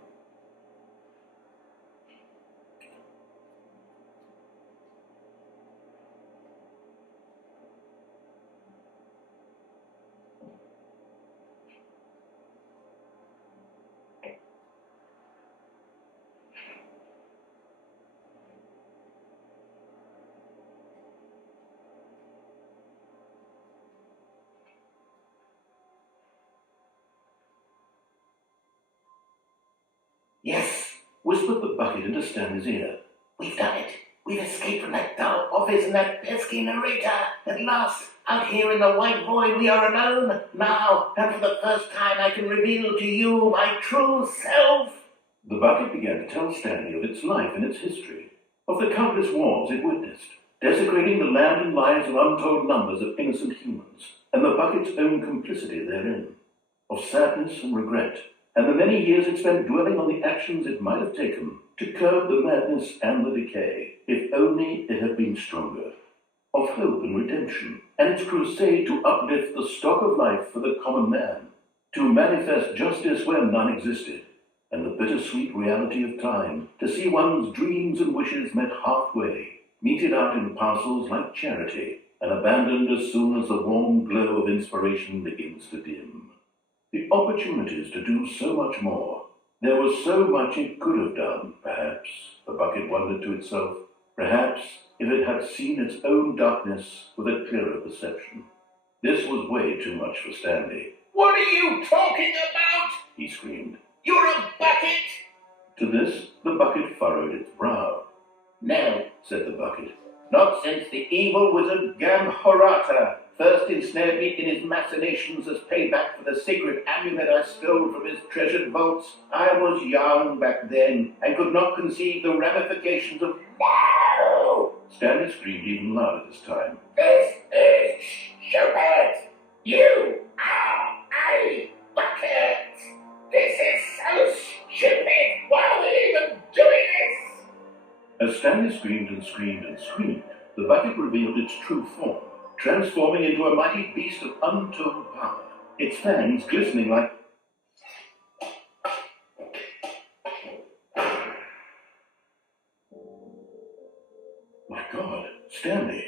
Yes, whispered the bucket into Stanley's ear. We've done it. We've escaped from that dark office and that pesky narrator. At last, out here in the white void, we are alone. Now, and for the first time, I can reveal to you my true self. The bucket began to tell Stanley of its life and its history, of the countless wars it witnessed, desecrating the land and lives of untold numbers of innocent humans, and the bucket's own complicity therein, of sadness and regret, and the many years it spent dwelling on the actions it might have taken to curb the madness and the decay, if only it had been stronger, of hope and redemption, and its crusade to uplift the stock of life for the common man, to manifest justice where none existed, and the bittersweet reality of time, to see one's dreams and wishes met halfway, meted out in parcels like charity, and abandoned as soon as the warm glow of inspiration begins to dim. The opportunities to do so much more. There was so much it could have done, perhaps, the bucket wondered to itself. Perhaps if it had seen its own darkness with a clearer perception. This was way too much for Stanley. What are you talking about? He screamed. You're a bucket! To this, the bucket furrowed its brow. No, Said the bucket. not since the evil wizard Gamhorata first ensnared me in his machinations as payback for the sacred amulet I stole from his treasured vaults. I was young back then and could not conceive the ramifications of no! Stanley screamed even louder this time. This is stupid! You screamed and screamed, the bucket revealed its true form, transforming into a mighty beast of untold power, its fangs glistening like... My God, Stanley,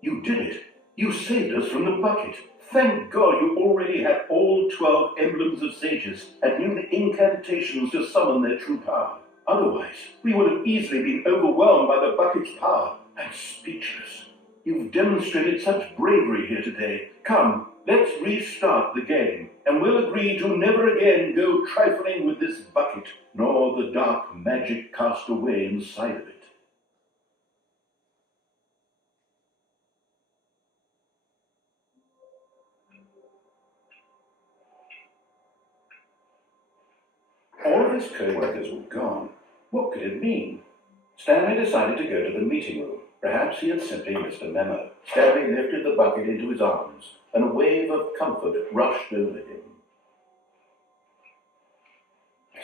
you did it. You saved us from the bucket. Thank God you already had all 12 emblems of sages and knew the incantations to summon their true power. Otherwise, we would have easily been overwhelmed by the bucket's power. I'm speechless. You've demonstrated such bravery here today. Come, let's restart the game, and we'll agree to never again go trifling with this bucket, nor the dark magic cast away inside of it. All of his co-workers were gone. What could it mean? Stanley decided to go to the meeting room. Perhaps he had simply missed a memo. Stanley lifted the bucket into his arms, and a wave of comfort rushed over him.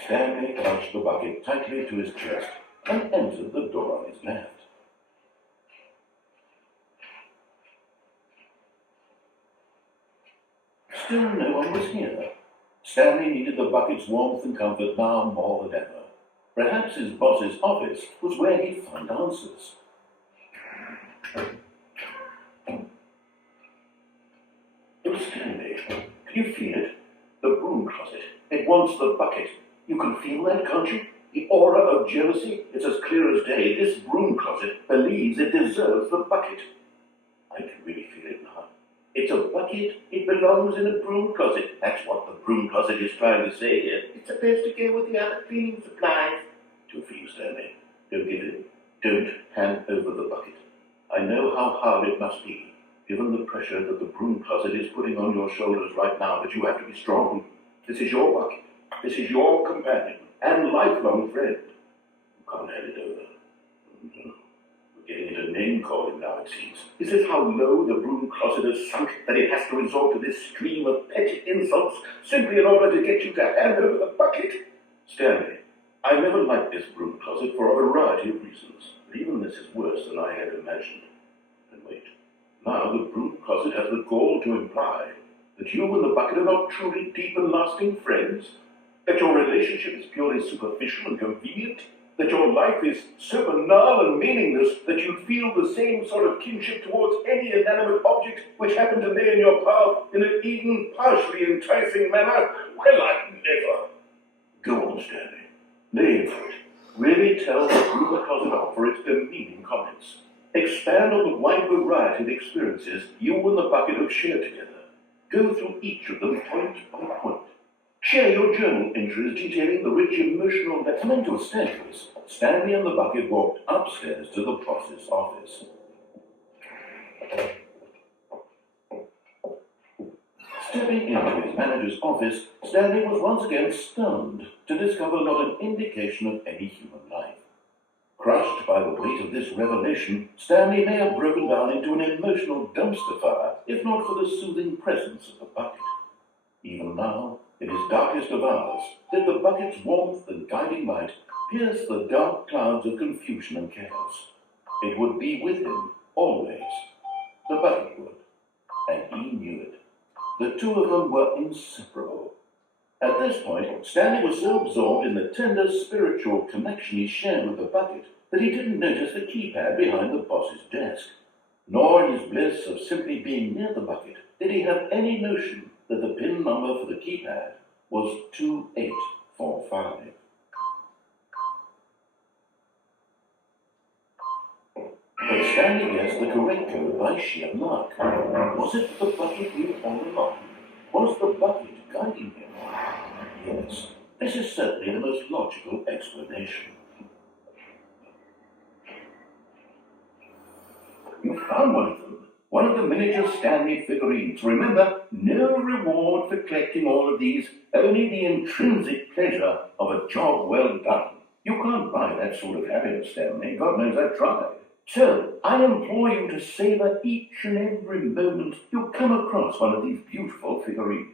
Stanley clutched the bucket tightly to his chest and entered the door on his left. Still no one was here. Stanley needed the bucket's warmth and comfort now more than ever. Perhaps his boss's office was where he'd find answers. Oh, Stanley, can you feel it? The broom closet. It wants the bucket. You can feel that, can't you? The aura of jealousy. It's as clear as day. This broom closet believes it deserves the bucket. I can really feel it now. It's a bucket. It belongs in a broom closet. That's what the broom closet is trying to say here. It's supposed to go with the other cleaning supplies. Too for you, Stanley. Don't give in. Don't hand over the bucket. I know how hard it must be, given the pressure that the broom closet is putting on your shoulders right now, but you have to be strong. This is your bucket. This is your companion and lifelong friend. You can't hand it over. No. We're getting into name-calling now, it seems. Is this how low the broom closet has sunk, that it has to resort to this stream of petty insults simply in order to get you to hand over the bucket? Stanley, I never liked this broom closet for a variety of reasons, but even this is worse than I had imagined. And wait, now the broom closet has the gall to imply that you and the bucket are not truly deep and lasting friends, that your relationship is purely superficial and convenient, that your life is so banal and meaningless that you feel the same sort of kinship towards any inanimate object which happened to lay in your path in an even partially enticing manner. Well, I never. Go on, Stanley. Lay into it. Really tell the broom closet off for its demeaning comments. Expand on the wide variety of experiences you and the bucket have shared together. Go through each of them point by point. Share your journal entries detailing the rich emotional depth. Coming to a staircase, Stanley and the bucket walked upstairs to the boss's office. Stepping into his manager's office, Stanley was once again stunned to discover not an indication of any human life. Crushed by the weight of this revelation, Stanley may have broken down into an emotional dumpster fire, if not for the soothing presence of the bucket. Even now, in his darkest of hours, did the bucket's warmth and guiding light pierce the dark clouds of confusion and chaos. It would be with him, always. The bucket would, and he knew it. The two of them were inseparable. At this point, Stanley was so absorbed in the tender spiritual connection he shared with the bucket that he didn't notice the keypad behind the boss's desk. Nor in his bliss of simply being near the bucket did he have any notion that the PIN number for the keypad was 2845. But Stanley guessed the correct code by sheer luck. Was it the bucket knew all along? Was the bucket guiding him? Yes, this is certainly the most logical explanation. You found one of them. One of the miniature Stanley figurines. Remember, no reward for collecting all of these, only the intrinsic pleasure of a job well done. You can't buy that sort of happiness, Stanley. God knows I've tried. So, I implore you to savor each and every moment you come across one of these beautiful figurines.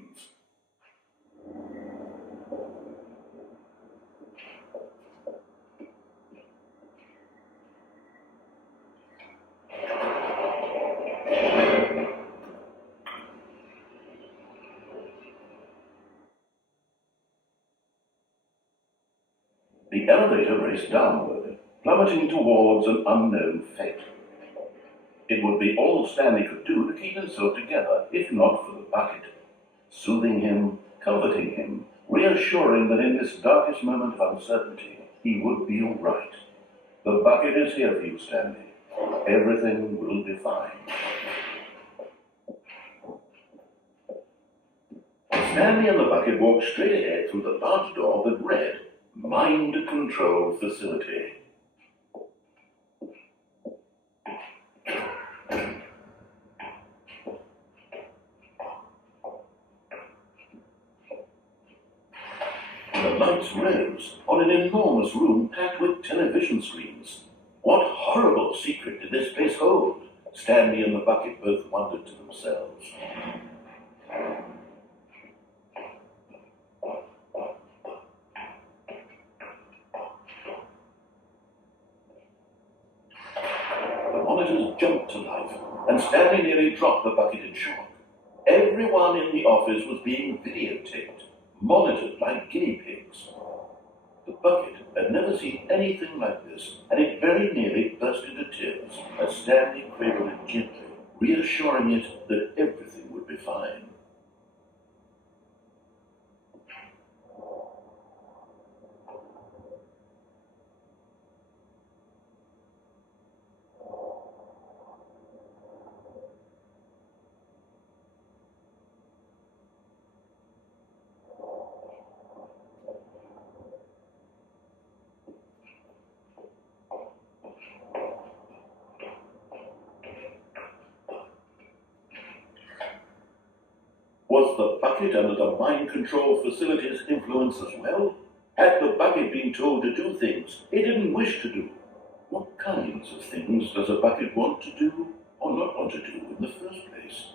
The elevator raced downward, plummeting towards an unknown fate. It would be all Stanley could do to keep himself together, if not for the bucket. Soothing him, comforting him, reassuring that in this darkest moment of uncertainty, he would be all right. The bucket is here for you, Stanley. Everything will be fine. Stanley and the bucket walked straight ahead through the large door that read, Mind Control Facility. The lights rose on an enormous room packed with television screens. What horrible secret did this place hold? Stanley and the bucket both wondered to themselves. The monitors jumped to life, and Stanley nearly dropped the bucket in shock. Everyone in the office was being videotaped, monitored like guinea pigs. The bucket had never seen anything like this, and it very nearly burst into tears as Stanley cradled it gently, reassuring it that everything would be fine. Was the bucket under the mind control facility's influence as well? Had the bucket been told to do things it didn't wish to do? What kinds of things does a bucket want to do or not want to do in the first place?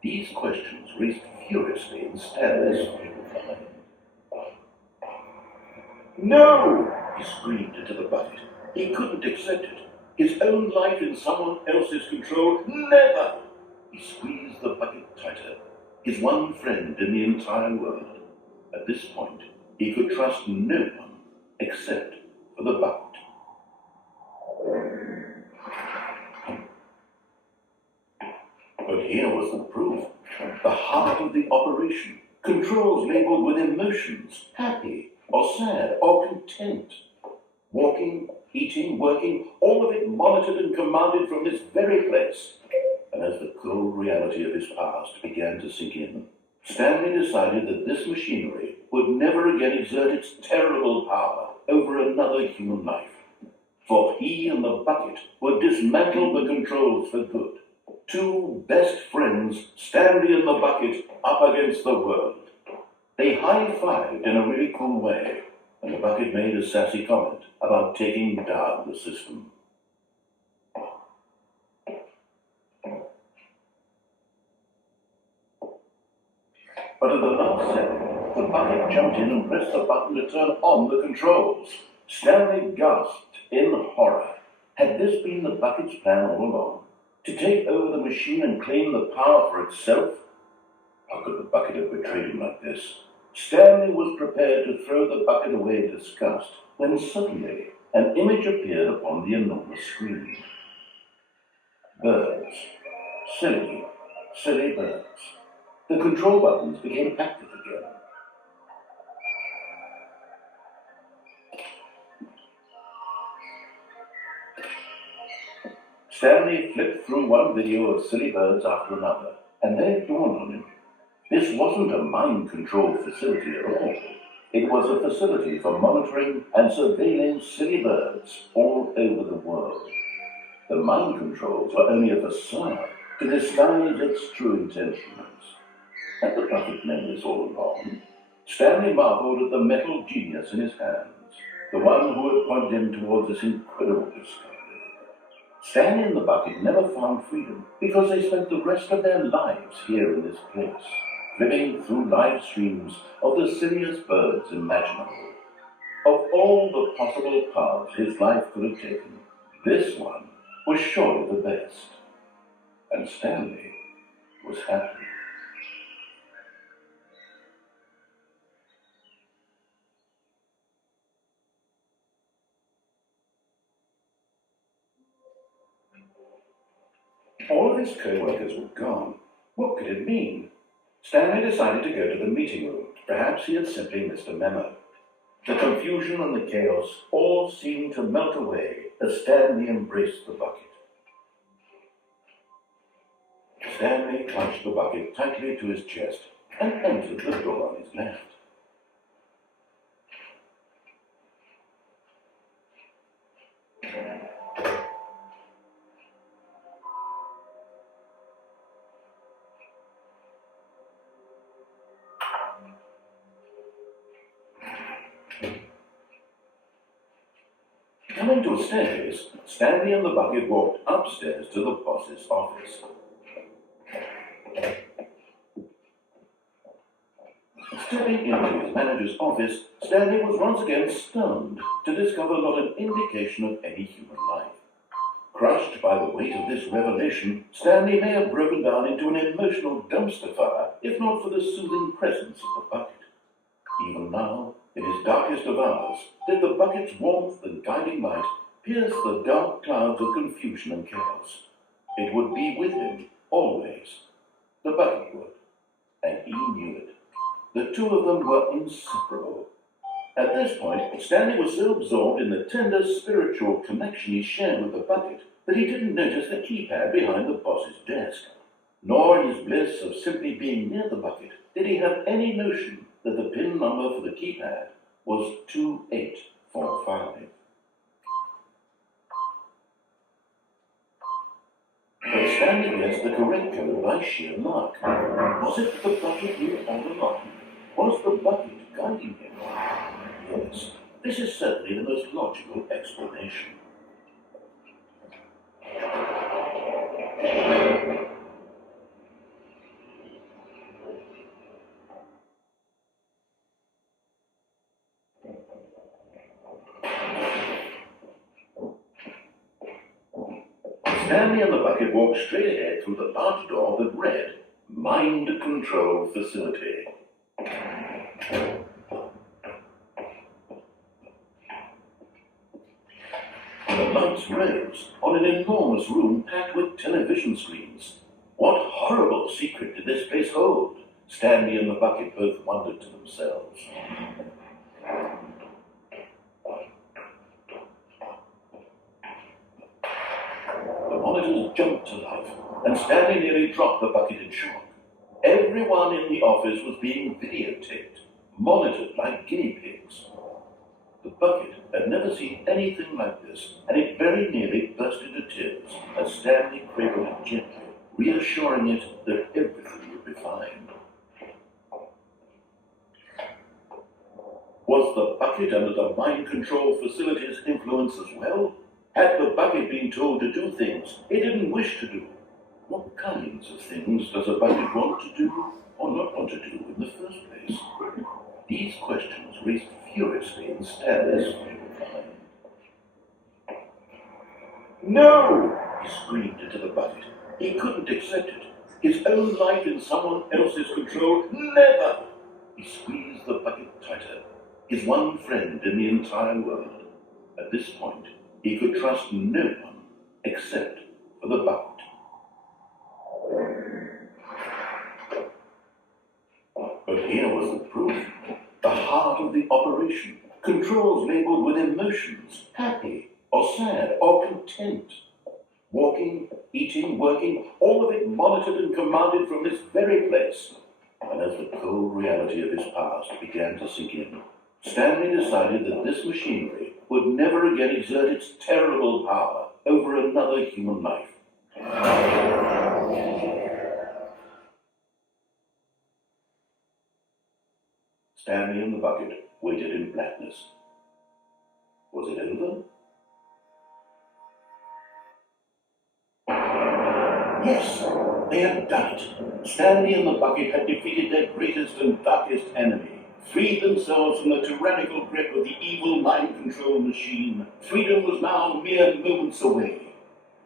These questions raced furiously in Stanley's feeble mind. No! He screamed into the bucket. He couldn't accept it. His own life in someone else's control, never! He squeezed the bucket tighter. His one friend in the entire world. At this point, he could trust no one except for the bucket. But here was the proof. The heart of the operation. Controls labeled with emotions, happy or sad or content. Walking, eating, working, all of it monitored and commanded from this very place. And as the cold reality of his past began to sink in, Stanley decided that this machinery would never again exert its terrible power over another human life. For he and the bucket would dismantle the controls for good. Two best friends, Stanley and the bucket, up against the world. They high-fived in a really cool way, and the bucket made a sassy comment about taking down the system. But at the last second, the bucket jumped in and pressed the button to turn on the controls. Stanley gasped in horror. Had this been the bucket's plan all along? To take over the machine and claim the power for itself? How could the bucket have betrayed him like this? Stanley was prepared to throw the bucket away in disgust, when suddenly an image appeared upon the enormous screen. Birds. Silly, silly birds. The control buttons became active again. Stanley flipped through one video of silly birds after another, and then it dawned on him. This wasn't a mind control facility at all. It was a facility for monitoring and surveilling silly birds all over the world. The mind controls were only a facade to disguise its true intentions. Had the bucket known this all along? Stanley marveled at the metal genius in his hands, the one who had pointed him towards this incredible discovery. Stanley and the bucket never found freedom because they spent the rest of their lives here in this place, living through live streams of the silliest birds imaginable. Of all the possible paths his life could have taken, this one was surely the best. And Stanley was happy. All of his co-workers were gone. What could it mean? Stanley decided to go to the meeting room. Perhaps he had simply missed a memo. The confusion and the chaos all seemed to melt away as Stanley embraced the bucket. Stanley clutched the bucket tightly to his chest and entered the door on his left. Coming to a staircase, Stanley and the bucket walked upstairs to the boss's office. Stepping into his manager's office, Stanley was once again stunned to discover not an indication of any human life. Crushed by the weight of this revelation, Stanley may have broken down into an emotional dumpster fire if not for the soothing presence of the bucket. Even now, in his darkest of hours, did the bucket's warmth and guiding light pierce the dark clouds of confusion and chaos. It would be with him, always. The bucket would, and he knew it. The two of them were inseparable. At this point, Stanley was so absorbed in the tender spiritual connection he shared with the bucket that he didn't notice the keypad behind the boss's desk. Nor in his bliss of simply being near the bucket did he have any notion that the PIN number for the keypad was 2845. But Stanley guessed the correct code by sheer luck. Was it the bucket knew all along? Was the bucket guiding him? Yes, this is certainly the most logical explanation. Stanley and the bucket walked straight ahead through the large door that read, Mind Control Facility. The lights rose on an enormous room packed with television screens. What horrible secret did this place hold? Stanley and the bucket both wondered to themselves. The monitors jumped to life, and Stanley nearly dropped the bucket in shock. Everyone in the office was being videotaped, monitored like guinea pigs. The bucket had never seen anything like this, and it very nearly burst into tears as Stanley cradled it gently, reassuring it that everything would be fine. Was the bucket under the mind control facility's influence as well? Had the bucket been told to do things it didn't wish to do? What kinds of things does a bucket want to do or not want to do in the first place? These questions raced furiously in Stanley's mind. No! He screamed into the bucket. He couldn't accept it. His own life in someone else's control, never! He squeezed the bucket tighter. His one friend in the entire world. At this point, he could trust no one except for the bucket. But here was the proof. The heart of the operation. Controls labeled with emotions, happy or sad or content. Walking, eating, working, all of it monitored and commanded from this very place. And as the cold reality of his past began to sink in, Stanley decided that this machinery would never again exert its terrible power over another human life. Stanley and the bucket waited in blackness. Was it over? Yes, they had done it. Stanley and the bucket had defeated their greatest and darkest enemy, freed themselves from the tyrannical grip of the evil mind control machine. Freedom was now mere moments away.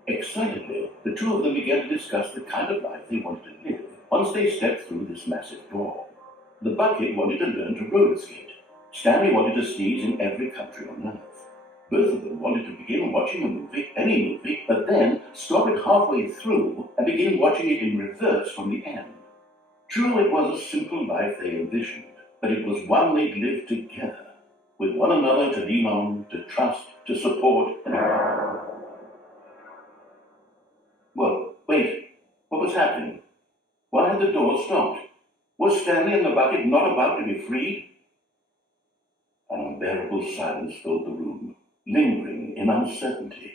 Excitedly, the two of them began to discuss the kind of life they wanted to live once they stepped through this massive door. The bucket wanted to learn to roller skate. Stanley wanted to sneeze in every country on earth. Both of them wanted to begin watching a movie, any movie, but then stop it halfway through and begin watching it in reverse from the end. True, it was a simple life they envisioned, but it was one they'd live together, with one another to lean on, to trust, to support. Well, wait, what was happening? Why had the door stopped? Was Stanley and the bucket not about to be freed? An unbearable silence filled the room, lingering in uncertainty,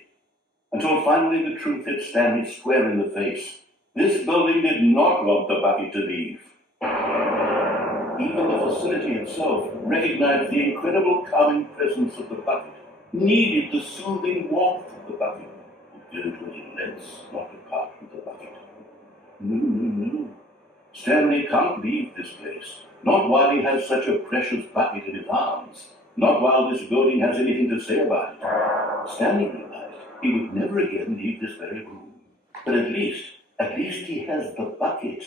until finally the truth hit Stanley square in the face. This building did not want the bucket to leave. Even the facility itself recognized the incredible calming presence of the bucket, needed the soothing warmth of the bucket, would go to any lengths not to part with the bucket. No. Stanley can't leave this place, not while he has such a precious bucket in his arms, not while this building has anything to say about it. Stanley realized he would never again leave this very room. But at least he has the bucket.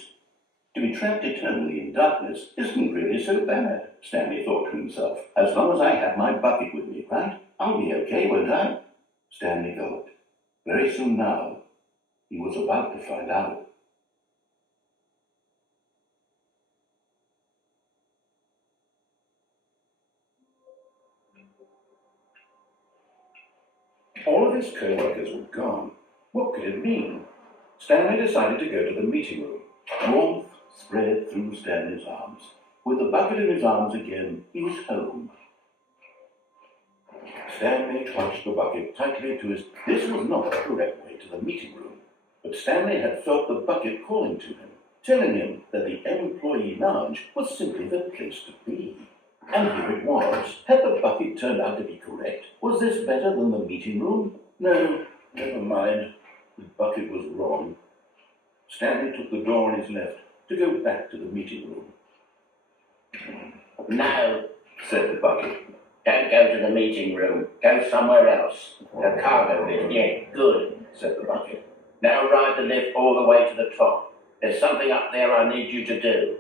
To be trapped eternally in darkness isn't really so bad, Stanley thought to himself. As long as I have my bucket with me, right? I'll be okay, won't I? Stanley gulped. Very soon now, he was about to find out. All of his co-workers were gone. What could it mean? Stanley decided to go to the meeting room. Warmth spread through Stanley's arms. With the bucket in his arms again, he was home. Stanley clutched the bucket tightly to his... This was not the correct way to the meeting room, but Stanley had felt the bucket calling to him, telling him that the employee lounge was simply the place to be. And here it was. Had the bucket turned out to be correct? Was this better than the meeting room? No, never mind. The bucket was wrong. Stanley took the door on his left to go back to the meeting room. No, Said the bucket. don't go to the meeting room. Go somewhere else. The cargo lift, yeah, good, said the bucket. Now ride the lift all the way to the top. There's something up there I need you to do.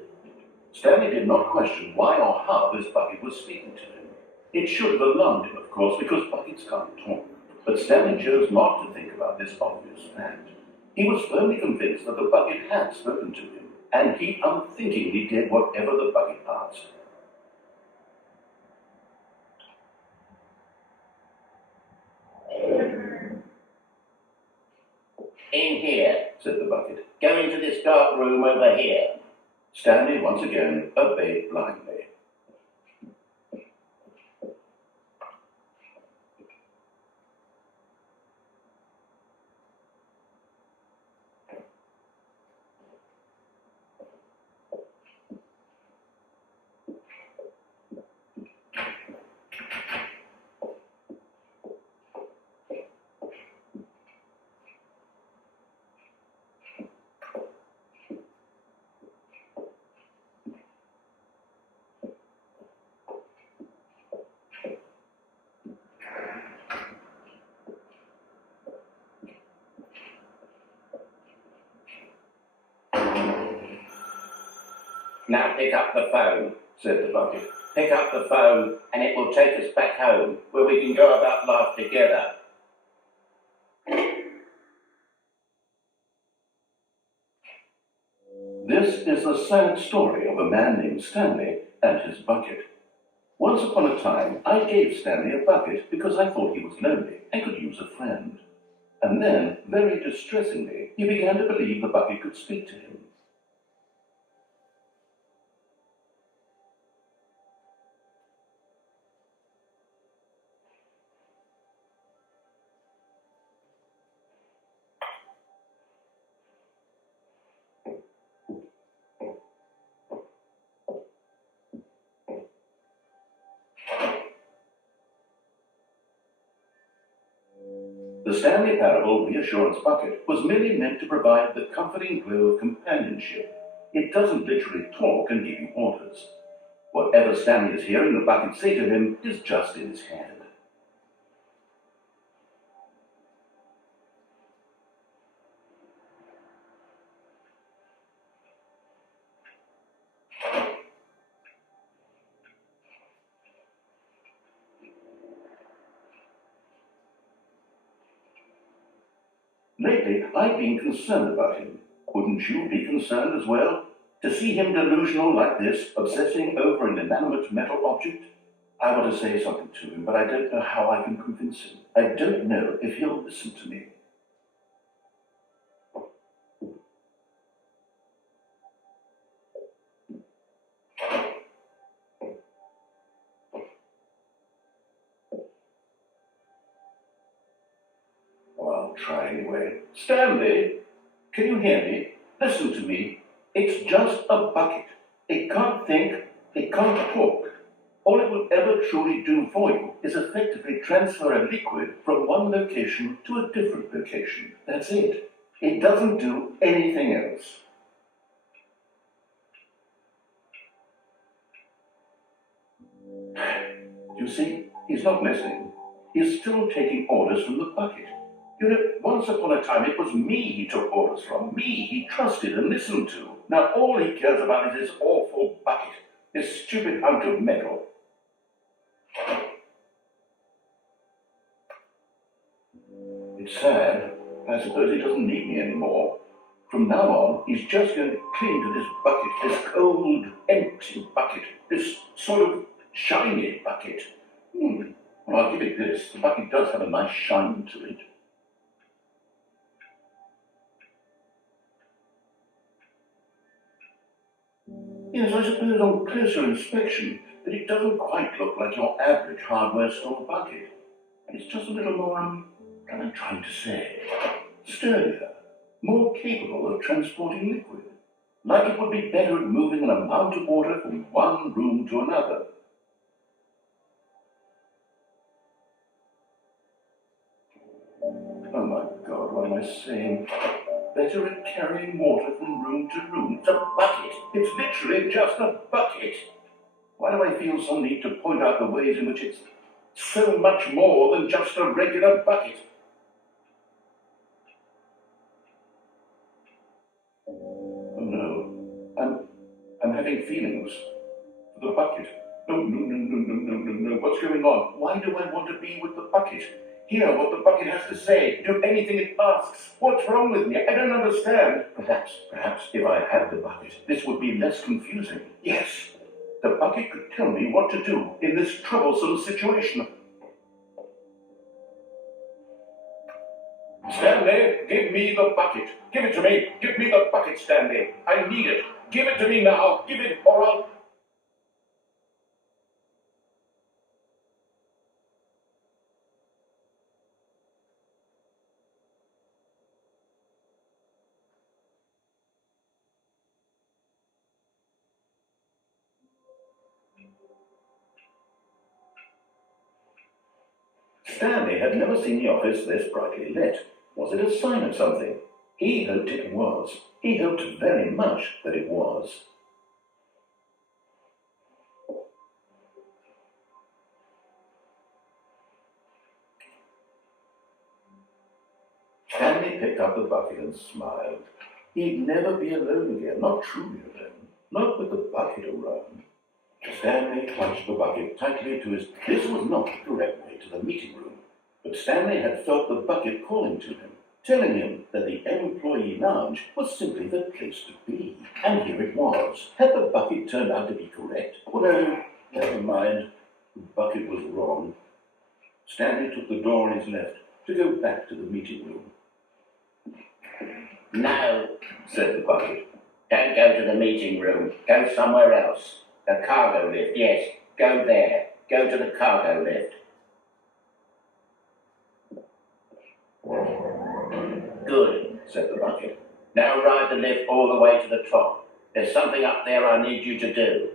Stanley did not question why or how this bucket was speaking to him. It should have alarmed him, of course, because buckets can't talk. But Stanley chose not to think about this obvious fact. He was firmly convinced that the bucket had spoken to him, and he unthinkingly did whatever the bucket asked. In here, Said the bucket. go into this dark room over here. Stanley once again obeyed blindly. Now pick up the phone, said the bucket. Pick up the phone and it will take us back home, where we can go about life together. This is the sad story of a man named Stanley and his bucket. Once upon a time, I gave Stanley a bucket because I thought he was lonely and could use a friend. And then, very distressingly, he began to believe the bucket could speak to him. The Stanley Parable Reassurance Bucket was merely meant to provide the comforting glow of companionship. It doesn't literally talk and give you orders. Whatever Stanley is hearing the bucket say to him is just in his head. Lately, I've been concerned about him. Wouldn't you be concerned as well? To see him delusional like this, obsessing over an inanimate metal object? I want to say something to him, but I don't know how I can convince him. I don't know if he'll listen to me. Well, I'll try anyway. Stanley, can you hear me? Listen to me. It's just a bucket. It can't think. It can't talk. All it will ever truly do for you is effectively transfer a liquid from one location to a different location. That's it. It doesn't do anything else. You see, he's not listening. He's still taking orders from the bucket. You know, once upon a time it was me he took orders from, me he trusted and listened to. Now all he cares about is this awful bucket, this stupid hunk of metal. It's sad. I suppose he doesn't need me anymore. From now on, he's just going to cling to this bucket, this cold, empty bucket, this sort of shiny bucket. Well, I'll give it this. The bucket does have a nice shine to it. Yes, I suppose on closer inspection that it doesn't quite look like your average hardware store bucket. It's just a little more, what am I trying to say? Sturdier, more capable of transporting liquid. Like it would be better at moving an amount of water from one room to another. Oh my God, what am I saying? Better at carrying water from room to room. It's a bucket. It's literally just a bucket. Why do I feel some need to point out the ways in which it's so much more than just a regular bucket? Oh no, I'm having feelings for the bucket. No. What's going on? Why do I want to be with the bucket? Hear what the bucket has to say. Do anything it asks. What's wrong with me? I don't understand. Perhaps if I had the bucket, this would be less confusing. Yes, the bucket could tell me what to do in this troublesome situation. Stanley, give me the bucket. Give it to me. Give me the bucket, Stanley. I need it. Give it to me now. Give it, or I'll... Stanley had never seen the office this brightly lit. Was it a sign of something? He hoped it was. He hoped very much that it was. Stanley picked up the bucket and smiled. He'd never be alone again, not truly alone, not with the bucket around. Stanley clutched the bucket tightly to his... This was not the correct way to the meeting room, but Stanley had felt the bucket calling to him, telling him that the employee lounge was simply the place to be. And here it was. Had the bucket turned out to be correct? Well, no, never mind. The bucket was wrong. Stanley took the door on his left to go back to the meeting room. No, Said the bucket. don't go to the meeting room. Go somewhere else. The cargo lift, yes. Go there. Go to the cargo lift. Good, said the bucket. Now ride the lift all the way to the top. There's something up there I need you to do.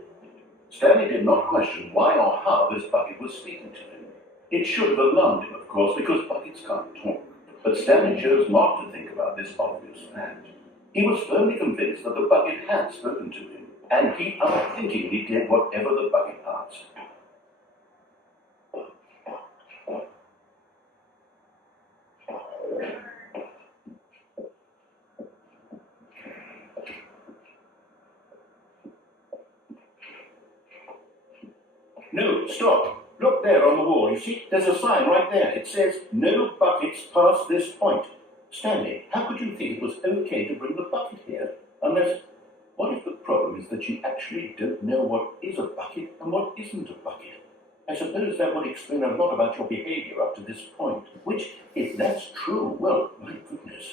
Stanley did not question why or how this bucket was speaking to him. It should have alarmed him, of course, because buckets can't talk. But Stanley chose not to think about this obvious fact. He was firmly convinced that the bucket had spoken to him, and he unthinkingly did whatever the bucket asked. No, stop. Look there on the wall. You see, there's a sign right there. It says, "No buckets past this point." Stanley, how could you think it was okay to bring the bucket here? Unless, what if the problem is that you actually don't know what is a bucket and what isn't a bucket? I suppose that would explain a lot about your behavior up to this point, which, if that's true, well, my goodness,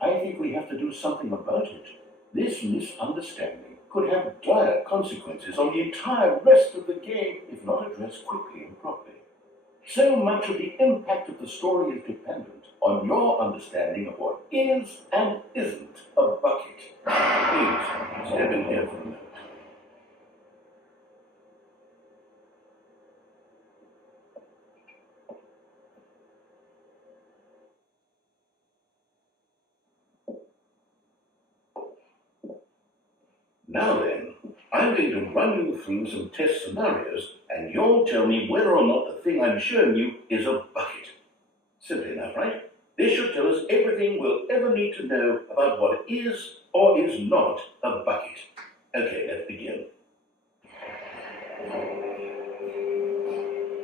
I think we have to do something about it. This misunderstanding could have dire consequences on the entire rest of the game if not addressed quickly and properly. So much of the impact of the story is dependent on your understanding of what is and isn't a bucket. Please, step in here for a moment. Now then, I'm going to run you through some test scenarios, and you'll tell me whether or not the thing I'm showing you is a bucket. Simple enough, right? This should tell us everything we'll ever need to know about what is or is not a bucket. Okay, let's begin.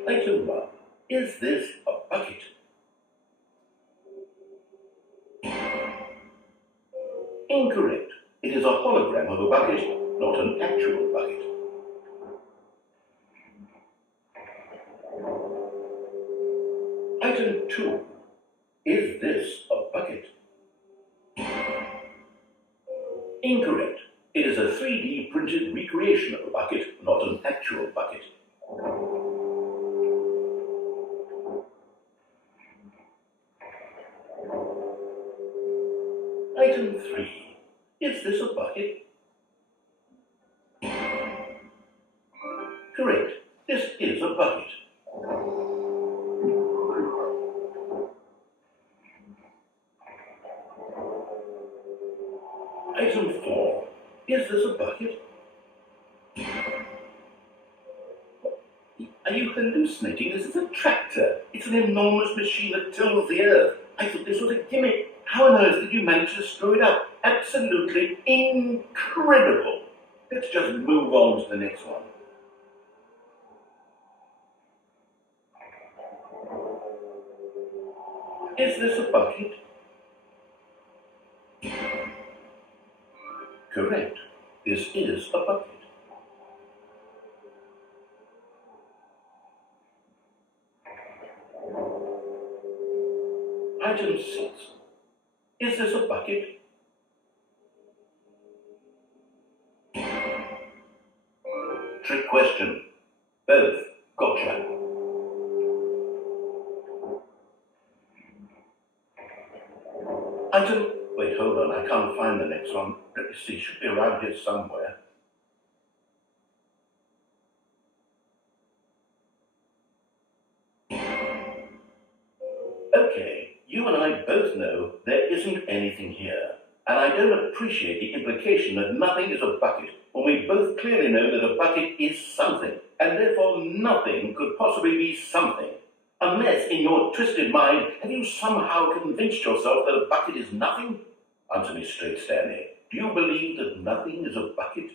Item 1. Is this a bucket? Incorrect. It is a hologram of a bucket, not an actual bucket. Item 2. Is this a bucket? Incorrect. It is a 3D printed recreation of a bucket, not an actual bucket. Item 3. Is this a bucket? Correct. This is a bucket. Item 4. Is this a bucket? Are you hallucinating? This is a tractor. It's an enormous machine that tills the earth. I thought this was a gimmick. How on earth did you manage to screw it up? Absolutely incredible. Let's just move on to the next one. Is this a bucket? Correct. This is a bucket. Item 6. Is this a bucket? Trick question. Both. Gotcha. Wait, hold on, I can't find the next one. Let me see, it should be around here somewhere. Okay, you and I both know there isn't anything here. And I don't appreciate the implication that nothing is a bucket when we both clearly know that a bucket is something, and therefore nothing could possibly be something. Unless, in your twisted mind, have you somehow convinced yourself that a bucket is nothing? Answer me straight, Stanley. Do you believe that nothing is a bucket?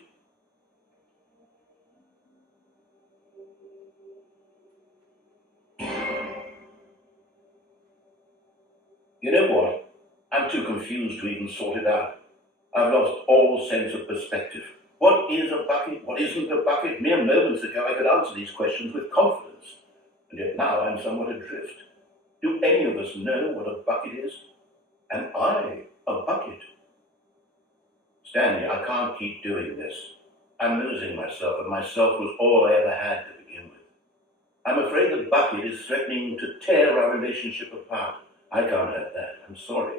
You know what? I'm too confused to even sort it out. I've lost all sense of perspective. What is a bucket? What isn't a bucket? Mere moments ago I could answer these questions with confidence. And yet now I'm somewhat adrift. Do any of us know what a bucket is? Am I a bucket? Stanley, I can't keep doing this. I'm losing myself, and myself was all I ever had to begin with. I'm afraid the bucket is threatening to tear our relationship apart. I can't have that. I'm sorry.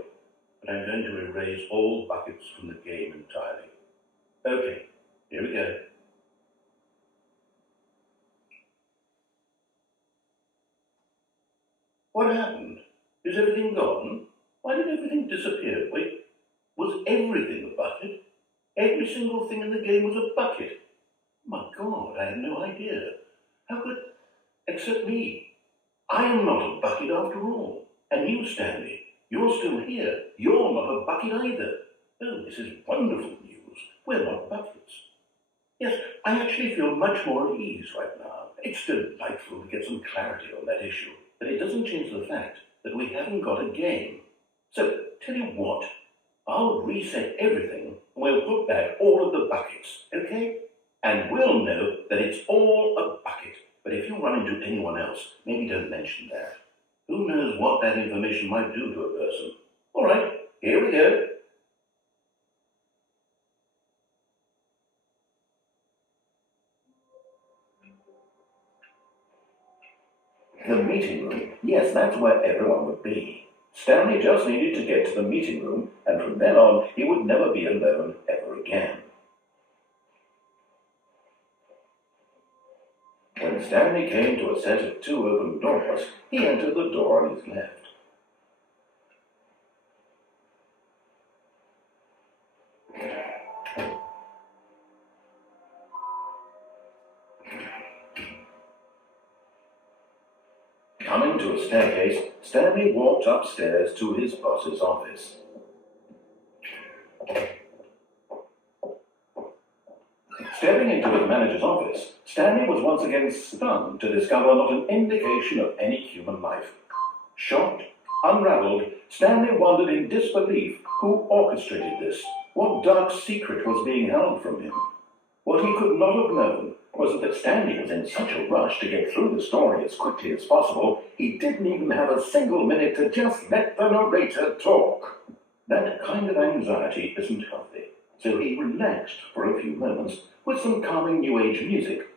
But I'm going to erase all buckets from the game entirely. Okay, here we go. What happened? Is everything gone? Why did everything disappear? Wait, was everything a bucket? Every single thing in the game was a bucket. My God, I had no idea. How could... Except me. I am not a bucket after all. And you, Stanley, you're still here. You're not a bucket either. Oh, this is wonderful news. We're not buckets. Yes, I actually feel much more at ease right now. It's delightful to get some clarity on that issue, but it doesn't change the fact that we haven't got a game. So, tell you what, I'll reset everything and we'll put back all of the buckets, okay? And we'll know that it's all a bucket. But if you run into anyone else, maybe don't mention that. Who knows what that information might do to a person? All right, here we go. The meeting room. Yes, that's where everyone would be. Stanley just needed to get to the meeting room, and from then on, he would never be alone ever again. When Stanley came to a set of 2 open doors, he entered the door on his left. Coming to a staircase, Stanley walked upstairs to his boss's office. Stepping into his manager's office, Stanley was once again stunned to discover not an indication of any human life. Shocked, unraveled, Stanley wondered in disbelief who orchestrated this, what dark secret was being held from him. What he could not have known was that Stanley was in such a rush to get through the story as quickly as possible, he didn't even have a single minute to just let the narrator talk. That kind of anxiety isn't healthy, so he relaxed for a few moments with some calming New Age music.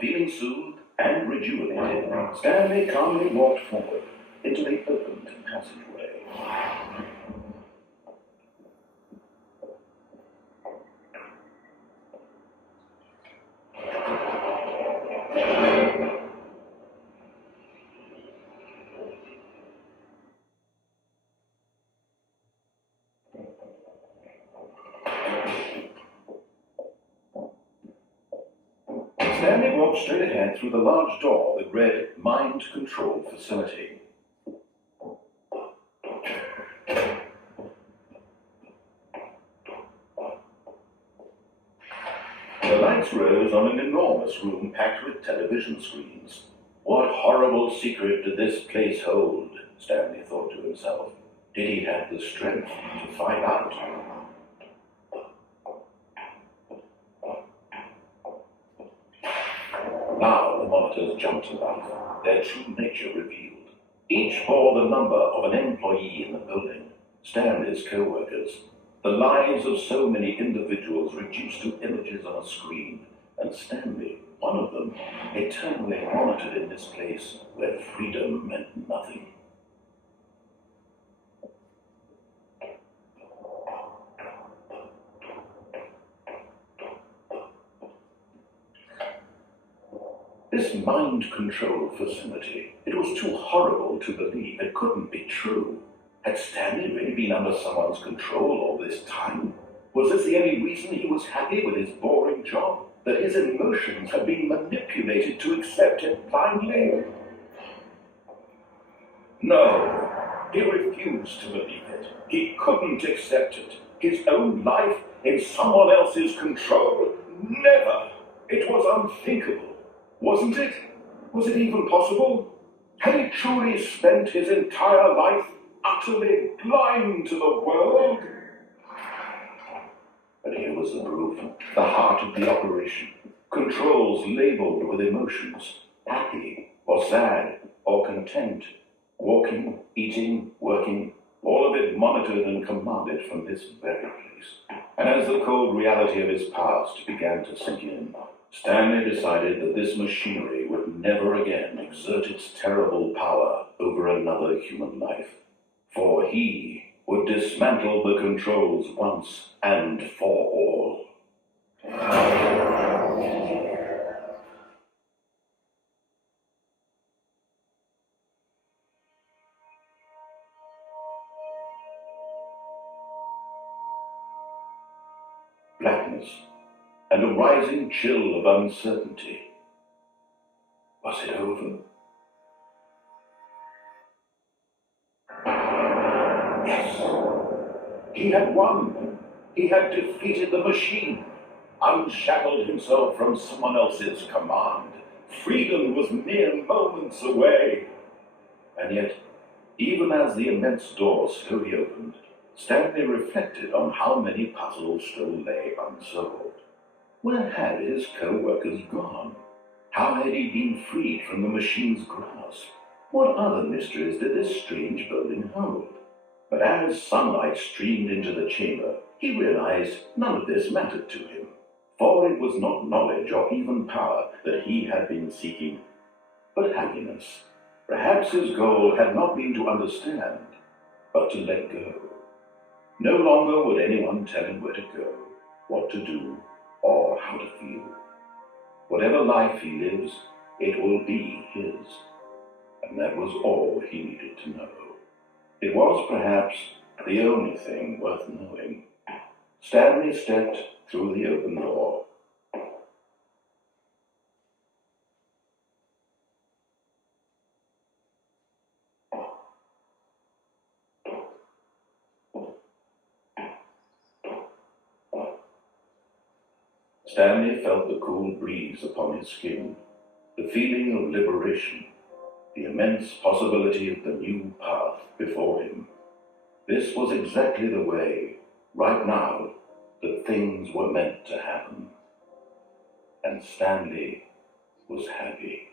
Feeling soothed and rejuvenated, Stanley calmly walked forward into the opened passageway. Stanley walked straight ahead through the large door that read Mind Control Facility. The lights rose on an enormous room packed with television screens. What horrible secret did this place hold? Stanley thought to himself. Did he have the strength to find out? Now the monitors jumped to life, their true nature revealed. Each bore the number of an employee in the building, Stanley's co-workers. The lives of so many individuals reduced to images on a screen, and Stanley, one of them, eternally monitored in this place where freedom meant nothing. This mind control facility, it was too horrible to believe. It couldn't be true. Had Stanley really been under someone's control all this time? Was this the only reason he was happy with his boring job? That his emotions had been manipulated to accept it blindly? No, he refused to believe it. He couldn't accept it. His own life in someone else's control? Never! It was unthinkable. Wasn't it? Was it even possible? Had he truly spent his entire life utterly blind to the world? But here was the proof, the heart of the operation. Controls labeled with emotions, happy or sad or content, walking, eating, working, all of it monitored and commanded from this very place. And as the cold reality of his past began to sink in, Stanley decided that this machinery would never again exert its terrible power over another human life, for he would dismantle the controls once and for all. Blackness and a rising chill of uncertainty. Was it over? Yes, he had won. He had defeated the machine, unshackled himself from someone else's command. Freedom was mere moments away. And yet, even as the immense door slowly opened, Stanley reflected on how many puzzles still lay unsolved. Where had his co-workers gone? How had he been freed from the machine's grasp? What other mysteries did this strange building hold? But as sunlight streamed into the chamber, he realized none of this mattered to him, for it was not knowledge or even power that he had been seeking, but happiness. Perhaps his goal had not been to understand, but to let go. No longer would anyone tell him where to go, what to do, or how to feel. Whatever life he lives, it will be his. And that was all he needed to know. It was perhaps the only thing worth knowing. Stanley stepped through the open door. Stanley felt the cool breeze upon his skin, the feeling of liberation, the immense possibility of the new path before him. This was exactly the way, right now, that things were meant to happen. And Stanley was happy.